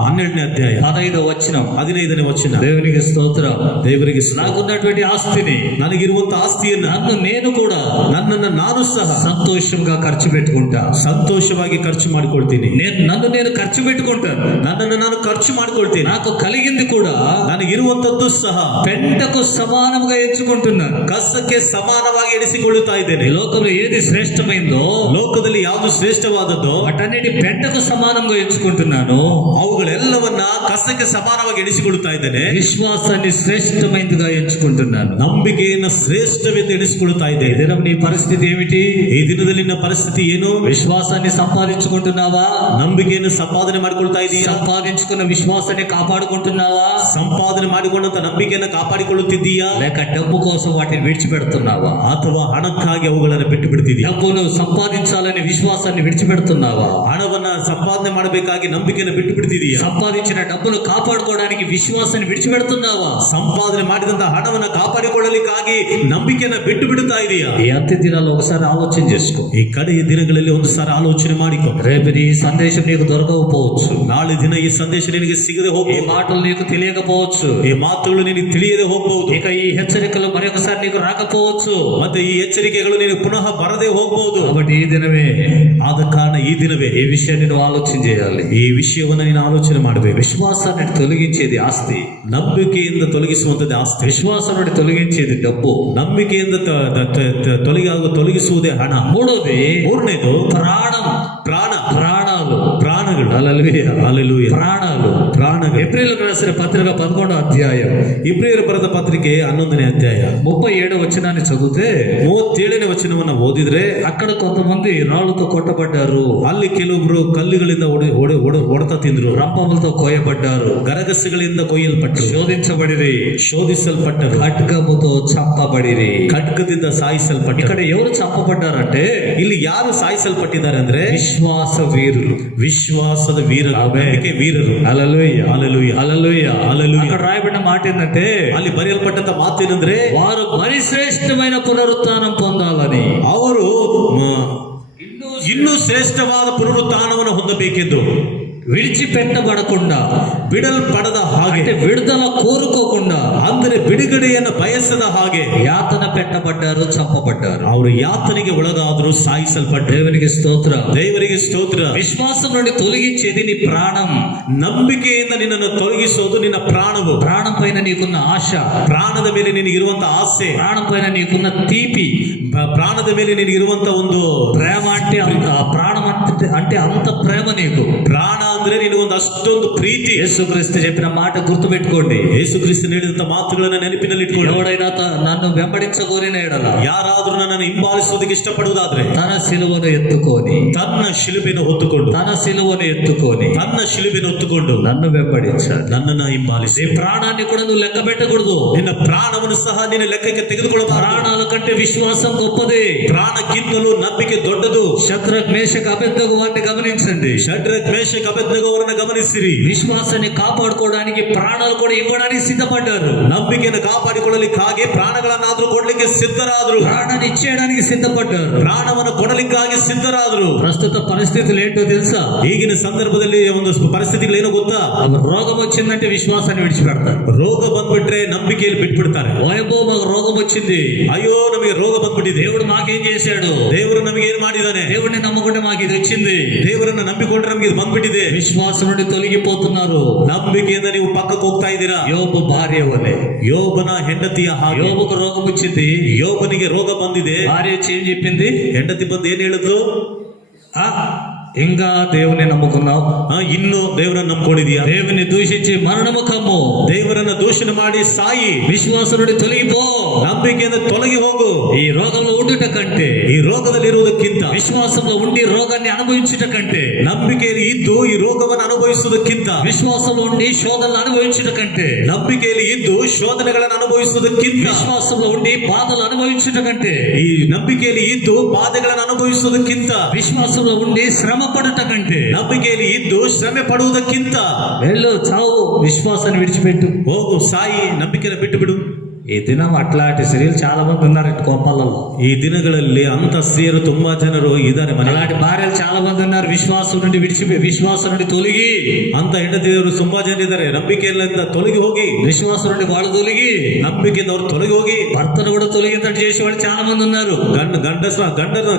12ನೇ ಅಧ್ಯಾಯ 15వ వచనం. 15ನೇ ವಚನ. దేవునికి స్తోత్రం. ದೇವರಿಗೆ నాకున్నటువంటి ఆస్తిని, ನನಗಿರುವಂತ ಆಸ್ತಿಯನ್ನು నన్ను నేను కూడా ನನ್ನನ್ನು ನಾನು ಸಹ సంతోషంగా ఖర్చు పెట్టుకుంటా. ಸಂತೋಷವಾಗಿ ಖರ್ಚು ಮಾಡಿಕೊಳ್ತೀನಿ. నన్ను నేను ఖర్చు పెట్టుకుంటాను. ನನ್ನನ್ನು ನಾನು ಖರ್ಚು ಮಾಡಿಕೊಳ್ತೀನಿ. నాకు కలిగింది కూడా ನನಗಿರುವಂತದ್ದು ಸಹ పెంటకు సమానముగా ఎంచుకుంటున్నాను. ಕಸಕ್ಕೆ ಸಮಾನವಾಗಿ ಎಣಿಸಿಕೊಳ್ಳುತ್ತಾ ಇದ್ದೇನೆ. ఈ లోకంలో ఏది శ్రేష్టమైందో, ಲೋಕದಲ್ಲಿ ಯಾವುದು ಶ್ರೇಷ್ಠವಾದದ್ದು వాటన్నిటి పెంటకు సమానంగా ఎంచుకుంటున్నాను. ಅವುಗಳೆಲ್ಲವನ್ನ ಕಸಕ್ಕೆ ಸಮಾನವಾಗಿ ಎಣಿಸಿಕೊಳ್ಳುತ್ತಾ ಇದ್ದೇನೆ. విశ్వాసాన్ని శ్రేష్టమైనదిగా ఎంచుకుంటున్నాను. ನಂಬಿಕೆಯನ್ನು ಶ್ರೇಷ್ಠವೆಂದು ಎಣಿಸಿಕೊಳ್ಳುತ್ತಾ ఈ ಇದ್ದೇನೆ. దినం నీ పరిస్థితి ఏమిటి? ಈ ದಿನದಲ್ಲಿನ ಪರಿಸ್ಥಿತಿ ಏನು? విశ్వాసాన్ని సంపాదించుకుంటున్నావా? ನಂಬಿಕೆಯನ್ನು ಸಂಪಾದನೆ ಮಾಡಿಕೊಳ್ತಾ ಇದೀಯಾ? సంపాదించుకున్న విశ్వాసాన్ని కాపాడుకుంటున్నావా? ಸಂಪಾದನೆ ಮಾಡಿಕೊಂಡಂತ ನಂಬಿಕೆಯನ್ನು ಕಾಪಾಡಿಕೊಳ್ಳುತ್ತಿದ್ದೀಯಾ? లేక డబ్బు కోసం వాటిని విడిచిపెడుతున్నావా? ಅಥವಾ ಹಣಕ್ಕಾಗಿ ಅವುಗಳನ್ನು ಬಿಟ್ಟು ಬಿಡ್ತಿದ್ದೀಯಾ? డబ్బును సంపాదించాలని విశ్వాసాన్ని విడిచిపెడుతున్నావా? ಹಣವನ್ನ ಸಂಪಾದನೆ ಮಾಡಬೇಕಾಗಿ ನಂಬಿಕೆಯನ್ನು ಬಿಟ್ಟು ಬಿಡ್ತಿದ್ದೀಯಾ? సంపాదించిన డబ్బును కాపాడుకోవడానికి విశ్వాసాన్ని విడిచిపెడుతున్నావా? ಸಂಪಾದನೆ ಮಾಡಿದಂತ ಹಣವನ್ನ ಕಾಪಾಡಿಕೊಳ್ಳಲಿಕ್ಕಾಗಿ ನಂಬಿಕೆಯನ್ನು ಬಿಟ್ಟು ಬಿಡುತ್ತಾ ಇದೆಯಾ? ఈ అంత్య దినాల్లో ఒకసారి ఆలోచన చేసుకో. ಈ ಕಡೆಯ ದಿನಗಳಲ್ಲಿ ಒಂದು ಸಾರಿ ಆಲೋಚನೆ ಮಾಡಿಕೊ. రేపు ఈ సందేశం నీకు దొరకకపోవచ్చు. ನಾಳೆ ದಿನ ಈ ಸಂದೇಶ ನಿನಗೆ ಸಿಗದೆ ఈ ಹೋಗಬಹುದು. మాటలు నీకు తెలియకపోవచ్చు. ಈ ಮಾತುಗಳು ನಿನಗೆ ತಿಳಿಯದೆ ಹೋಗಬಹುದು. ఇక ఈ హెచ్చరికలు మరొకసారి నీకు రాకపోవచ్చు. ಮತ್ತೆ ಈ ಎಚ್ಚರಿಕೆಗಳು ನಿನಗೆ ಪುನಃ ಬರದೆ ಹೋಗಬಹುದು. కాబట్టి ఈ దినమే, ಆದ ಕಾರಣ ಈ ದಿನವೇ ఈ విషయాన్ని నువ్వు ఆలోచన చేయాలి. ಈ ವಿಷಯವನ್ನ ನೀನು ಆಲೋಚನೆ ಮಾಡಬೇಕು. విశ్వాసాన్ని తొలగించేది ఆస్తి, ನಂಬಿಕೆಯಿಂದ ತೊಲಗಿಸುವಂತದ್ದು ಆಸ್ತಿ. విశ్వాసం నుండి తొలగించేది డబ్బు. ನಂಬಿಕೆಯಿಂದ ತೊಲಗಿಸುವುದೇ ಹಣ. ಮೂರನೇದು ప్రాణం, ప్రాణాలు, ಪ್ರಾಣಗಳು. హల్లెలూయా, ಹಲ್ಲೆಲೂಯಾ. ప్రాణాలు. ಪ್ರಾಣಗಳು. ఏప్రిల్కి రాసిన పత్రిక 11వ అధ్యాయం ಇಬ್ರಿಯರು ಬರೆದ ಪತ್ರಿಕೆ 11ನೇ ಅಧ್ಯಾಯ 37వ వచనాన్ని చదివితే 37ನೇ ವಚನವನ್ನ ಓದಿದ್ರೆ అక్కడ కొంతమంది రాళ్లతో కొట్టబడ్డారు, ಅಲ್ಲಿ ಕೆಲವೊಬ್ರು ಕಲ್ಲುಗಳಿಂದ ಹೊಡೆತ ತಿಂದ್ರು, రంపములతో కోయబడ్డారు, ಗರಗಸಗಳಿಂದ ಕೊಯ್ಯಲ್ಪಟ್ಟರು, ಶೋಧಿಸಲ್ಪಟ್ಟರು, ఖడ్గముతో చంపబడిరి. ಖಡ್ಗದಿಂದ ಸಾಯಿಸಲ್ಪಟ್ಟರು. ఇక్కడ ఎవరు చంపబడ్డారంటే, ಇಲ್ಲಿ ಯಾರು ಸಾಯಿಸಲ್ಪಟ್ಟಿದ್ದಾರೆ ಅಂದ್ರೆ విశ్వాస వీరులు, ವಿಶ್ವಾಸದ ವೀರರು, ನಂಬಿಕೆ ವೀರರು. హల్లెలూయా, హల్లెలూయా, హల్లెలూయా, హల్లెలూయా. అక్కడ రాయబడిన మాట ఏంటంటే, ಅಲ್ಲಿ ಬರೆಯಲ್ಪಟ್ಟಂತ ಮಾತೇನೆಂದ್ರೆ వారు మరి శ్రేష్టమైన పునరుత్థానం పొందాలని, ಅವರು ಇನ್ನೂ ಶ್ರೇಷ್ಠವಾದ ಪುನರುತ್ಥಾನವನ್ನು ಹೊಂದಬೇಕೆಂದು, విడిచిపెట్టబడకుండా, ಬಿಡಲ್ಪಡದ ಹಾಗೆ, అంటే విడుదల కోరుకోకుండా, ಅಂದರೆ ಬಿಡುಗಡೆಯನ್ನು ಬಯಸದ ಹಾಗೆ యాతన పెట్టబడ్డారు, చంపబడ్డారు. ಅವರು ಯಾತನೆಗೆ ಒಳಗಾದರೂ ಸಾಯಿಸಲ್ಪಟ್ಟರು. దేవునికి స్తోత్రం. ದೇವರಿಗೆ ಸ್ತೋತ್ರ. విశ్వాసం నుండి తొలగించేది నీ ప్రాణం. ನಂಬಿಕೆಯಿಂದ ನಿನ್ನನ್ನು ತೊಲಗಿಸೋದು ನಿನ್ನ ಪ್ರಾಣವು. ప్రాణం పైన నీకున్న ఆశ, ಪ್ರಾಣದ ಮೇಲೆ ನಿನಗಿರುವಂತ ಆಸೆ, ప్రాణం పైన నీకున్న తీపి, ಪ್ರಾಣದ ಮೇಲೆ ನಿನಗಿರುವಂತ ಒಂದು ప్రేమ అంటే అంత ప్రాణం అంటే అంటే అంత ప్రేమ నీకు. ಪ್ರಾಣ ಅಂದ್ರೆ ನಿನಗೊಂದು ಅಷ್ಟೊಂದು ಪ್ರೀತಿ. యేసుక్రీస్తు చెప్పిన మాట గుర్తుపెట్టుకోండి. ಯೇಸುಕ್ರಿಸ್ತ ಹೇಳಿದಂತ ಮಾತುಗಳನ್ನ ನೆನಪಿನಲ್ಲಿ ಇಟ್ಕೊಳ್ಳಿ. ఎవడైనా నన్ను వెంబడించగోరిన ఎడల, ಯಾರಾದ್ರೂ ನನ್ನನ್ನು ಹಿಂಬಾಲಿಸುವುದಕ್ಕೆ ಇಷ್ಟಪಡುವುದಾದ್ರೆ తన సిలువను ఎత్తుకొని, ತನ್ನ ಶಿಲುಬೆಯನ್ನು ಹೊತ್ತುಕೊಂಡು, తన సిలువను ఎత్తుకొని ತನ್ನ ಶಿಲುಬೆಯನ್ನು ಹೊತ್ತುಕೊಂಡು నన్ను వెంబడించాలి. ನನ್ನನ್ನ ಹಿಂಬಾಲಿಸಿ. నీ ప్రాణాన్ని కూడా నువ్వు లెక్క పెట్టకూడదు. ನಿನ್ನ ಪ್ರಾಣವನ್ನು ಸಹ ನಿನ್ನ ಲೆಕ್ಕಕ್ಕೆ ತೆಗೆದುಕೊಳ್ಳಬಾರದು. ప్రాణాల కంటే విశ్వాసం గొప్పది. ಪ್ರಾಣಕ್ಕಿಂತಲೂ ನಂಬಿಕೆ ದೊಡ್ಡದು. శత్రుఘ్ మేషక్ అబేద్నెగో వారిని గమనించండి. ಶದ್ರಕ್ ಮೇಷಕ್ ಅಬೇದ್ನೆಗೋ ಅವರನ್ನು ಗಮನಿಸಿರಿ. విశ్వాసాన్ని కాపాడుకోవడానికి ప్రాణాలు కూడా ఇవ్వడానికి సిద్ధపడ్డారు. ನಂಬಿಕೆಯನ್ನು ಕಾಪಾಡಿಕೊಳ್ಳಲಿಕ್ಕಾಗಿ ಪ್ರಾಣಗಳನ್ನಾದ್ರೂ ಕೊಡ್ಲಿಕ್ಕೆ ಸಿದ್ಧರಾದ್ರು. ప్రాణాన్ని ఇచ్చేయడానికి సిద్ధపడ్డారు. ಪ್ರಾಣವನ್ನು ಕೊಡಲಿಕ್ಕಾಗಿ ಸಿದ್ಧರಾದ್ರು. ప్రస్తుత పరిస్థితులు ఏంటో తెలుసా? ಈಗಿನ ಸಂದರ್ಭದಲ್ಲಿ ಒಂದು ಪರಿಸ್ಥಿತಿಗಳೇನೋ ಗೊತ್ತಾ? రోగం వచ్చిందంటే విశ్వాసాన్ని విడిచిపెడతారు. ರೋಗ ಬಂದ್ಬಿಟ್ರೆ ನಂಬಿಕೆಯಲ್ಲಿ ಬಿಟ್ಬಿಡ್ತಾರೆ. వైభవ్ మాకు రోగం వచ్చింది, ಅಯ್ಯೋ ನಮಗೆ ರೋಗ ಬಂದ್ಬಿಟ್ಟಿದೆ, దేవుడు మాకేం చేశాడు, ದೇವರು ನಮಗೆ ಏನ್ ಮಾಡಿದಾನೆ, దేవుడిని నమ్ముకుంటే మాకు ఇది వచ్చింది. ದೇವರನ್ನ ನಂಬಿಕೊಂಡ್ರೆ ನಮಗೆ ಇದು ಬಂದ್ಬಿಟ್ಟಿದೆ. విశ్వాసం నుండి తొలగిపోతున్నారు. ನಂಬಿಕೆಯಿಂದ ನೀವು ಪಕ್ಕಕ್ಕೆ ಹೋಗ್ತಾ ಇದ್ದೀರಾ. యోబు భార్య వలె. ಯೋಬನ ಹೆಂಡತಿಯ ಹಾಗೆ. యోబుకు రోగం వచ్చింది, ಯೋಬನಿಗೆ ರೋಗ ಬಂದಿದೆ. భార్య వచ్చి ఏం చెప్పింది? ಹೆಂಡತಿ ಬಂದು ಏನ್ ಹೇಳಿದ್ಲು? ఇంకా దేవుని నమ్ముకున్నావు, ಇನ್ನು ದೇವರನ್ನ ನಂಬ್ಕೊಂಡಿದ್ಯಾ, దేవుని దూషించి మరణము కమ్ము, ದೇವರನ್ನ ದೂಷಣೆ ಮಾಡಿ ಸಾಯಿ, విశ్వాసం నుండి తొలగిపో, ನಂಬಿಕೆಯಿಂದ ತೊಲಗಿ ಹೋಗು. ఈ రోగంలో ఉండుట కంటే, ಈ ರೋಗದಲ್ಲಿರುವುದಕ್ಕಿಂತ, విశ్వాసంలో ఉండి రోగాన్ని అనుభవించుట కంటే, ನಂಬಿಕೆಯಲ್ಲಿ ಇದ್ದು ಈ ರೋಗವನ್ನು ಅನುಭವಿಸುವುದಕ್ಕಿಂತ, విశ్వాసంలో ఉండి శోధనలు అనుభవించుట కంటే, ನಂಬಿಕೆಯಲ್ಲಿ ಇದ್ದು ಶೋಧನೆಗಳನ್ನು ಅನುಭವಿಸುವುದಕ್ಕಿಂತ, విశ్వాసంలో ఉండి బాధలు అనుభవించుట కంటే, ಈ ನಂಬಿಕೆಯಲ್ಲಿ ಇದ್ದು ಬಾಧೆಗಳನ್ನು ಅನುಭವಿಸುವುದಕ್ಕಿಂತ, విశ్వాసంలో ఉండి శ్రమ పడుట కంటే, ನಂಬಿಕೆಯಲ್ಲಿ ಇದ್ದು ಶ್ರಮೆ ಪಡುವುದಕ್ಕಿಂತ, వెళ్ళు చావు, విశ్వాసాన్ని విడిచిపెట్టు, ಹೋಗು ಸಾಯಿ, ನಂಬಿಕೆಯನ್ನು ಬಿಟ್ಟು ಬಿಡು. ఈ దినం అట్లాంటి స్త్రీలు చాలా మంది ఉన్నారు కోపాలలో. ಈ ದಿನಗಳಲ್ಲಿ ಅಂತ ಸ್ತ್ರೀಯರು ತುಂಬಾ ಜನರು ಇದ್ದಾರೆ. అలాంటి భార్యలు చాలా మంది ఉన్నారు విశ్వాసం నుండి విశ్వాసం నుండి తొలగి, ಅಂತ ಹೆಂಡತಿಯರು ತುಂಬಾ ಜನ ಇದ್ದಾರೆ. ನಂಬಿಕೆಯಿಂದ ತೊಲಗಿ ಹೋಗಿ, విశ్వాసం నుండి వాళ్ళు తొలగి, ನಂಬಿಕೆಯಿಂದ ಅವರು ತೊಲಗಿ ಹೋಗಿ, భర్తను కూడా తొలగించడం చేసేవాళ్ళు చాలా మంది ఉన్నారు.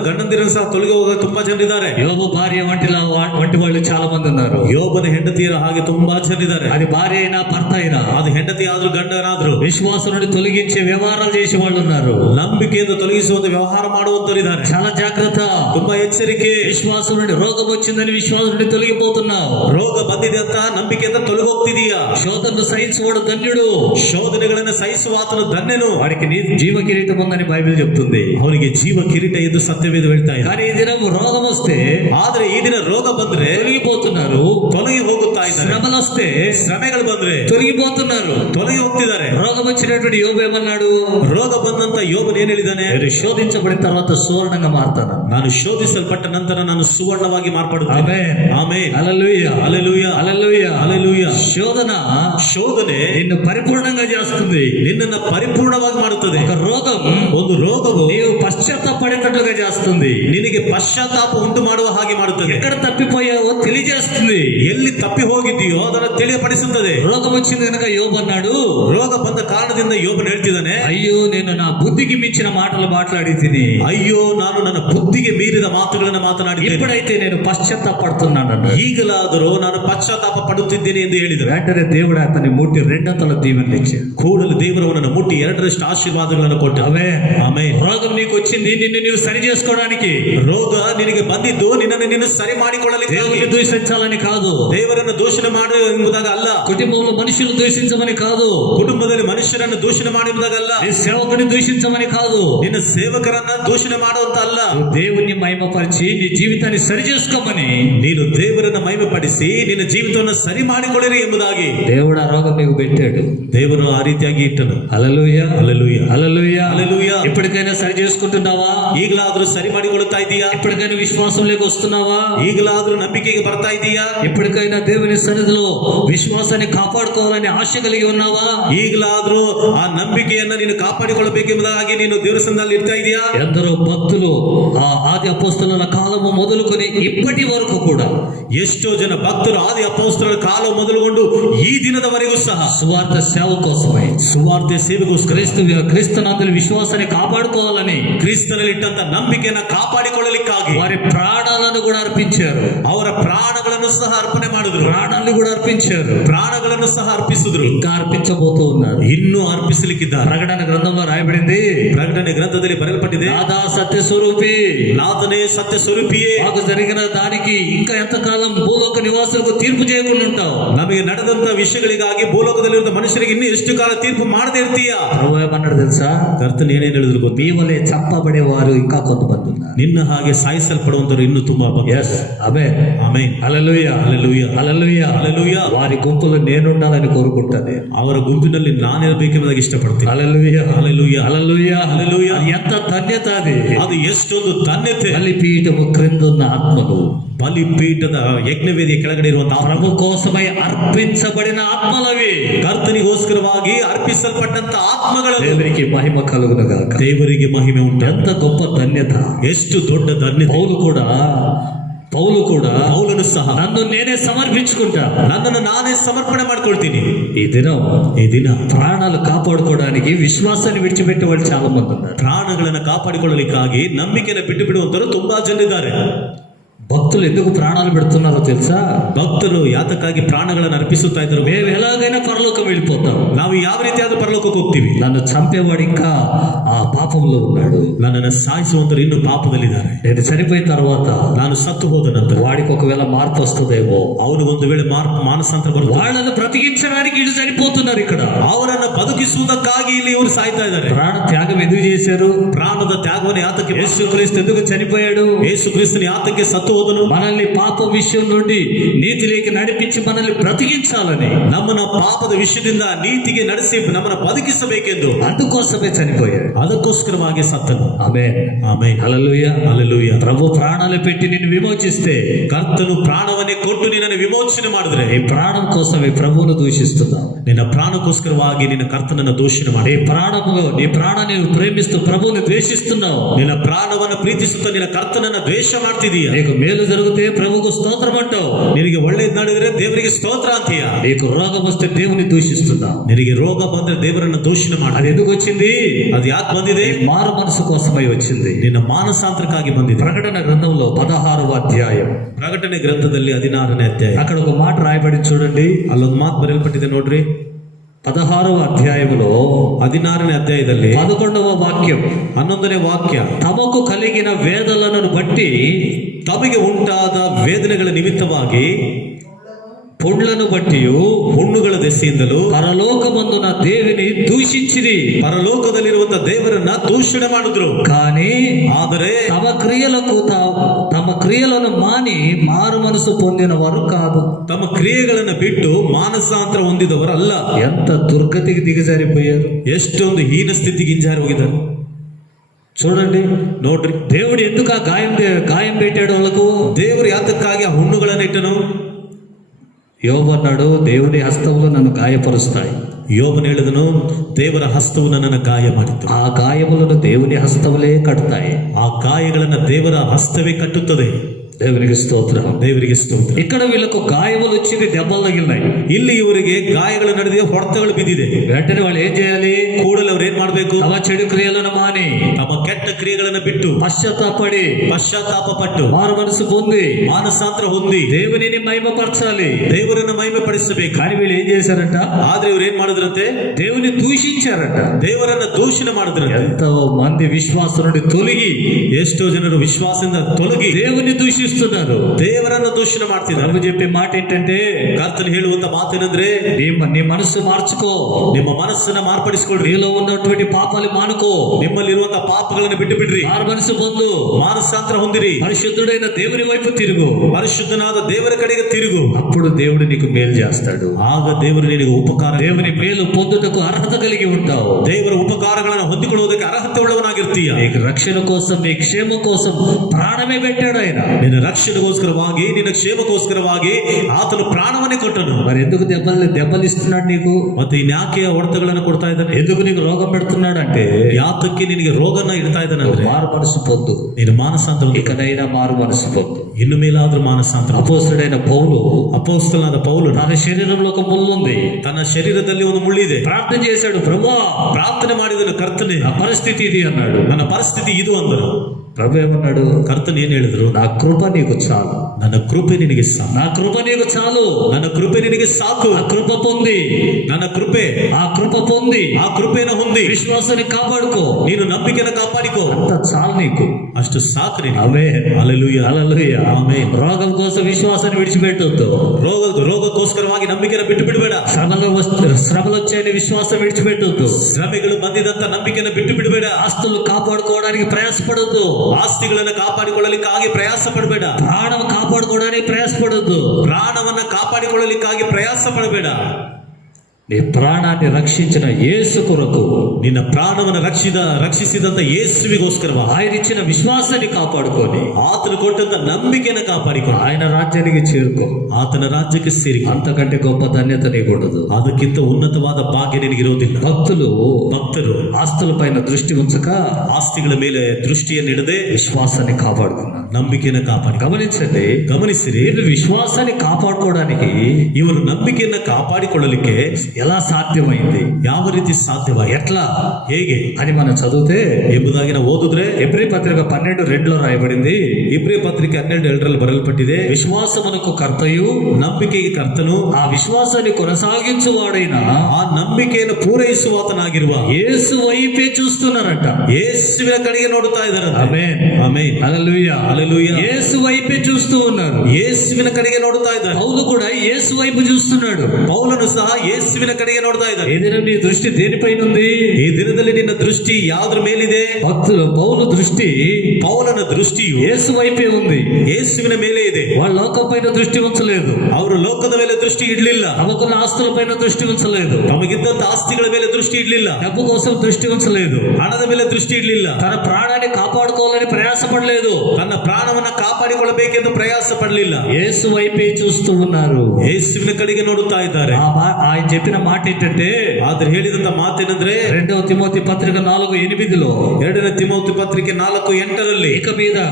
ಗಂಡಂದಿರನ್ನು ಸಹ ತೊಲಗಿ ಹೋಗ ತುಂಬಾ ಜನ ಇದ್ದಾರೆ. యోబు భార్య వంటి వాళ్ళు చాలా మంది ఉన్నారు. ಯೋಬನ ಹೆಂಡತಿಯರ ಹಾಗೆ ತುಂಬಾ ಜನ ಇದ್ದಾರೆ. అది భార్య అయినా భర్త అయినా, ಅದು ಹೆಂಡತಿ ಆದ್ರೂ ಗಂಡನಾದ್ರೂ విశ్వాసం నుండి తొలగించే వ్యవహారాలు చేసే వాళ్ళు ఉన్నారు. ನಂಬಿಕೆಯಿಂದ ತೊಲಗಿಸುವಂತ ವ್ಯವಹಾರ ಮಾಡುವಂತರು ಇದ್ದಾರೆ. చాలా జాగ్రత్త, ತುಂಬಾ ಎಚ್ಚರಿಕೆ. విశ్వాసం నుండి రోగం వచ్చిందని విశ్వాసం నుండి తొలగిపోతున్నావు. ರೋಗ ಬಂದಿದೆ ಅಂತ ನಂಬಿಕೆಯಿಂದ ತೊಲಗಿ ಹೋಗ್ತಿದೀಯಾ. శోధనను సహించువాడు ధన్యుడు, ಶೋಧನೆಗಳನ್ನು ಸಹಿಸುವ ಆತನು ಧನ್ಯನು. వాడికి జీవ కిరీటం ఉందని బైబిల్ చెప్తుంది. ಅವನಿಗೆ ಜೀವ ಕಿರೀಟ ಎಂದು ಸತ್ಯವೇದ ಹೇಳ್ತಾ ಇದೆ. కానీ ఈ దినం రోగం వస్తే, ಆದ್ರೆ ಈ ದಿನ ರೋಗ ಬಂದ್ರೆ తొలగిపోతున్నారు, ತೊಲಗಿ ಹೋಗುತ್ತಾ ಇದ್ದಾರೆ. శ్రమలు వస్తే ಶ್ರಮೆಗಳು ಬಂದ್ರೆ తొలగిపోతున్నారు, ತೊಲಗಿ ಹೋಗ್ತಿದ್ದಾರೆ. రోగం వచ్చినటువంటి యోబు ఏమన్నాడు? ರೋಗ ಬಂದಂತ ಯೋಬನ್ ಏನ್ ಹೇಳಿದಾನೆ? నేను శోధించబడిన తర్వాత సువర్ణంగా మారుతాను, ನಾನು ಶೋಧಿಸಲ್ಪಟ್ಟ ನಂತರ ನಾನು ಸುವರ್ಣವಾಗಿ ಮಾರ್ಪಡುತ್ತೇನೆ. ಆಮೆನ್. హల్లెలూయా, హల్లెలూయా, హల్లెలూయా, హల్లెలూయా. శోధన నిన్ను పరిపూర్ణంగా చేస్తుంది, ನಿನ್ನನ್ನ ಪರಿಪೂರ್ಣವಾಗಿ ಮಾಡುತ್ತದೆ. ఒక రోగం ಒಂದು ರೋಗವು నీవు పశ్చాత్తాపడేటట్టుగా చేస్తుంది, ನಿನಗೆ ಪಶ್ಚಾತ್ತಾಪ ಉಂಟು ಮಾಡುವ ಹಾಗೆ ಮಾಡುತ್ತದೆ. ఎక్కడ తప్పిపోయావో తెలియజేస్తుంది, ಎಲ್ಲಿ ತಪ್ಪಿ ಹೋಗಿದ್ದೀಯೋ ಅದನ್ನು ತಿಳಿಯಪಡಿಸುತ್ತದೆ. రోగం వచ్చింది కనుక యోబు అన్నాడు, ರೋಗ ಬಂದ ಕಾರಣದಿಂದ ಯೋಬನ್ ಹೇಳ್ತಿದ್ದಾನೆ, అయ్యో నేను నా బుద్ధికి మించిన మాటలు మాట్లాడి తిని, ಅಯ್ಯೋ ನಾನು ನನ್ನ ಬುದ್ಧಿಗೆ ಮೀರಿದ ಮಾತುಗಳನ್ನು ಮಾತನಾಡಿದ್ದೇನೆ. ఇప్పుడైతే నేను పశ్చాత్తాపడుతున్నాను, ಈಗಲಾದರೂ ನಾನು ಪಶ್ಚಾತ್ತಾಪ ಪಡುತ್ತಿದ್ದೇನೆ ಎಂದು ಹೇಳಿದರು. వెంటనే దేవుడు అతన్ని ముట్టి 200 దీవెనలు ఇచ్చాడు. ಕೂಡಲು ದೇವರು ಅವನನ್ನು ಮುಟ್ಟಿ 2ರಷ್ಟು ಆಶೀರ್ವಾದಗಳನ್ನು ಕೊಟ್ಟ. ಆಮೆನ್. రోగం నీకు వచ్చింది నిన్ను నీవు సరి చేసుకోవడానికి, ರೋಗ ನಿನಗೆ ಬಂದಿದ್ದು ನಿನ್ನನ್ನು ನೀನು ಸರಿ ಮಾಡಿಕೊಳ್ಳಲಿಕ್ಕೆ, దేవుని దూషించాలని కాదు, ದೇವರನ್ನು ದೂಷಣೆ ಮಾಡು ಎಂಬುದಾಗ ಅಲ್ಲ, కుటుంబంలో మనుషులు దూషించమని కాదు, ಕುಟುಂಬದಲ್ಲಿ ಮನುಷ್ಯರನ್ನು ದೂಷಣೆ ಮಾಡಿ ಎಂಬುದಾಗಲ್ಲ, నీ సేవకుని దూషించమని కాదు, ನಿನ್ನ ಸೇವಕರನ್ನ ದೂಷಣೆ ಮಾಡುವಂತ ಅಲ್ಲ, నువ్వు దేవుణ్ణి మహిమపరిచి నీ జీవితాన్ని సరి చేసుకోమని, ನೀನು ದೇವರನ್ನ ಮಹಿಮೆಪಡಿಸಿ ನಿನ್ನ ಜೀವಿತವನ್ನು ಸರಿ ಮಾಡಿಕೊಳ್ಳಿರಿ ಎಂಬುದಾಗಿ దేవుడు ఆ రోగం నీకు పెట్టాడు. ದೇವರು ಆ ರೀತಿಯಾಗಿ ಇಟ್ಟನು. హల్లెలూయా, హల్లెలూయా, హల్లెలూయా, హల్లెలూయా. ఇప్పటికైనా సరి చేసుకుంటున్నావా? ಈಗಲಾದ್ರೂ ಸರಿ ಮಾಡಿಕೊಳ್ಳುತ್ತಾ ಇದೀಯಾ? ఇప్పటికైనా విశ్వాసంలోకి వస్తున్నావా? ಈಗಲಾದ್ರೂ ನಂಬಿಕೆಗೆ ಬರ್ತಾ ಇದೀಯಾ? ఇప్పటికైనా దేవుని సన్నిధిలో విశ్వాసాన్ని కాపాడుకోవాలని ఆశ కలిగి ఉన్నావా? ಈಗಲಾದ್ರೂ ಆ ನಂಬಿಕೆಯನ್ನ ನೀನು ಕಾಪಾಡಿಕೊಳ್ಳಬೇಕೆಂಬುದಾಗಿ ನೀನು ದೇವರ ಸನ್ನಿಧಿಯಲ್ಲಿ ಇರ್ತಾ ಇದೀಯಾ? ఎందరో భక్తులు ఆ ఆది అపోస్తలుల కాలము మొదలుకొని ఇప్పటి వరకు కూడా, ಎಷ್ಟೋ ಜನ ಭಕ್ತರು ಆದಿ ಅಪೊಸ್ತಲರ ಕಾಲ ಮೊದಲುಗೊಂಡು ಈ ದಿನದವರೆಗೂ ಸಹ సువార్త సేవ కోసమై, ಸುವಾರ್ತೆ ಸೇವೆಗೋಸ್ಕರ, క్రీస్తునందుల విశ్వాసాన్ని కాపాడుకోవాలని, ಕ್ರಿಸ್ತನಲ್ಲಿಟ್ಟಂತ ನಂಬಿಕೆಯನ್ನ ಕಾಪಾಡಿಕೊಳ್ಳಲಿಕ್ಕಾಗಿ వారి ప్రాణాలను కూడా అర్పించారు. ಅವರ ಪ್ರಾಣಗಳನ್ನು ಸಹ ಅರ್ಪಣೆ ಮಾಡಿದ್ರು. ప్రాణాలను కూడా అర్పించారు, ప్రాణಗಳನ್ನು సಹ అర్పిಸಿದ್ರು, ఇంకా అర్పించబోతూ ఉన్నారు. ಇನ್ನೂ అర్పిಸಲಿಕ್ಕಿದ್ದಾರೆ. ప్రకటన గ్రంథంలో రాయబడింది, ಪ್ರಕಟಣೆ ಗ್ರಂಥದಲ್ಲಿ ಬರೆಯಲ್ಪಟ್ಟಿದೆ, నాదా సత్య స్వరూపి, ನಾಥನೇ సత్య ಸ್ವರೂಪಿಯೇ, మాకు జరిగిన దానికి ఇంకా ఎంతకాలం భూలోక నివాసులకు తీర్పు చేయకుండా ఉంటావు? ನಮಗೆ ನಡೆದಂತ ವಿಷಯಗಳಿಗಾಗಿ ಭೂಲೋಕದಲ್ಲಿರುವ ಮನುಷ್ಯರಿಗೆ ಇನ್ನೂ ಎಷ್ಟು ಕಾಲ ತೀರ್ಪು ಮಾಡದೇ ಇರ್ತೀಯ? ప్రభు ఏమన్నాడు తెలుసా? ಕರ್ತನು ಏನೇನು ಹೇಳಿದ್ರು ಗೊತ್ತಾ? మీ వలె చంపబడేవారు ఇంకా కొంతమంది ఉన్నారు. ನಿನ್ನ ಹಾಗೆ ಸಾಯಿಸಲ್ಪಡುವಂತರು ಇನ್ನೂ ತುಂಬಾ ఎస్, ఆమేన్, ಆಮೆನ್, హల్లెలూయా, హల్లెలూయా, హల్లెలూయా, హల్లెలూయా. వారి గుంపులో నేనుండాలని కోరుకుంటాను. ಅವರ ಗುಂಪಿನಲ್ಲಿ ನಾನಿರಬೇಕೆಂಬುದಾಗಿ ಇಷ್ಟಪಡ್ತೀನಿ. హల్లెలూయా, హల్లెలూయా, హల్లెలూయా, హల్లెలూయా. అది ఎంత ధన్యత అది. ಅದು ಎಷ್ಟೊಂದು ಧನ್ಯತೆ. బలిపీఠము క్రిందున్న ఆత్మలు, ಬಲಿಪೀಠದ ಯಜ್ಞವೇದಿಯ ಕೆಳಗಡೆ ಇರುವಂತಹ ప్రభు కోసమై అర్పించబడిన ఆత్మలవి. ಕರ್ತನಿಗೋಸ್ಕರವಾಗಿ ಅರ್ಪಿಸಲ್ಪಟ್ಟಂತ ಆತ್ಮಗಳು. దేవునికి మహిమ కలుగును గాక. ದೇವರಿಗೆ ಮಹಿಮೆ ಉಂಟು. ఎంత గొప్ప ధన్యత. ಎಷ್ಟು ದೊಡ್ಡ ಧನ್ಯತೆ. పౌలు కూడా ಪೌಲನು ಸಹ నన్ను నేనే సమర్పించుకుంటా, ನನ್ನನ್ನು ನಾನೇ ಸಮರ್ಪಣೆ ಮಾಡ್ಕೊಳ್ತೀನಿ. ఈ ದಿನ ప్రాణాలు కాపాడుకోవడానికి విశ్వాసాన్ని విడిచిపెట్టే వాళ్ళు చాలా మంది ఉన్నారు. ಪ್ರಾಣಗಳನ್ನು ಕಾಪಾಡಿಕೊಳ್ಳಲಿಕ್ಕಾಗಿ ನಂಬಿಕೆಯನ್ನು ಬಿಟ್ಟು ಬಿಡುವಂತರು ತುಂಬಾ ಜನರಿದ್ದಾರೆ. భక్తులు ఎందుకు ప్రాణాలు పెడుతున్నారో తెలుసా? ಭಕ್ತರು ಯಾತಕ್ಕಾಗಿ ಪ್ರಾಣಗಳನ್ನು ಅರ್ಪಿಸುತ್ತಾ ಇದ್ದಾರೆ? మేము ఎలాగైనా పరలోకం వెళ్ళిపోతాం, ನಾವು ಯಾವ ರೀತಿಯಾದ ಪರಲೋಕಕ್ಕೆ ಹೋಗ್ತೀವಿ. నన్ను చంపేవాడు ఇంకా ఆ పాపంలో ఉన్నాడు, ನನ್ನನ್ನು ಸಾಯಿಸುವಂತರು ಇನ್ನು ಪಾಪದಲ್ಲಿದ್ದಾರೆ. నేను చనిపోయిన తర్వాత ನಾನು ಸತ್ತು ಹೋದ ನಂತರ వాడికి ఒకవేళ మార్పు వస్తుందేమో, ಅವನಿಗೊಂದು ವೇಳೆ ಮಾನಸಾಂತರ ಬರುತ್ತೆ. వాళ్ళను బ్రతికించడానికి వీళ్ళు చనిపోతున్నారు. ఇక్కడ ಅವರನ್ನ ಬದುಕಿಸುವುದಕ್ಕಾಗಿ ಇಲ್ಲಿ ಇವರು ಸಾಯ್ತಾ ಇದ್ದಾರೆ. ప్రాణ త్యాగం ఎందుకు చేశారు? ಪ್ರಾಣದ ತ್ಯಾಗವನ್ನು ಯಾತಕ್ಕೆ? యేసుక్రీస్తు ఎందుకు చనిపోయాడు? ಯೇಸು ಕ್ರಿಸ್ತನ ಯಾತಕ್ಕೆ ಸತ್ತು ಹೋದನು? మనల్ని పాప విషయం నుండి నీతిలోకి నడిపించి మనల్ని బ్రతికించాలని, ನಮ್ಮನ್ನ ಪಾಪದ ವಿಷಯದಿಂದ ನೀತಿಗೆ ನಡೆಸಿ ನಮ್ಮನ್ನ ಬದುಕಿಸಬೇಕೆಂದು, అందుకోసమే చనిపోయాడు. ಅದಕ್ಕೋಸ್ಕರವಾಗಿ ಸತ್ತನು. ఆమేన్, ಆಮೆನ್, హల్లెలూయా, ಹಲ್ಲೆಲೂಯಾ. ప్రభు ప్రాణాలు పెట్టి నిన్ను విమోచిస్తే, ಕರ್ತನು ಪ್ರಾಣವನ್ನೇ ಕೊಟ್ಟು ನಿನ್ನನ್ನು ವಿಮೋಚನೆ ಮಾಡಿದ್ರೆ, ఈ ప్రాణం కోసమే ప్రభువును దూషిస్తున్నావు. ನಿನ್ನ ಪ್ರಾಣಕ್ಕೋಸ್ಕರವಾಗಿ ನಿನ್ನ ಕರ್ತನನ್ನು ದೂಷಣೆ ಮಾಡಿ, నీ ప్రాణాన్ని ప్రేమిస్తూ ప్రభువుని ద్వేషిస్తున్నావు. ನಿನ್ನ ಪ್ರಾಣವನ್ನು ಪ್ರೀತಿಸುತ್ತಾ ನಿನ್ನ ಕರ್ತನನ್ನ ದ್ವೇಷ ಮಾಡ್ತಿದೀಯ. నీకు మేలు జరిగితే ప్రభువుకు స్తోత్రం అంటావు, ನಿನಗೆ ಒಳ್ಳೇದು ನಡೆದ್ರೆ ದೇವರಿಗೆ ಸ್ತೋತ್ರ ಅಂತೀಯ. నీకు రోగం వస్తే దేవుని దూషిస్తున్నావు. ನಿನಗೆ ರೋಗ ಬಂದ್ರೆ ದೇವರನ್ನ ದೂಷಣೆ ಮಾಡಿ. అది ఎందుకు వచ్చింది? ಅದು ಯಾಕೆ ಬಂದಿದೆ? మారు మనసు కోసమై వచ్చింది. ನಿನ್ನ ಮಾನಸಾಂತರಕ್ಕಾಗಿ ಬಂದಿದೆ. ప్రకటన గ్రంథంలో 16వ అధ్యాయం, ಪ್ರಕಟಣೆ ಗ್ರಂಥದಲ್ಲಿ 16ನೇ ಅಧ್ಯಾಯ. అక్కడ ఒక మాట రాయబడి చూడండి. ಅಲ್ಲೊಂದು ಮಾತು ಬರೆಯಲ್ಪಟ್ಟಿದೆ ನೋಡ್ರಿ. 16వ అధ్యాయంలో 16ನೇ ಅಧ್ಯಾಯದಲ್ಲಿ 11వ వాక్యం, 11ನೇ ವಾಕ್ಯ. తమకు కలిగిన వేదనలను బట్టి, ತಮಗೆ ಉಂಟಾದ ವೇದನೆಗಳ ನಿಮಿತ್ತವಾಗಿ, పుండ్లను బట్టి, ಹುಣ್ಣುಗಳ ದೆಸೆಯಿಂದಲೂ పరలోకమందున దేవుని దూషించిరి. ಪರಲೋಕದಲ್ಲಿರುವಂತಹ ದೇವರನ್ನ ದೂಷಣೆ ಮಾಡಿದ್ರು. కానీ ಆದರೆ తమ క్రియలను మాని మారు మనసు పొందిన వారు కాదు. ತಮ್ಮ ಕ್ರಿಯೆಗಳನ್ನು ಬಿಟ್ಟು ಮಾನಸಾಂತರ ಹೊಂದಿದವರಲ್ಲ. ఎంత దుర్గతికి దిగజారిపోయారు, ಎಷ್ಟೊಂದು ಹೀನ ಸ್ಥಿತಿಗೆ ಹಿಂಜಾರಿ ಹೋಗಿದ್ದಾರೆ. చూడండి, ನೋಡ್ರಿ, దేవుడు ఎందుకు ఆ గాయం పెట్టాడు వాళ్ళకు? ದೇವರು ಯಾತಕ್ಕಾಗಿ ಆ ಹುಣ್ಣುಗಳನ್ನು ಇಟ್ಟನು? యోబు అన్నాడు, దేవుని హస్తములు నన్ను గాయపరుస్తాయి. ಯೋಬನು ಹೇಳಿದನು, ದೇವರ ಹಸ್ತವು ನನ್ನನ್ನು ಗಾಯ ಮಾಡಿತು. ఆ గాయములను దేవుని హస్తములే కడతాయి. ಆ ಗಾಯಗಳನ್ನ ದೇವರ ಹಸ್ತವೇ ಕಟ್ಟುತ್ತದೆ. దేవునికి స్తోత్రం, ದೇವರಿಗೆ ಸ್ತೋತ್ರ. ఇక్కడ వీళ్ళకు గాయములు వచ్చింది, దెబ్బలు తగిలినాయి. ಇಲ್ಲಿ ಇವರಿಗೆ ಗಾಯಗಳು ನಡೆದಿದೆ, ಹೊಡೆತಗಳು ಬಿದ್ದಿದೆ. వెంటనే వాళ్ళు ఏం చేయాలి? ಕೂಡಲೇ ಅವ್ರು ಏನ್ ಮಾಡ್ಬೇಕು? తమ చెడు క్రియలను మాని ತಮ್ಮ ಕೆಟ್ಟ ಕ್ರಿಯೆಗಳನ್ನು ಬಿಟ್ಟು పశ్చాత్తాపడి ಪಶ್ಚಾತ್ತಾಪ ಪಟ್ಟು మారు మనసు పొంది ಮಾನಸಾಂತರ ಹೊಂದಿ దేవునిని మహిమపరచాలి. ದೇವರನ್ನು ಮಹಿಮೆ ಪಡಿಸಬೇಕು. కానీ వీళ్ళు ఏం చేశారంట? ಆದ್ರೆ ಇವ್ರು ಏನ್ ಮಾಡಿದ್ರಂತೆ? దేవుని దూషించారట. ದೇವರನ್ನ ದೂಷಣೆ ಮಾಡಿದ್ರಂತೆ. ఎంతో మంది విశ్వాసం నుండి తొలగి, ಎಷ್ಟೋ ಜನರು ವಿಶ್ವಾಸದಿಂದ ತೊಲಗಿ దేవుని దూషిస్తున్నారు, ದೇವರನ್ನ ದೂಷಣೆ ಮಾಡ್ತಿದ್ದಾರೆ. ప్రభు చెప్పే మాట ఏంటంటే, ಕರ್ತನು ಹೇಳುವಂತ ಮಾತೇನೆಂದ್ರೆ, నీ మనసు మార్చుకో, ನಿಮ್ಮ ಮನಸ್ಸನ್ನ ಮಾರ್ಪಡಿಸಿಕೊಳ್ಳ್ರಿ. నీలో ఉన్నటువంటి పాపాలు మానుకో, ನಿಮ್ಮಲ್ಲಿರುವಂತಹ ಪಾಪಗಳನ್ನು ಬಿಟ್ಟು ಬಿಡ್ರಿ. మారు మనసు పొందు, ಮಾನಸಾಂತರ ಹೊಂದಿರಿ, పరిశుద్ధుడైన దేవుని వైపు తిరుగు, ಪರಿಶುದ್ಧನಾದ ದೇವರ ಕಡೆಗೆ ತಿರುಗು. అప్పుడు దేవుడు నీకు మేలు చేస్తాడు. ಆಗ ದೇವರು ನಿನಗೆ ಉಪಕಾರ, దేవుని మేలు పొందుటకు అర్హత కలిగి ఉంటావు. ದೇವರ ಉಪಕಾರಗಳನ್ನು ಹೊಂದಿಕೊಳ್ಳುವುದಕ್ಕೆ ಅರ್ಹತೆ ಉಳ್ಳವನಾಗಿರ್ತೀಯ. నీకు రక్షణ కోసం, నీ క్షేమం కోసం ప్రాణమే పెట్టాడు ఆయన. ನಿನ್ನ ರಕ್ಷಣೆಗೋಸ್ಕರವಾಗಿ, ನಿನ್ನ ಕ್ಷೇಮಕ್ಕೋಸ್ಕರವಾಗಿ ಆತನು ಪ್ರಾಣವನ್ನೇ ಕೊಟ್ಟನು. మరి ఎందుకు దెబ్బలు ఇస్తున్నాడు నీకు? ಮತ್ತೆ ಇನ್ಯಾಕೆ ಹೊಡೆತಗಳನ್ನು ಕೊಡ್ತಾ ಇದ್ದಾನೆ? ఎందుకు నీకు రోగం పెడుతున్నాడు అంటే, ಯಾತಕ್ಕೆ ನಿನಗೆ ರೋಗನ ಇಡ್ತಾ ಇದ್ದಾನೆ ಅಂದ್ರೆ, మారు మనసు పొందు, ನೀನು ಮಾನಸಾಂತರ, ఇకనైనా మారు మనసు పొందు. ಇನ್ನು ಮೇಲಾದ್ರೂ ಮಾನಸಾಂತರ. అపోస్తుడైన పౌలు, ಅಪೊಸ್ತಲನಾದ ಪೌಲು తన శరీరంలో ఒక ముళ్ళు ఉంది, ತನ್ನ ಶರೀರದಲ್ಲಿ ಒಂದು ಮುಳ್ಳಿದೆ. ప్రార్థన చేశాడు, ప్రభువా ಪ್ರಾರ್ಥನೆ ಮಾಡಿದನು, ಕರ್ತನೆ నా పరిస్థితి ఇది అన్నాడు. ನನ್ನ ಪರಿಸ್ಥಿತಿ ಇದು ಅಂದರು. ప్రభు ఏమన్నాడు? ಕರ್ತನು ಏನ್ ಹೇಳಿದ್ರು? నా కృప నీకు చాలు, ನನ್ನ ಕೃಪೆ ನಿನಗೆ ಸಾಕು, నా కృప నీకు చాలు, ನನ್ನ ಕೃಪೆ ನಿನಗೆ ಸಾಕು. ఆ కృప పొంది, ನನ್ನ ಕೃಪೆ, ఆ కృప పొంది ಆ ಕೃಪೆನ ಹೊಂದಿ విశ్వాసాన్ని కాపాడుకో, ನೀನು ನಂಬಿಕೆನ ಕಾಪಾಡಿಕೋ. అంత చాలు నీకు. ಅಷ್ಟು ಸಾಕು ನಿನಗೆ. ఆమేన్. ಹಲ್ಲೆಲೂಯಾ. హల్లెలూయా. ఆమేన్. రోగం కోసం విశ్వాసాన్ని విడిచిపెట్టొద్దు. ರೋಗಕ್ಕೋಸ್ಕರವಾಗಿ ನಂಬಿಕೆನ ಬಿಟ್ಟು ಬಿಡಬೇಡ. శ్రమలు వచ్చాయని విశ్వాసం విడిచిపెట్టొద్దు. ಶ್ರಮೆಗಳು ಬಂದಿದಂತ ನಂಬಿಕೆನ ಬಿಟ್ಟು ಬಿಡಬೇಡ. ఆస్తులు కాపాడుకోవడానికి ప్రయాసపడొద్దు. ಆಸ್ತಿಗಳನ್ನ ಕಾಪಾಡಿಕೊಳ್ಳಲಿಕ್ಕಾಗಿ ಪ್ರಯಾಸ ಪಡಬೇಡ. ప్రాణం కాపాడుకోవడానికి ప్రయాసపడొద్దు. ಪ್ರಾಣವನ್ನ ಕಾಪಾಡಿಕೊಳ್ಳಲಿಕ್ಕಾಗಿ ಪ್ರಯಾಸ ಪಡಬೇಡ. నీ ప్రాణాన్ని రక్షించిన యేసు కొరకు, ನಿನ್ನ ಪ್ರಾಣವನ್ನು ರಕ್ಷಿಸಿದಂತ ಯೇಸುವಿಗೋಸ್ಕರವಾಗಿ ఆయన ఇచ్చిన విశ్వాసాన్ని కాపాడుకొని ಆತನು ಕೊಟ್ಟಂತ ನಂಬಿಕೆನ ಕಾಪಾಡಿಕೊಂಡು ఆయన రాజ్యానికి చేరుకో. ಆತನ ರಾಜ್ಯಕ್ಕೆ ಸೇರಿ అంతకంటే గొప్ప ధన్యత నీకు ఉండదు. ಅದಕ್ಕಿಂತ ಉನ್ನತವಾದ ಭಾಗ್ಯ ನಿನಗಿರೋದಿಲ್ಲ. ಭಕ್ತರು ఆస్తుల పైన దృష్టి ఉంచక ಆಸ್ತಿಗಳ ಮೇಲೆ ದೃಷ್ಟಿಯನ್ನಿಡದೆ విశ్వాసాన్ని కాపాడుకున్నారు. ನಂಬಿಕೆಯನ್ನ గమనించండి, ಗಮನಿಸಿರಿ. వీళ్ళు విశ్వాసాన్ని కాపాడుకోవడానికి ಇವರು ನಂಬಿಕೆಯನ್ನ ಕಾಪಾಡಿಕೊಳ್ಳಲಿಕ್ಕೆ ఎలా సాధ్యమైంది, ಯಾವ ರೀತಿ ಸಾಧ್ಯವಾಗಿ, ఎట్లా, ಹೇಗೆ అని మనం చదివితే ಎಂಬುದಾಗಿ ನಾವು ಓದಿದ್ರೆ ఎబ్రీ పత్రిక 12:2 రాయబడింది. ಇಬ್ರಿಯ ಪತ್ರಿಕೆ 12:2 ಬರೆಯಲ್ಪಟ್ಟಿದೆ. విశ్వాసమునకు కర్తయు, ನಂಬಿಕೆಗೆ ಕರ್ತನು, ఆ విశ్వాసాన్ని కొనసాగించువాడైన, ಆ ನಂಬಿಕೆಯನ್ನು ಪೂರೈಸುವಾತನಾಗಿರುವ యేసు వైపే చూస్తున్నారట. ಯೇಸುವಿನ ಕಡೆಗೆ ನೋಡುತ್ತಾ ಇದ್ದಾರೆ. ఆమేన్. ಆಮೆನ್. హల్లెలూయా. హల్లెలూయా. యేసు వైపే చూస్తూ ఉన్నారు. ಯೇಸುವಿನ ಕಡೆಗೆ ನೋಡುತ್ತಾ ಇದ್ದಾರೆ. పౌలు కూడా యేసు వైపు చూస్తున్నాడు. ಪೌಲನು ಸಹ ಯೇಸುವಿನ ಕಡೆಗೆ ನೋಡ್ತಾ ಇದ್ದಾನೆ. ఈ దినం నీ దృష్టి దేనిపైన ఉంది? ಈ ದಿನದಲ್ಲಿ ನಿನ್ನ ದೃಷ್ಟಿ ಯಾವ್ದ್ರ ಮೇಲಿದೆ? పౌలు దృష్టి, ಪೌಲನ ದೃಷ್ಟಿಯು యేసు వైపే ఉంది. ಯೇಸುವಿನ ಮೇಲೆ ಇದೆ. వాళ్ళ లోకం పైన దృష్టి ఉంచలేదు. ಅವರು ಲೋಕದ ಮೇಲೆ ದೃಷ್ಟಿ ಇಡ್ಲಿಲ್ಲ. తమకున్న ఆస్తుల పైన దృష్టి ఉంచలేదు. ತಮಗಿದ್ದಂತ ಆಸ್ತಿಗಳ ಮೇಲೆ ದೃಷ್ಟಿ ಇಡ್ಲಿಲ್ಲ. డబ్బు కోసం దృష్టి ఉంచలేదు. ಹಣದ ಮೇಲೆ ದೃಷ್ಟಿ ಇಡ್ಲಿಲ್ಲ. తన ప్రాణాన్ని కాపాడుకోవాలని ప్రయాసపడలేదు. ತನ್ನ ಪ್ರಾಣವನ್ನ ಕಾಪಾಡಿಕೊಳ್ಳಬೇಕೆಂದು ಪ್ರಯಾಸ ಪಡಲಿಲ್ಲ. యేసు వైపే చూస్తూ ఉన్నారు. ಯೇಸುವಿನ ಕಡೆಗೆ ನೋಡುತ್ತಾ ಇದ್ದಾರೆ. ఆయన చెప్పిన మాట ఏంటంటే, ಆದ್ರೆ ಹೇಳಿದಂತ ಮಾತೇನೆಂದ್ರೆ 2 తిమోతి పత్రిక 4:8 2 ತಿಮೋತಿ ಪತ್ರಿಕೆ 4:8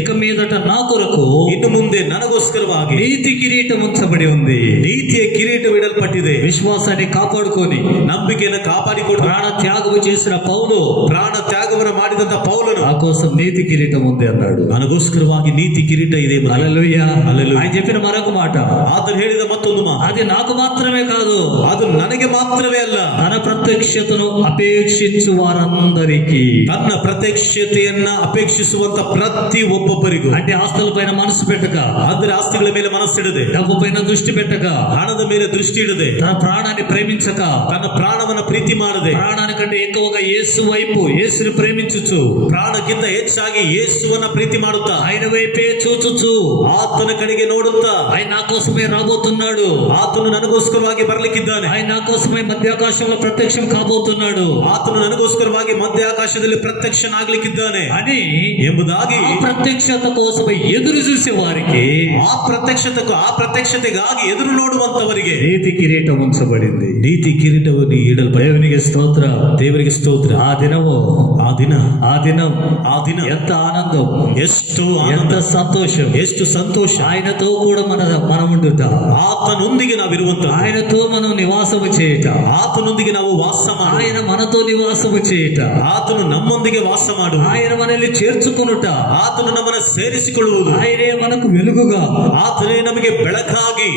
ఇక మీదట నా కొరకు ಇನ್ನು ಮುಂದೆ ನನಗೋಸ್ಕರವಾಗಿ నీతి కిరీటం ఉంచబడి ఉంది. ನೀತಿಯ ಕಿರೀಟವಿಡಲ್ಪಟ್ಟಿದೆ. విశ్వాసాన్ని కాపాడుకొని ನಂಬಿಕೆಯನ್ನು ಕಾಪಾಡಿಕೊಂಡು ప్రాణ త్యాగము చేసిన పౌలు, ಪ್ರಾಣ ತ್ಯಾಗವನ್ನು ಮಾಡಿದಂತ ಪೌಲನು, నా కోసం నీతి కిరీటం ఉంది అన్నాడు. ನನಗೋಸ್ಕರವಾಗಿ ನೀತಿ ಕಿರೀಟ ಇದೆ. హల్లెలూయా. హల్లెలూయా. ఆయన చెప్పిన మరొక మాట, ಆತನು ಹೇಳಿದ ಮತ್ತೊಂದು ಮಾತು, అది నాకు మాత్రమే కాదు, ಅದು ನನಗೆ ಮಾತ್ರವೇ ಅಲ್ಲ, తన ప్రత్యక్షతను అపేక్షించు వారందరికీ. ತನ್ನ ಪ್ರತ್ಯಕ್ಷತೆಯನ್ನ ಅಪೇಕ್ಷಿಸುವಂತ ಪ್ರತಿ ಒಬ್ಬೊಬ್ಬರಿಗೂ. అంటే ఆస్తుల పైన మనసు పెట్టక, ಆದರೆ ಆಸ್ತಿಗಳ ಮೇಲೆ ಮನಸ್ಸಿಡದೆ, డబ్బు పైన దృష్టి పెట్టక, ಹಣದ ಮೇಲೆ ದೃಷ್ಟಿ ಇಡದೆ, తన ప్రాణాన్ని ప్రేమించక, ತನ್ನ ಪ್ರಾಣವನ್ನ ಪ್ರೀತಿ ಮಾಡದೆ, ప్రాణానికంటే ఎక్కువగా యేసు వైపు, యేసుని ప్రేమించుచు, ಪ್ರಾಣಕ್ಕಿಂತ ಹೆಚ್ಚಾಗಿ ಯೇಸುವನ್ನ ಪ್ರೀತಿ ಮಾಡುತ್ತಾ, ఆయన వైపే చూచుచు, ಆತನ ಕಡೆಗೆ ನೋಡುತ್ತಾ, ఆయన నా కోసమే రాబోతున్నాడు, ಆತನು ನನಗೋಸ್ಕರವಾಗಿ ಬರ್ಲಿಕ್ಕಿದ್ದಾನೆ, ఆయన నా కోసమే మధ్యాకాశంలో ప్రత్యక్షం కాబోతున్నాడు, ಆತನು ನನಗೋಸ್ಕರವಾಗಿ ಮಧ್ಯ ಆಕಾಶದಲ್ಲಿ ಪ್ರತ್ಯಕ್ಷನಾಗ್ಲಿಕ್ಕಿದ್ದಾನೆ అని ಎಂಬುದಾಗಿ ఆ ప్రత్యక్షత కోసమై ఎదురు చూసే వారికి ಆ ಪ್ರತ್ಯಕ್ಷತೆಗಾಗಿ ಎದುರು ನೋಡುವಂತವರಿಗೆ నీతి కిరీటం ఉంచబడింది. ನೀತಿ ಕಿರೀಟವನ್ನು ಇಡಲ್ಪಟ್ಟ. దేవునికి స్తోత్ర. ದೇವರಿಗೆ ಸ್ತೋತ್ರ. ఆ దినము, ಆ ದಿನ ఆ దినం ఎంత ఆనందం, ಎಷ್ಟು ఎంత ಆನಂದ, సంతోషం. ಎಷ್ಟು ಸಂತೋಷ. ఆయనతో కూడా మనం ఉండుట, ಆತನೊಂದಿಗೆ ನಾವಿರುವಂತ, ఆయనతో మనం నివాసము చేయుట, ಆತನೊಂದಿಗೆ ನಾವು ವಾಸ ಮಾಡ, ఆయన మనతో నివాసము చేయుట, ಆತನು ನಮ್ಮೊಂದಿಗೆ ವಾಸ ಮಾಡುವ, ఆయన మనల్ని చేర్చుకొనుట, ಆತನು ನಮ್ಮನ್ನು ಸೇರಿಸಿಕೊಳ್ಳುವುದು, ఆయనే మనకు వెలుగుగా, ಆತನೇ ನಮಗೆ ಬೆಳಕಾಗಿ,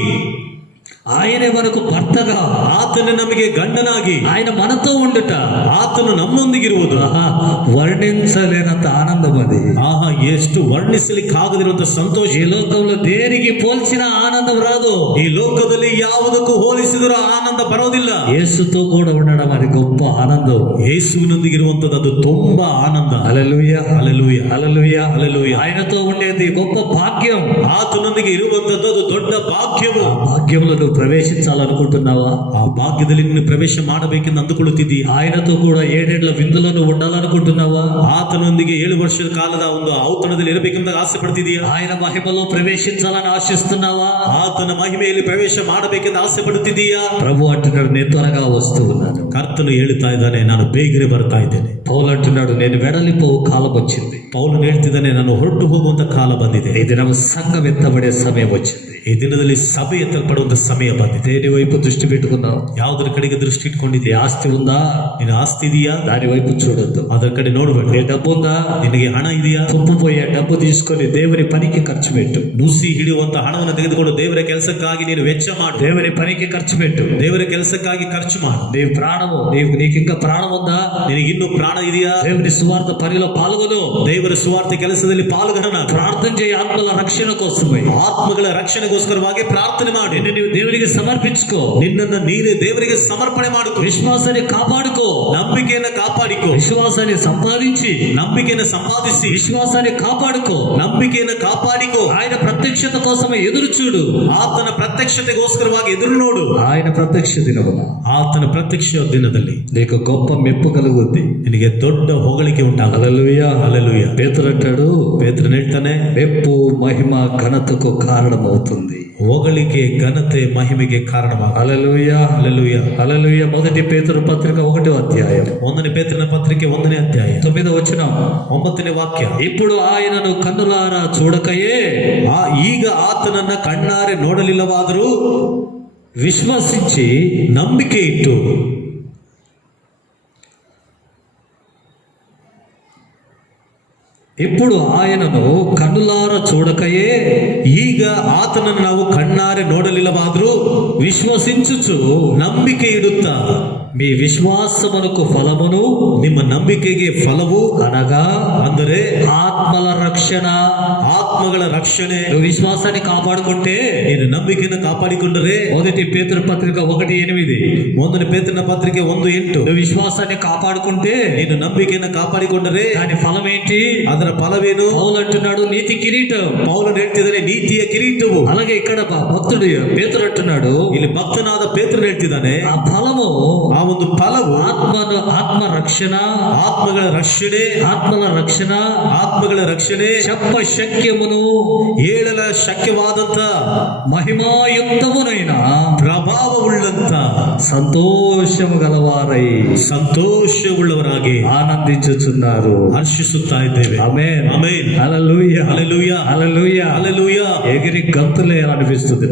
ఆయనే మనకు భర్తగా, ಆತನೇ ನಮಗೆ ಗಂಡನಾಗಿ, ఆయన మనతో ఉండుట, ಆತನು ನಮ್ಮೊಂದಿಗಿರುವುದು. ఆహా, వర్ణించలేనంత ఆనందం అది. ಆಹಾ, ಎಷ್ಟು ವರ್ಣಿಸಲಿಕ್ಕಾಗದಿರುವಂತ ಸಂತೋಷ. ఈ లోకంలో దేనికి పోల్చిన ఆనందం రాదు. ಈ ಲೋಕದಲ್ಲಿ ಯಾವುದಕ್ಕೂ ಹೋಲಿಸಿದರೂ ಆನಂದ ಬರೋದಿಲ್ಲ. యేసుతో కూడా ఉండడం అది గొప్ప ఆనందం. ಯೇಸುವಿನೊಂದಿಗಿರುವಂತದ್ದು ಅದು ತುಂಬಾ ಆನಂದ. హల్లెలూయా, ಹಲ್ಲೆಲೂಯಾ, హల్లెలూయా, ಹಲ್ಲೆಲೂಯಾ. ఆయనతో ఉండేది గొప్ప భాగ్యం. ಆತನೊಂದಿಗೆ ಇರುವಂತದ್ದು ಅದು ದೊಡ್ಡ ಭಾಗ್ಯವು. భాగ్యంలో నువ్వు ప్రవేశించాలనుకుంటున్నావా? ಆ ಭಾಗ್ಯದಲ್ಲಿ ನೀನು ಪ್ರವೇಶ ಮಾಡಬೇಕೆಂದು ಅಂದುಕೊಳ್ಳುತ್ತಿದ್ದೀಯ. ఆయనతో కూడా 7 ఏళ్ల విందులో నువ్వు ఉండాలనుకుంటున్నావా? ಆತನೊಂದಿಗೆ 7 ವರ್ಷದ ಕಾಲದ ಒಂದು ಔತಣದಲ್ಲಿ ಇರಬೇಕೆಂದು ಆಸೆ ಪಡ್ತಿದ್ದೀಯಾ? ఆయన మహిమలో ప్రవేశించాలని ఆశిస్తున్నావా? ಆತನ ಮಹಿಮೆಯಲ್ಲಿ ಪ್ರವೇಶ ಮಾಡಬೇಕೆಂದು ಆಸೆ ಪಡುತ್ತಿದ್ದೀಯಾ? ప్రభు అంటున్నాడు, నేను త్వరగా వస్తూ ఉన్నాను. ಕರ್ತನು ಹೇಳುತ್ತಾ ಇದ್ದಾನೆ, ನಾನು ಬೇಗನೆ ಬರ್ತಾ ಇದ್ದೇನೆ. పౌలు అంటున్నాడు, నేను వెడలిపోవు కాలం వచ్చింది. ಪೌಲನು ಹೇಳ್ತಿದ್ದಾನೆ, ನಾನು ಹೊರಟು ಹೋಗುವಂತ ಕಾಲ ಬಂದಿದೆ. ఈ దినం సంఘం ఎత్తబడే సమయం వచ్చింది. ಈ ದಿನದಲ್ಲಿ ಸಭೆ ಎತ್ತಲ್ಪಡುವಂತ ಸಮಯ ಸಮಯ ಬಂದಿದೆ. దేని వైపు దృష్టి పెట్టుకున్నావు? ಯಾವುದರ ಕಡೆಗೆ ದೃಷ್ಟಿ నీ ಇಟ್ಕೊಂಡಿದೆಯಾ? ఆస్తి ఉందా? ನಿನ್ನ ಆಸ್ತಿ ಇದೆಯಾ? దాని వైపు చూడొద్దు. ಅದರ ಕಡೆ ನೋಡಬೇಡ. నీ డబ్బు ఉందా? ನಿನಗೆ ಹಣ ಇದೆಯಾ? తుప్పుపోయే డబ్బు తీసుకొని దేవుని పనికి ఖర్చు పెట్టు. ನುಸಿ ಹಿಡಿಯುವಂತ ಹಣವನ್ನು ತೆಗೆದುಕೊಂಡು ದೇವರ ಕೆಲಸಕ್ಕಾಗಿ ನೀನು ವೆಚ್ಚ ಮಾಡು. దేవుని పనికి ఖర్చు పెట్టు. ದೇವರ ಕೆಲಸಕ್ಕಾಗಿ ಖರ್ಚು ಮಾಡು. నీ ప్రాణము నీకు ఇంకా ప్రాణం ఉందా? ನಿನಗೆ ಇನ್ನೂ ಪ್ರಾಣ ಇದೆಯಾ? దేవుని సువార్త పనిలో పాల్గొను. ದೇವರ ಸುವಾರ್ತೆ ಕೆಲಸದಲ್ಲಿ ಪಾಲ್ಗೊಳ್ಳೋಣ. ప్రార్థన చేయి ఆత్మల రక్షణ కోసమై. ಆತ್ಮಗಳ ರಕ್ಷಣೆಗೋಸ್ಕರವಾಗಿ ಪ್ರಾರ್ಥನೆ ಮಾಡಿ. నిన్ను నీవు దేవునికి సమర్పించుకో. ನಿನ್ನನ್ನು ನೀನೇ ದೇವರಿಗೆ ಸಮರ್ಪಣೆ ಮಾಡಿಕೊ. విశ్వాసాన్ని కాపాడుకో. ನಂಬಿಕೆಯನ್ನು ಕಾಪಾಡಿಕೊ. విశ్వాసాన్ని సంపాదించి ನಂಬಿಕೆಯನ್ನು ಸಂಪಾದಿಸಿ విశ్వాసాన్ని కాపాడుకో. ನಂಬಿಕೆಯನ್ನು ಕಾಪಾಡಿಕೊ. ఆయన ప్రత్యక్షత కోసమే ఎదురు చూడు. ಆತನ ಪ್ರತ್ಯಕ್ಷತೆಗೋಸ್ಕರವಾಗಿ ಎದುರು ನೋಡು. ఆయన ప్రత్యక్ష దినమున ಆತನ ಪ್ರತ್ಯಕ್ಷ ದಿನದಲ್ಲಿ నీకు గొప్ప మెప్పు కలుగుద్ది. ನಿನಗೆ ದೊಡ್ಡ ಹೊಗಳಿಕೆ ಉಂಟಾಗಲ್ಲ. హల్లెలూయా. హల్లెలూయా. పేతురు అంటాడు, ಪೇತ್ರನು ಹೇಳ್ತಾನೆ, మెప్పు మహిమ ఘనతకు కారణమవుతుంది. ಹೊಗಳಿಕೆ ಘನತೆ ಮಹಿಮೆಗೆ ಕಾರಣವಾಗ. హల్లెలూయా. హల్లెలూయా. హల్లెలూయా. మొదటి పేతురు పత్రిక 1వ అధ్యాయం 1ನೇ ಪೇತ್ರನ ಪತ್ರಿಕೆ 1ನೇ ಅಧ್ಯಾಯ 9వ వచనం. 9ನೇ ವಾಕ್ಯ. ఇప్పుడు ఆయనను కన్నులారా చూడకయే ಈಗ ಆತನನ್ನ ಕಣ್ಣಾರೆ ನೋಡಲಿಲ್ಲವಾದರೂ విశ్వసించి ನಂಬಿಕೆ ಇಟ್ಟು ఇప్పుడు ఆయనను కన్నులార చూడకయే ಈಗ ಆತನನ್ನು ನಾವು ಕಣ್ಣಾರೆ ನೋಡಲಿಲ್ಲವಾದರೂ విశ్వసించుచు ನಂಬಿಕೆ ಇಡುತ್ತಾ మీ విశ్వాసమునకు ఫలమును ನಿಮ್ಮ ನಂಬಿಕೆಗೆ ಫಲವು అనగా ಅಂದರೆ ఆత్మల రక్షణ. ಆತ್ಮಗಳ ರಕ್ಷಣೆ. నువ్వు విశ్వాసాన్ని కాపాడుకుంటే ನೀನು ನಂಬಿಕೆಯನ್ನು ಕಾಪಾಡಿಕೊಂಡರೆ మొదటి పేతురు పత్రిక 1:8. 1ನೇ ಪೇತ್ರನ ಪತ್ರಿಕೆ 1:8. నువ్వు విశ్వాసాన్ని కాపాడుకుంటే ನೀನು ನಂಬಿಕೆಯನ್ನು ಕಾಪಾಡಿಕೊಂಡರೆ దాని ఫలం ఏంటి? ಅದರ ಫಲವೇನು? పౌలు అంటున్నాడు నీతి కిరీటం. ಪೌಲನು ಹೇಳ್ತಿದ್ದಾನೆ ನೀತಿಯ ಕಿರೀಟವು. అలాగే ఇక్కడ భక్తుడు పేతురు అంటున్నాడు, ಇಲ್ಲಿ ಭಕ್ತನಾದ ಪೇತ್ರನು ಹೇಳ್ತಿದ್ದಾನೆ ఆ ఫలము ಆ ಒಂದು ಫಲವು ఆత్మ రక్షణ, ಆತ್ಮಗಳ ರಕ್ಷಣೆ, ఆత్మల రక్షణ, ಆತ್ಮಗಳ ರಕ್ಷಣೆ, చెప్ప శక్యమును ಹೇಳಲ ಶಕ್ಯವಾದಂತ మహిమాయుక్తమునైన ಪ್ರಭಾವವುಳ್ಳಂತ సంతోషము గలవారై ಸಂತೋಷವುಳ್ಳವರಾಗಿ ఆనందించుచున్నారు. ಹರ್ಷಿಸುತ್ತಾ ಇದ್ದೇವೆ. ఆమేన్. ಆಮೆನ್. హల్లెలూయా. హల్లెలూయా. హల్లెలూయా. హల్లెలూయా. ఎగిరి గంతులే అనిపిస్తుంది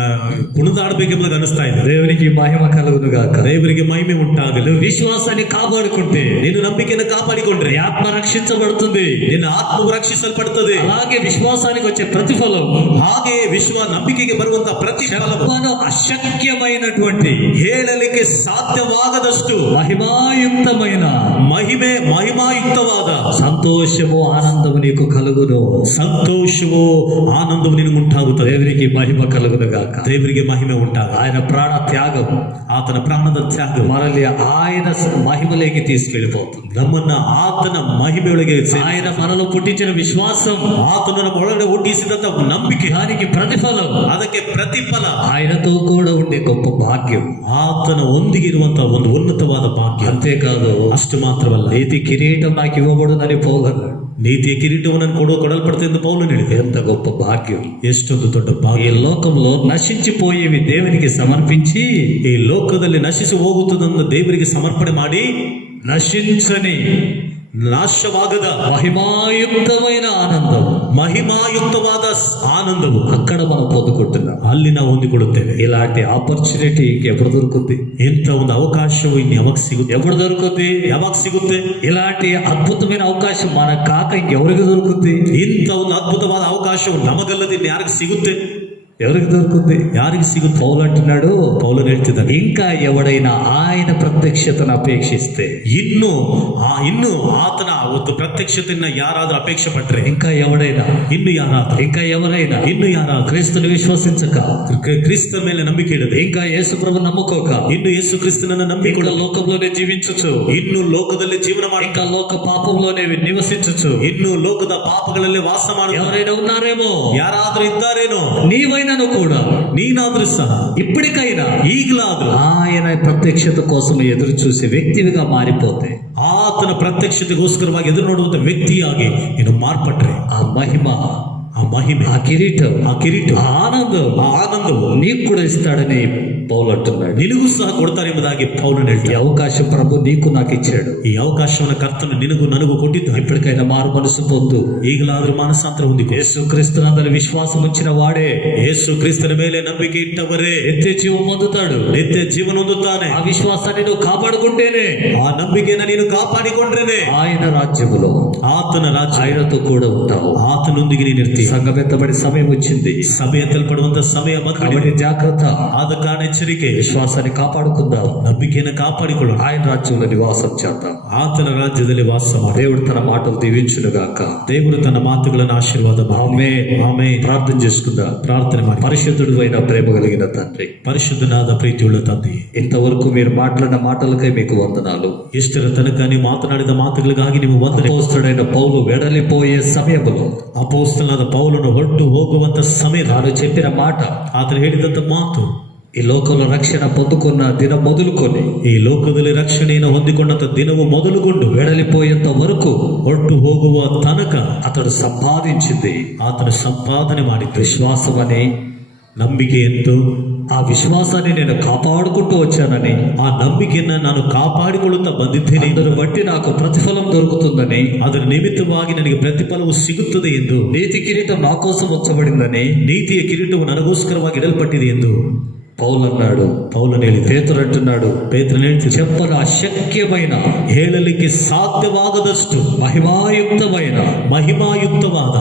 నాకు. ಕುಣಿದಾಡಬೇಕೆಂಬುದಾಗಿ ಅನಿಸ್ತಾ ಇದೆ. దేవునికి మహిమ కలుగును గాక. ದೇವರಿಗೆ ಮಹಿಮೆ ಉಂಟಾಗಲು. విశ్వాసాన్ని కాపాడుకుంటే ನೀನು ನಂಬಿಕೆಯನ್ನು ಕಾಪಾಡಿಕೊಂಡ್ರೆ నీ ఆత్మ రక్షించబడుతుంది. ನಿನ್ನ ಆತ್ಮವು ರಕ್ಷಿಸಲ್ಪಡುತ್ತದೆ. అలాగే విశ్వాసానికి వచ్చే ప్రతిఫలం, ಹಾಗೆ ನಂಬಿಕೆಗೆ ಬರುವಂತ ಪ್ರತಿಫಲವು చెప్పను అశక్యమైనటువంటి ಹೇಳಲಿಕ್ಕೆ ಸಾಧ್ಯವಾಗದಷ್ಟು మహిమాయుక్తమైన ಮಹಿಮಾಯುಕ್ತವಾದ సంతోషము ఆనందము నీకు కలుగును. ಸಂತೋಷವು ಆನಂದವು ನಿನಗೆ ಉಂಟಾಗುತ್ತದೆ. దేవునికి మహిమ కలుగును గాక. ದೇವರಿಗೆ ಮಹಿಮೆ ಉಂಟಾಗ. ఆయన ప్రాణ త్యాగం ಆತನ ಪ್ರಾಣದ ತ್ಯಾಗ మనల్ని ఆయన మహిమలోకి తీసుకెళ్లిపోతుంది. ನಮ್ಮನ್ನ ಆತನ ಮಹಿಮೆಯೊಳಗೆ ఆయన మనలో పుట్టించిన విశ్వాసం, ಆತನು ನಮ್ಮ ಒಳಗಡೆ ಹುಟ್ಟಿಸಿದಂತ ನಂಬಿಕೆ, దానికి ప్రతిఫలం ಅದಕ್ಕೆ ಪ್ರತಿಫಲ ఆయనతో కూడా ఉండే గొప్ప భాగ్యం. ಆತನ ಒಂದಿಗೆ ಇರುವಂತಹ ಒಂದು ಉನ್ನತವಾದ ಭಾಗ್ಯ. అంతేకాదు, ಅಷ್ಟು ಮಾತ್ರವಲ್ಲ, నీతి కిరీటం నాకు ఇవ్వబడునని పౌలు ನೀತಿಯ ಕಿರೀಟವನ್ನು ಕೊಡಲ್ಪಡುತ್ತೆ ಎಂದು ಪೌಲನು ಹೇಳಿದೆ. ఎంత గొప్ప భాగ్యం. ಎಷ್ಟೊಂದು ದೊಡ್ಡ ఈ ಭಾಗ್ಯ. లోకంలో నశించిపోయేవి దేవునికి సమర్పించి, ಈ ಲೋಕದಲ್ಲಿ ನಶಿಸಿ ಹೋಗುತ್ತದನ್ನು ದೇವರಿಗೆ ಸಮರ್ಪಣೆ ಮಾಡಿ, నశించని ನಾಶವಾಗದ మహిమాయుక్తమైన ఆనందం, ಮಹಿಮಾಯುಕ್ತವಾದ ಆನಂದವು అక్కడ మనం పొందుకుంటున్నాం. ಅಲ್ಲಿ ನಾವು ಹೊಂದಿಕೊಳ್ಳುತ್ತೇವೆ. ఇలాంటి ఆపర్చునిటీ ఎప్పుడు దొరుకుతుంది? ಇಂಥ ಒಂದು ಅವಕಾಶವು ಇನ್ನು ಯಾವಾಗ ಸಿಗುತ್ತೆ? ఎప్పుడు దొరుకుతుంది? ಯಾವಾಗ ಸಿಗುತ್ತೆ? ఇలాంటి అద్భుతమైన అవకాశం మన కాక ఇంకెవరికి దొరుకుతుంది? ಇಂಥ ಒಂದು ಅದ್ಭುತವಾದ ಅವಕಾಶವು ನಮಗಲ್ಲದೆ ಇನ್ನು ಯಾರಿಗೆ ಸಿಗುತ್ತೆ? ఎవరికి దొరుకుతుంది? ಯಾರಿಗೆ ಸಿಗುತ್ತೆ? పౌలు అంటున్నాడు, ಪೌಲನು ಹೇಳ್ತಿದ್ದಾನೆ, ఇంకా ఎవడైనా ఆయన ప్రత్యక్షతను అపేక్షిస్తే, ಇನ್ನು ಆತನ ಒಂದು ಪ್ರತ್ಯಕ್ಷತೆಯನ್ನ ಯಾರಾದ್ರೂ ಅಪೇಕ್ಷೆ ಪಟ್ರೆ, ఇంకా ఎవడైనా ಇನ್ನು ಯಾರಾದ್ರೂ క్రీస్తుని విశ్వసించక, ಕ್ರಿಸ್ತ ಮೇಲೆ ನಂಬಿಕೆ ಇಡದೆ, ఇంకా యేసు ప్రభు నమ్ముకోక, ಇನ್ನು ಯೇಸು ಕ್ರಿಸ್ತನನ್ನ ఇంకా ನಂಬಿಕೊಂಡು లోకంలోనే జీవించుచు, ಇನ್ನು ಲೋಕದಲ್ಲಿ ಜೀವನ ಮಾಡಿ, ఇంకా లోక పాపంలోనే నివసించుచు, ಇನ್ನು ಲೋಕದ ಪಾಪಗಳಲ್ಲಿ ವಾಸ ಮಾಡುವ ఎవరైనా ఉన్నారేమో, ಯಾರಾದ್ರೂ ಇದ್ದಾರೇನೋ, నీవైనాను కూడా ನೀನಾದ್ರೂ ಸಹ ఇప్పటికైనా ಈಗಲಾದ್ರೂ ఆయన ప్రత్యక్షత కోసం ఎదురు చూసే వ్యక్తిగా మారిపోతే, ಆತನ ಪ್ರತ್ಯಕ್ಷತೆಗೋಸ್ಕರವಾಗಿ ಎದುರು ನೋಡುವಂತ ವ್ಯಕ್ತಿಯಾಗಿ ನೀನು ಮಾರ್ಪಟ್ರೆ, ఆ మహిమ, ಆ ఆ మహిమ, ఆ కిరీటం, ఆ కిరీటం, ఆ ఆనందం ఆ ఆనందము నీకు కూడా ఇస్తాడని పౌలు అంటున్నాడు. నిలుగు సಹ ಕೊಡ್ತಾರೆಂಬುದಾಗಿ ಪೌಲನು ఈ ಹೇಳ್ತಾನೆ. అవకాశం ప్రభు నీకు నాకు ఇచ్చాడు. ಈ ಅವಕಾಶವನ್ನು ಕರ್ತನು ನಿನಗೂ ನನಗೂ ಕೊಟ್ಟಿದ್ದಾನೆ. ఇప్పటికైనా మారు మనసు పొందు. ಈಗಲಾದರೂ ಮಾನಸಾಂತರ ಹೊಂದಿಕೊ. యేసు క్రీస్తునందు విశ్వాసం ఉంచిన వాడే ಯೇಸು ಕ್ರಿಸ್ತನ ಮೇಲೆ ನಂಬಿಕೆ ಇಟ್ಟವರೇ నిత్య జీవం పొందుతాడు. ನಿತ್ಯ ಜೀವನ ಹೊಂದುತ್ತಾನೆ. ఆ విశ్వాసాన్ని నువ్వు కాపాడుకుంటేనే ಆ ನಂಬಿಕೆಯನ್ನು ನೀನು ಕಾಪಾಡಿಕೊಂಡ್ರೇನೆ ఆయన రాజ్యములో ಆತನ ರಾಜ್ಯ ఆయనతో కూడా ఉంటావు. ಆತನೊಂದಿಗೆ ನೀನು ಇರ್ತೀಯ. సంఘం ఎత్తబడి సమయం వచ్చింది. ಸಭೆ ಎತ್ತಲ್ಪಡುವಂತ ಸಮಯ కాబట్టి ಬಂದಿದೆ. జాగ్రత్త. ಆದ ಕಾರಣ ಎಚ್ಚರಿಕೆ. విశ్వాసాన్ని కాపాడుకుందాం. ನಂಬಿಕೆಯನ್ನು ಕಾಪಾಡಿಕೊಳ್ಳೋಣ. ఆయన రాజ్యంలో నివాసం చేద్దాం. ಆತನ ರಾಜ್ಯದಲ್ಲಿ ವಾಸ ಮಾಡಿ. దేవుడు తన మాటలు దీవించును గాక. ದೇವರು తన ಮಾತುಗಳನ್ನು ಆಶೀರ್ವಾದ ಮಾಡಿ. ఆమేన్. ಆಮೆನ್. ప్రార్థన చేసుకుందాం. ಪ್ರಾರ್ಥನೆ ಮಾಡಿ. పరిశుద్ధుడు అయిన ప్రేమ కలిగిన తండ్రి, ಪರಿಶುದ್ಧನಾದ ಪ್ರೀತಿಯುಳ್ಳ ತಂದೆ, ఇంతవరకు మీరు మాట్లాడిన మాటలకై మీకు వందనాలు. ಇಷ್ಟರ ತನಕ ನೀವು ಮಾತನಾಡಿದ ಮಾತುಗಳಿಗಾಗಿ ನೀವು ವಂದನೆ. అపోస్తలుడైన పౌలు వెడలిపోయే సమయంలో ಅಪೊಸ್ತಲನಾದ ಪೌಲನು ಹೊರಟು ಹೋಗುವಂತ ಸಮಯ తాను చెప్పిన మాట, ಆತನು ಹೇಳಿದಂತ ಮಾತು, ఈ లోకంలో రక్షణ పొందుకున్న దినం మొదలుకొని ಈ ಲೋಕದಲ್ಲಿ ರಕ್ಷಣೆಯನ್ನು ಹೊಂದಿಕೊಂಡಂತ ದಿನವು ಮೊದಲುಗೊಂಡು వెడలిపోయేంత వరకు ಹೊರಟು ಹೋಗುವ ತನಕ అతడు సంపాదించింది ಆತನು ಸಂಪಾದನೆ ಮಾಡಿದ್ದು విశ్వాసం అని, ನಂಬಿಕೆ ಎಂದು. ఆ విశ్వాసాన్ని నేను కాపాడుకుంటూ వచ్చానని, ಆ ನಂಬಿಕೆಯನ್ನ ನಾನು ಕಾಪಾಡಿಕೊಳ್ಳುತ್ತಾ ಬಂದಿದ್ದೇನೆ. అందరు బట్టి నాకు ప్రతిఫలం దొరుకుతుందని, ಅದರ ನಿಮಿತ್ತವಾಗಿ ನನಗೆ ಪ್ರತಿಫಲವು ಸಿಗುತ್ತದೆ ಎಂದು, నీతి కిరీటం నా కోసం ఉంచబడిందని ನೀತಿಯ ಕಿರೀಟವು ನನಗೋಸ್ಕರವಾಗಿ ಇಡಲ್ಪಟ್ಟಿದೆ ಎಂದು పౌలు అన్నాడు. ಪೌಲನು ಹೇಳಿದ. పేతురు అంటున్నాడు, ಪೇತ್ರನು ಹೇಳ್ತಿದ್ದ, చెప్పలు అశక్యమైన ಹೇಳಲಿಕ್ಕೆ ಸಾಧ್ಯವಾಗದಷ್ಟು మహిమాయుక్తమైన ಮಹಿಮಾಯುಕ್ತವಾದ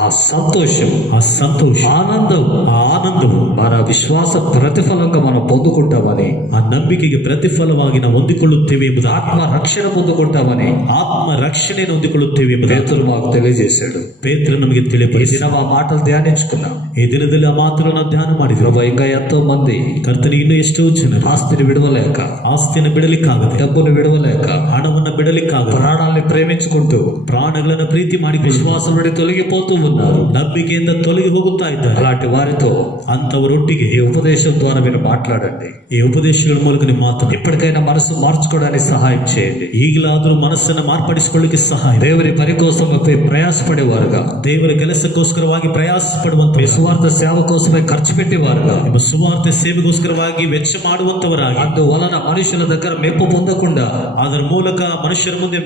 ఆ సంతోషం, ಆ ಸಂತೋಷ, ఆనందం, ಆ ಆನಂದವು మన విశ్వాస ప్రతిఫలంగా మనం పొందుకుంటామని, ಆ ನಂಬಿಕೆಗೆ ಪ್ರತಿಫಲವಾಗಿ ನಾವು ಹೊಂದಿಕೊಳ್ಳುತ್ತೇವೆ ಎಂಬುದು, ఆత్మ రక్షణ పొందుకుంటామని ಆತ್ಮ ರಕ್ಷಣೆಯನ್ನು ಹೊಂದಿಕೊಳ್ಳುತ್ತೇವೆ ಎಂಬುದು పేతురు మాకు తెలియజేశాడు. ಪೇತ್ರ ನಮಗೆ ఈ ತಿಳಿಪಡಿಸಿ. దినం ఆ మాటలు ధ్యానించుకున్నాం. ಈ ದಿನದಲ್ಲಿ ಆ ಮಾತುಗಳನ್ನು ಧ್ಯಾನ ಮಾಡಿದ್ರು. ప్రభు, ఇంకా ఎంతో మంది ಕರ್ತನಿಗೆ ಇನ್ನೂ ಎಷ್ಟೋ ಜನರು ఆస్తిని విడవలేక, ಆಸ್ತಿಯನ್ನು ಬಿಡಲಿಕ್ಕಾಗದೆ, డబ్బును విడవలేక, ಹಣವನ್ನು ಬಿಡಲಿಕ್ಕಾಗದೆ, ప్రాణాల్ని ప్రేమించుకుంటూ ಪ್ರಾಣಗಳನ್ನು ಪ್ರೀತಿ ಮಾಡಿಕೊಂಡು విశ్వాసం నుండి తొలగిపోతూ ఉన్నారు. ನಂಬಿಕೆಯಿಂದ ತೊಲಗಿ ಹೋಗುತ್ತಾ ಇದ್ದಾರೆ. అలాంటి వారితో ಅಂತವರೊಟ್ಟಿಗೆ ఈ ఉపదేశం ద్వారా మీరు మాట్లాడండి. ಈ ಉಪದೇಶಗಳ ಮೂಲಕ ನೀವು ಮಾತನಾಡಿ. ఇప్పటికైనా మనసు మార్చుకోవడానికి సహాయం చేయండి. ಈಗಲಾದರೂ ಮನಸ್ಸನ್ನು ಮಾರ್ಪಡಿಸಿಕೊಳ್ಳಿಕ್ಕೆ ಸಹಾಯ. దేవుని పని కోసం ప్రయాసపడేవారుగా, ದೇವರ ಕೆಲಸಕ್ಕೋಸ್ಕರವಾಗಿ ಪ್ರಯಾಸ ಪಡುವಂತ, సువార్త సేవ కోసమే ఖర్చు పెట్టేవారుగా, ನಿಮ್ಮ ಸುವಾರ್ತೆ ಸೇವೆಗೋಸ್ಕರವಾಗಿ ವೆಚ್ಚ ಮಾಡುವಂತವರಾಗಿ, అందువలన మనుషుల దగ్గర మెప్పు పొందకుండా, ಅದರ ಮೂಲಕ ಮನುಷ್ಯರ ಮುಂದೆ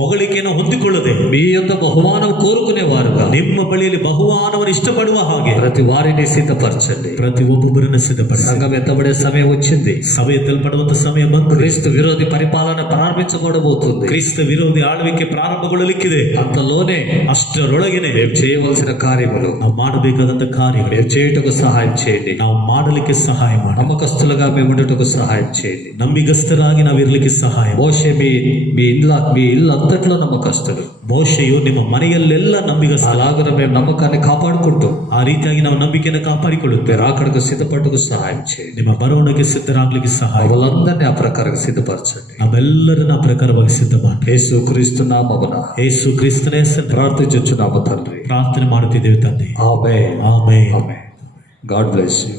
ಹೊಗಳಿಕೆಯನ್ನು ಹೊಂದಿಕೊಳ್ಳದೆ, మీ యొక్క బహుమానం కోరుకునేవారుగా ನಿಮ್ಮ ಬಳಿಯಲ್ಲಿ ಬಹುಮಾನವನ್ನು ಇಷ್ಟಪಡುವ ಹಾಗೆ ప్రతి వారిని సిద్ధపరచండి. ಪ್ರತಿ ಒಬ್ಬೊಬ್ಬರನ್ನು ಸಿದ್ಧಪಡಿಸಿ. సంఘం ఎత్తబడే సమయం వచ్చింది. ಸಭೆ ಎತ್ತಲ್ಪಡುವಂತ ಸಮಯ ಬಂದು క్రీస్తు విరోధి పరిపాలన ప్రారంభించబడబోతుంది. ಕ್ರಿಸ್ತ ವಿರೋಧಿ ಆಳ್ವಿಕೆ ಪ್ರಾರಂಭಗೊಳ್ಳಲಿಕ್ಕಿದೆ. అంతలోనే ಅಷ್ಟರೊಳಗೆನೆ మేము చేయవలసిన కార్యములు ನಾವು ಮಾಡಬೇಕಾದಂತ ಕಾರ್ಯಗಳು మేము చేయుటకు సహాయం చేయండి. ನಾವು ಮಾಡಲಿಕ್ಕೆ ಸಹಾಯ ಮಾಡಿ. నమ్మకస్తులుగా మేము ఉండుటకు సహాయం చేయండి. ನಂಬಿಗಸ್ತರಾಗಿ ನಾವು ಇರಲಿಕ್ಕೆ ಸಹಾಯ. మోషే మీ ఇల్లు అంతట్లో నమ్మకస్తుడు. ಮೋಶೆಯು ನಿಮ್ಮ ಮನೆಯಲ್ಲೆಲ್ಲ ನಂಬಿಗಸ್ತ. అలాగ మేము నమ్మకాన్ని కాపాడుకుంటూ ಆ ರೀತಿಯಾಗಿ ನಾವು ನಂಬಿಕೆಯನ್ನು ಕಾಪಾಡಿಕೊಳ್ಳುತ್ತೇವೆ. మీరు అక్కడికి సిద్ధపట్టుకు సహాయం చేయండి. ನಿಮ್ಮ ಬರೋಣಕ್ಕೆ ಸಿದ್ಧರಾಗ್ಲಿಕ್ಕೆ ಸಹಾಯ. వాళ్ళందరినీ ఆ ప్రకారం సిద్ధపరచండి. ನಾವೆಲ್ಲರನ್ನ ಆ ಪ್ರಕಾರವಾಗಿ ಸಿದ್ಧ ಮಾಡಿ. యేసు క్రీస్తు నామమున ಯೇಸು ಕ್ರಿಸ್ತನ ಹೆಸರಿನಲ್ಲಿ ప్రార్థించుచున్నాము తండ్రి. ಪ್ರಾರ್ಥನೆ ಮಾಡುತ್ತಿದ್ದೇವೆ ತಂದೆ. Amen. Amen. Amen. God bless you.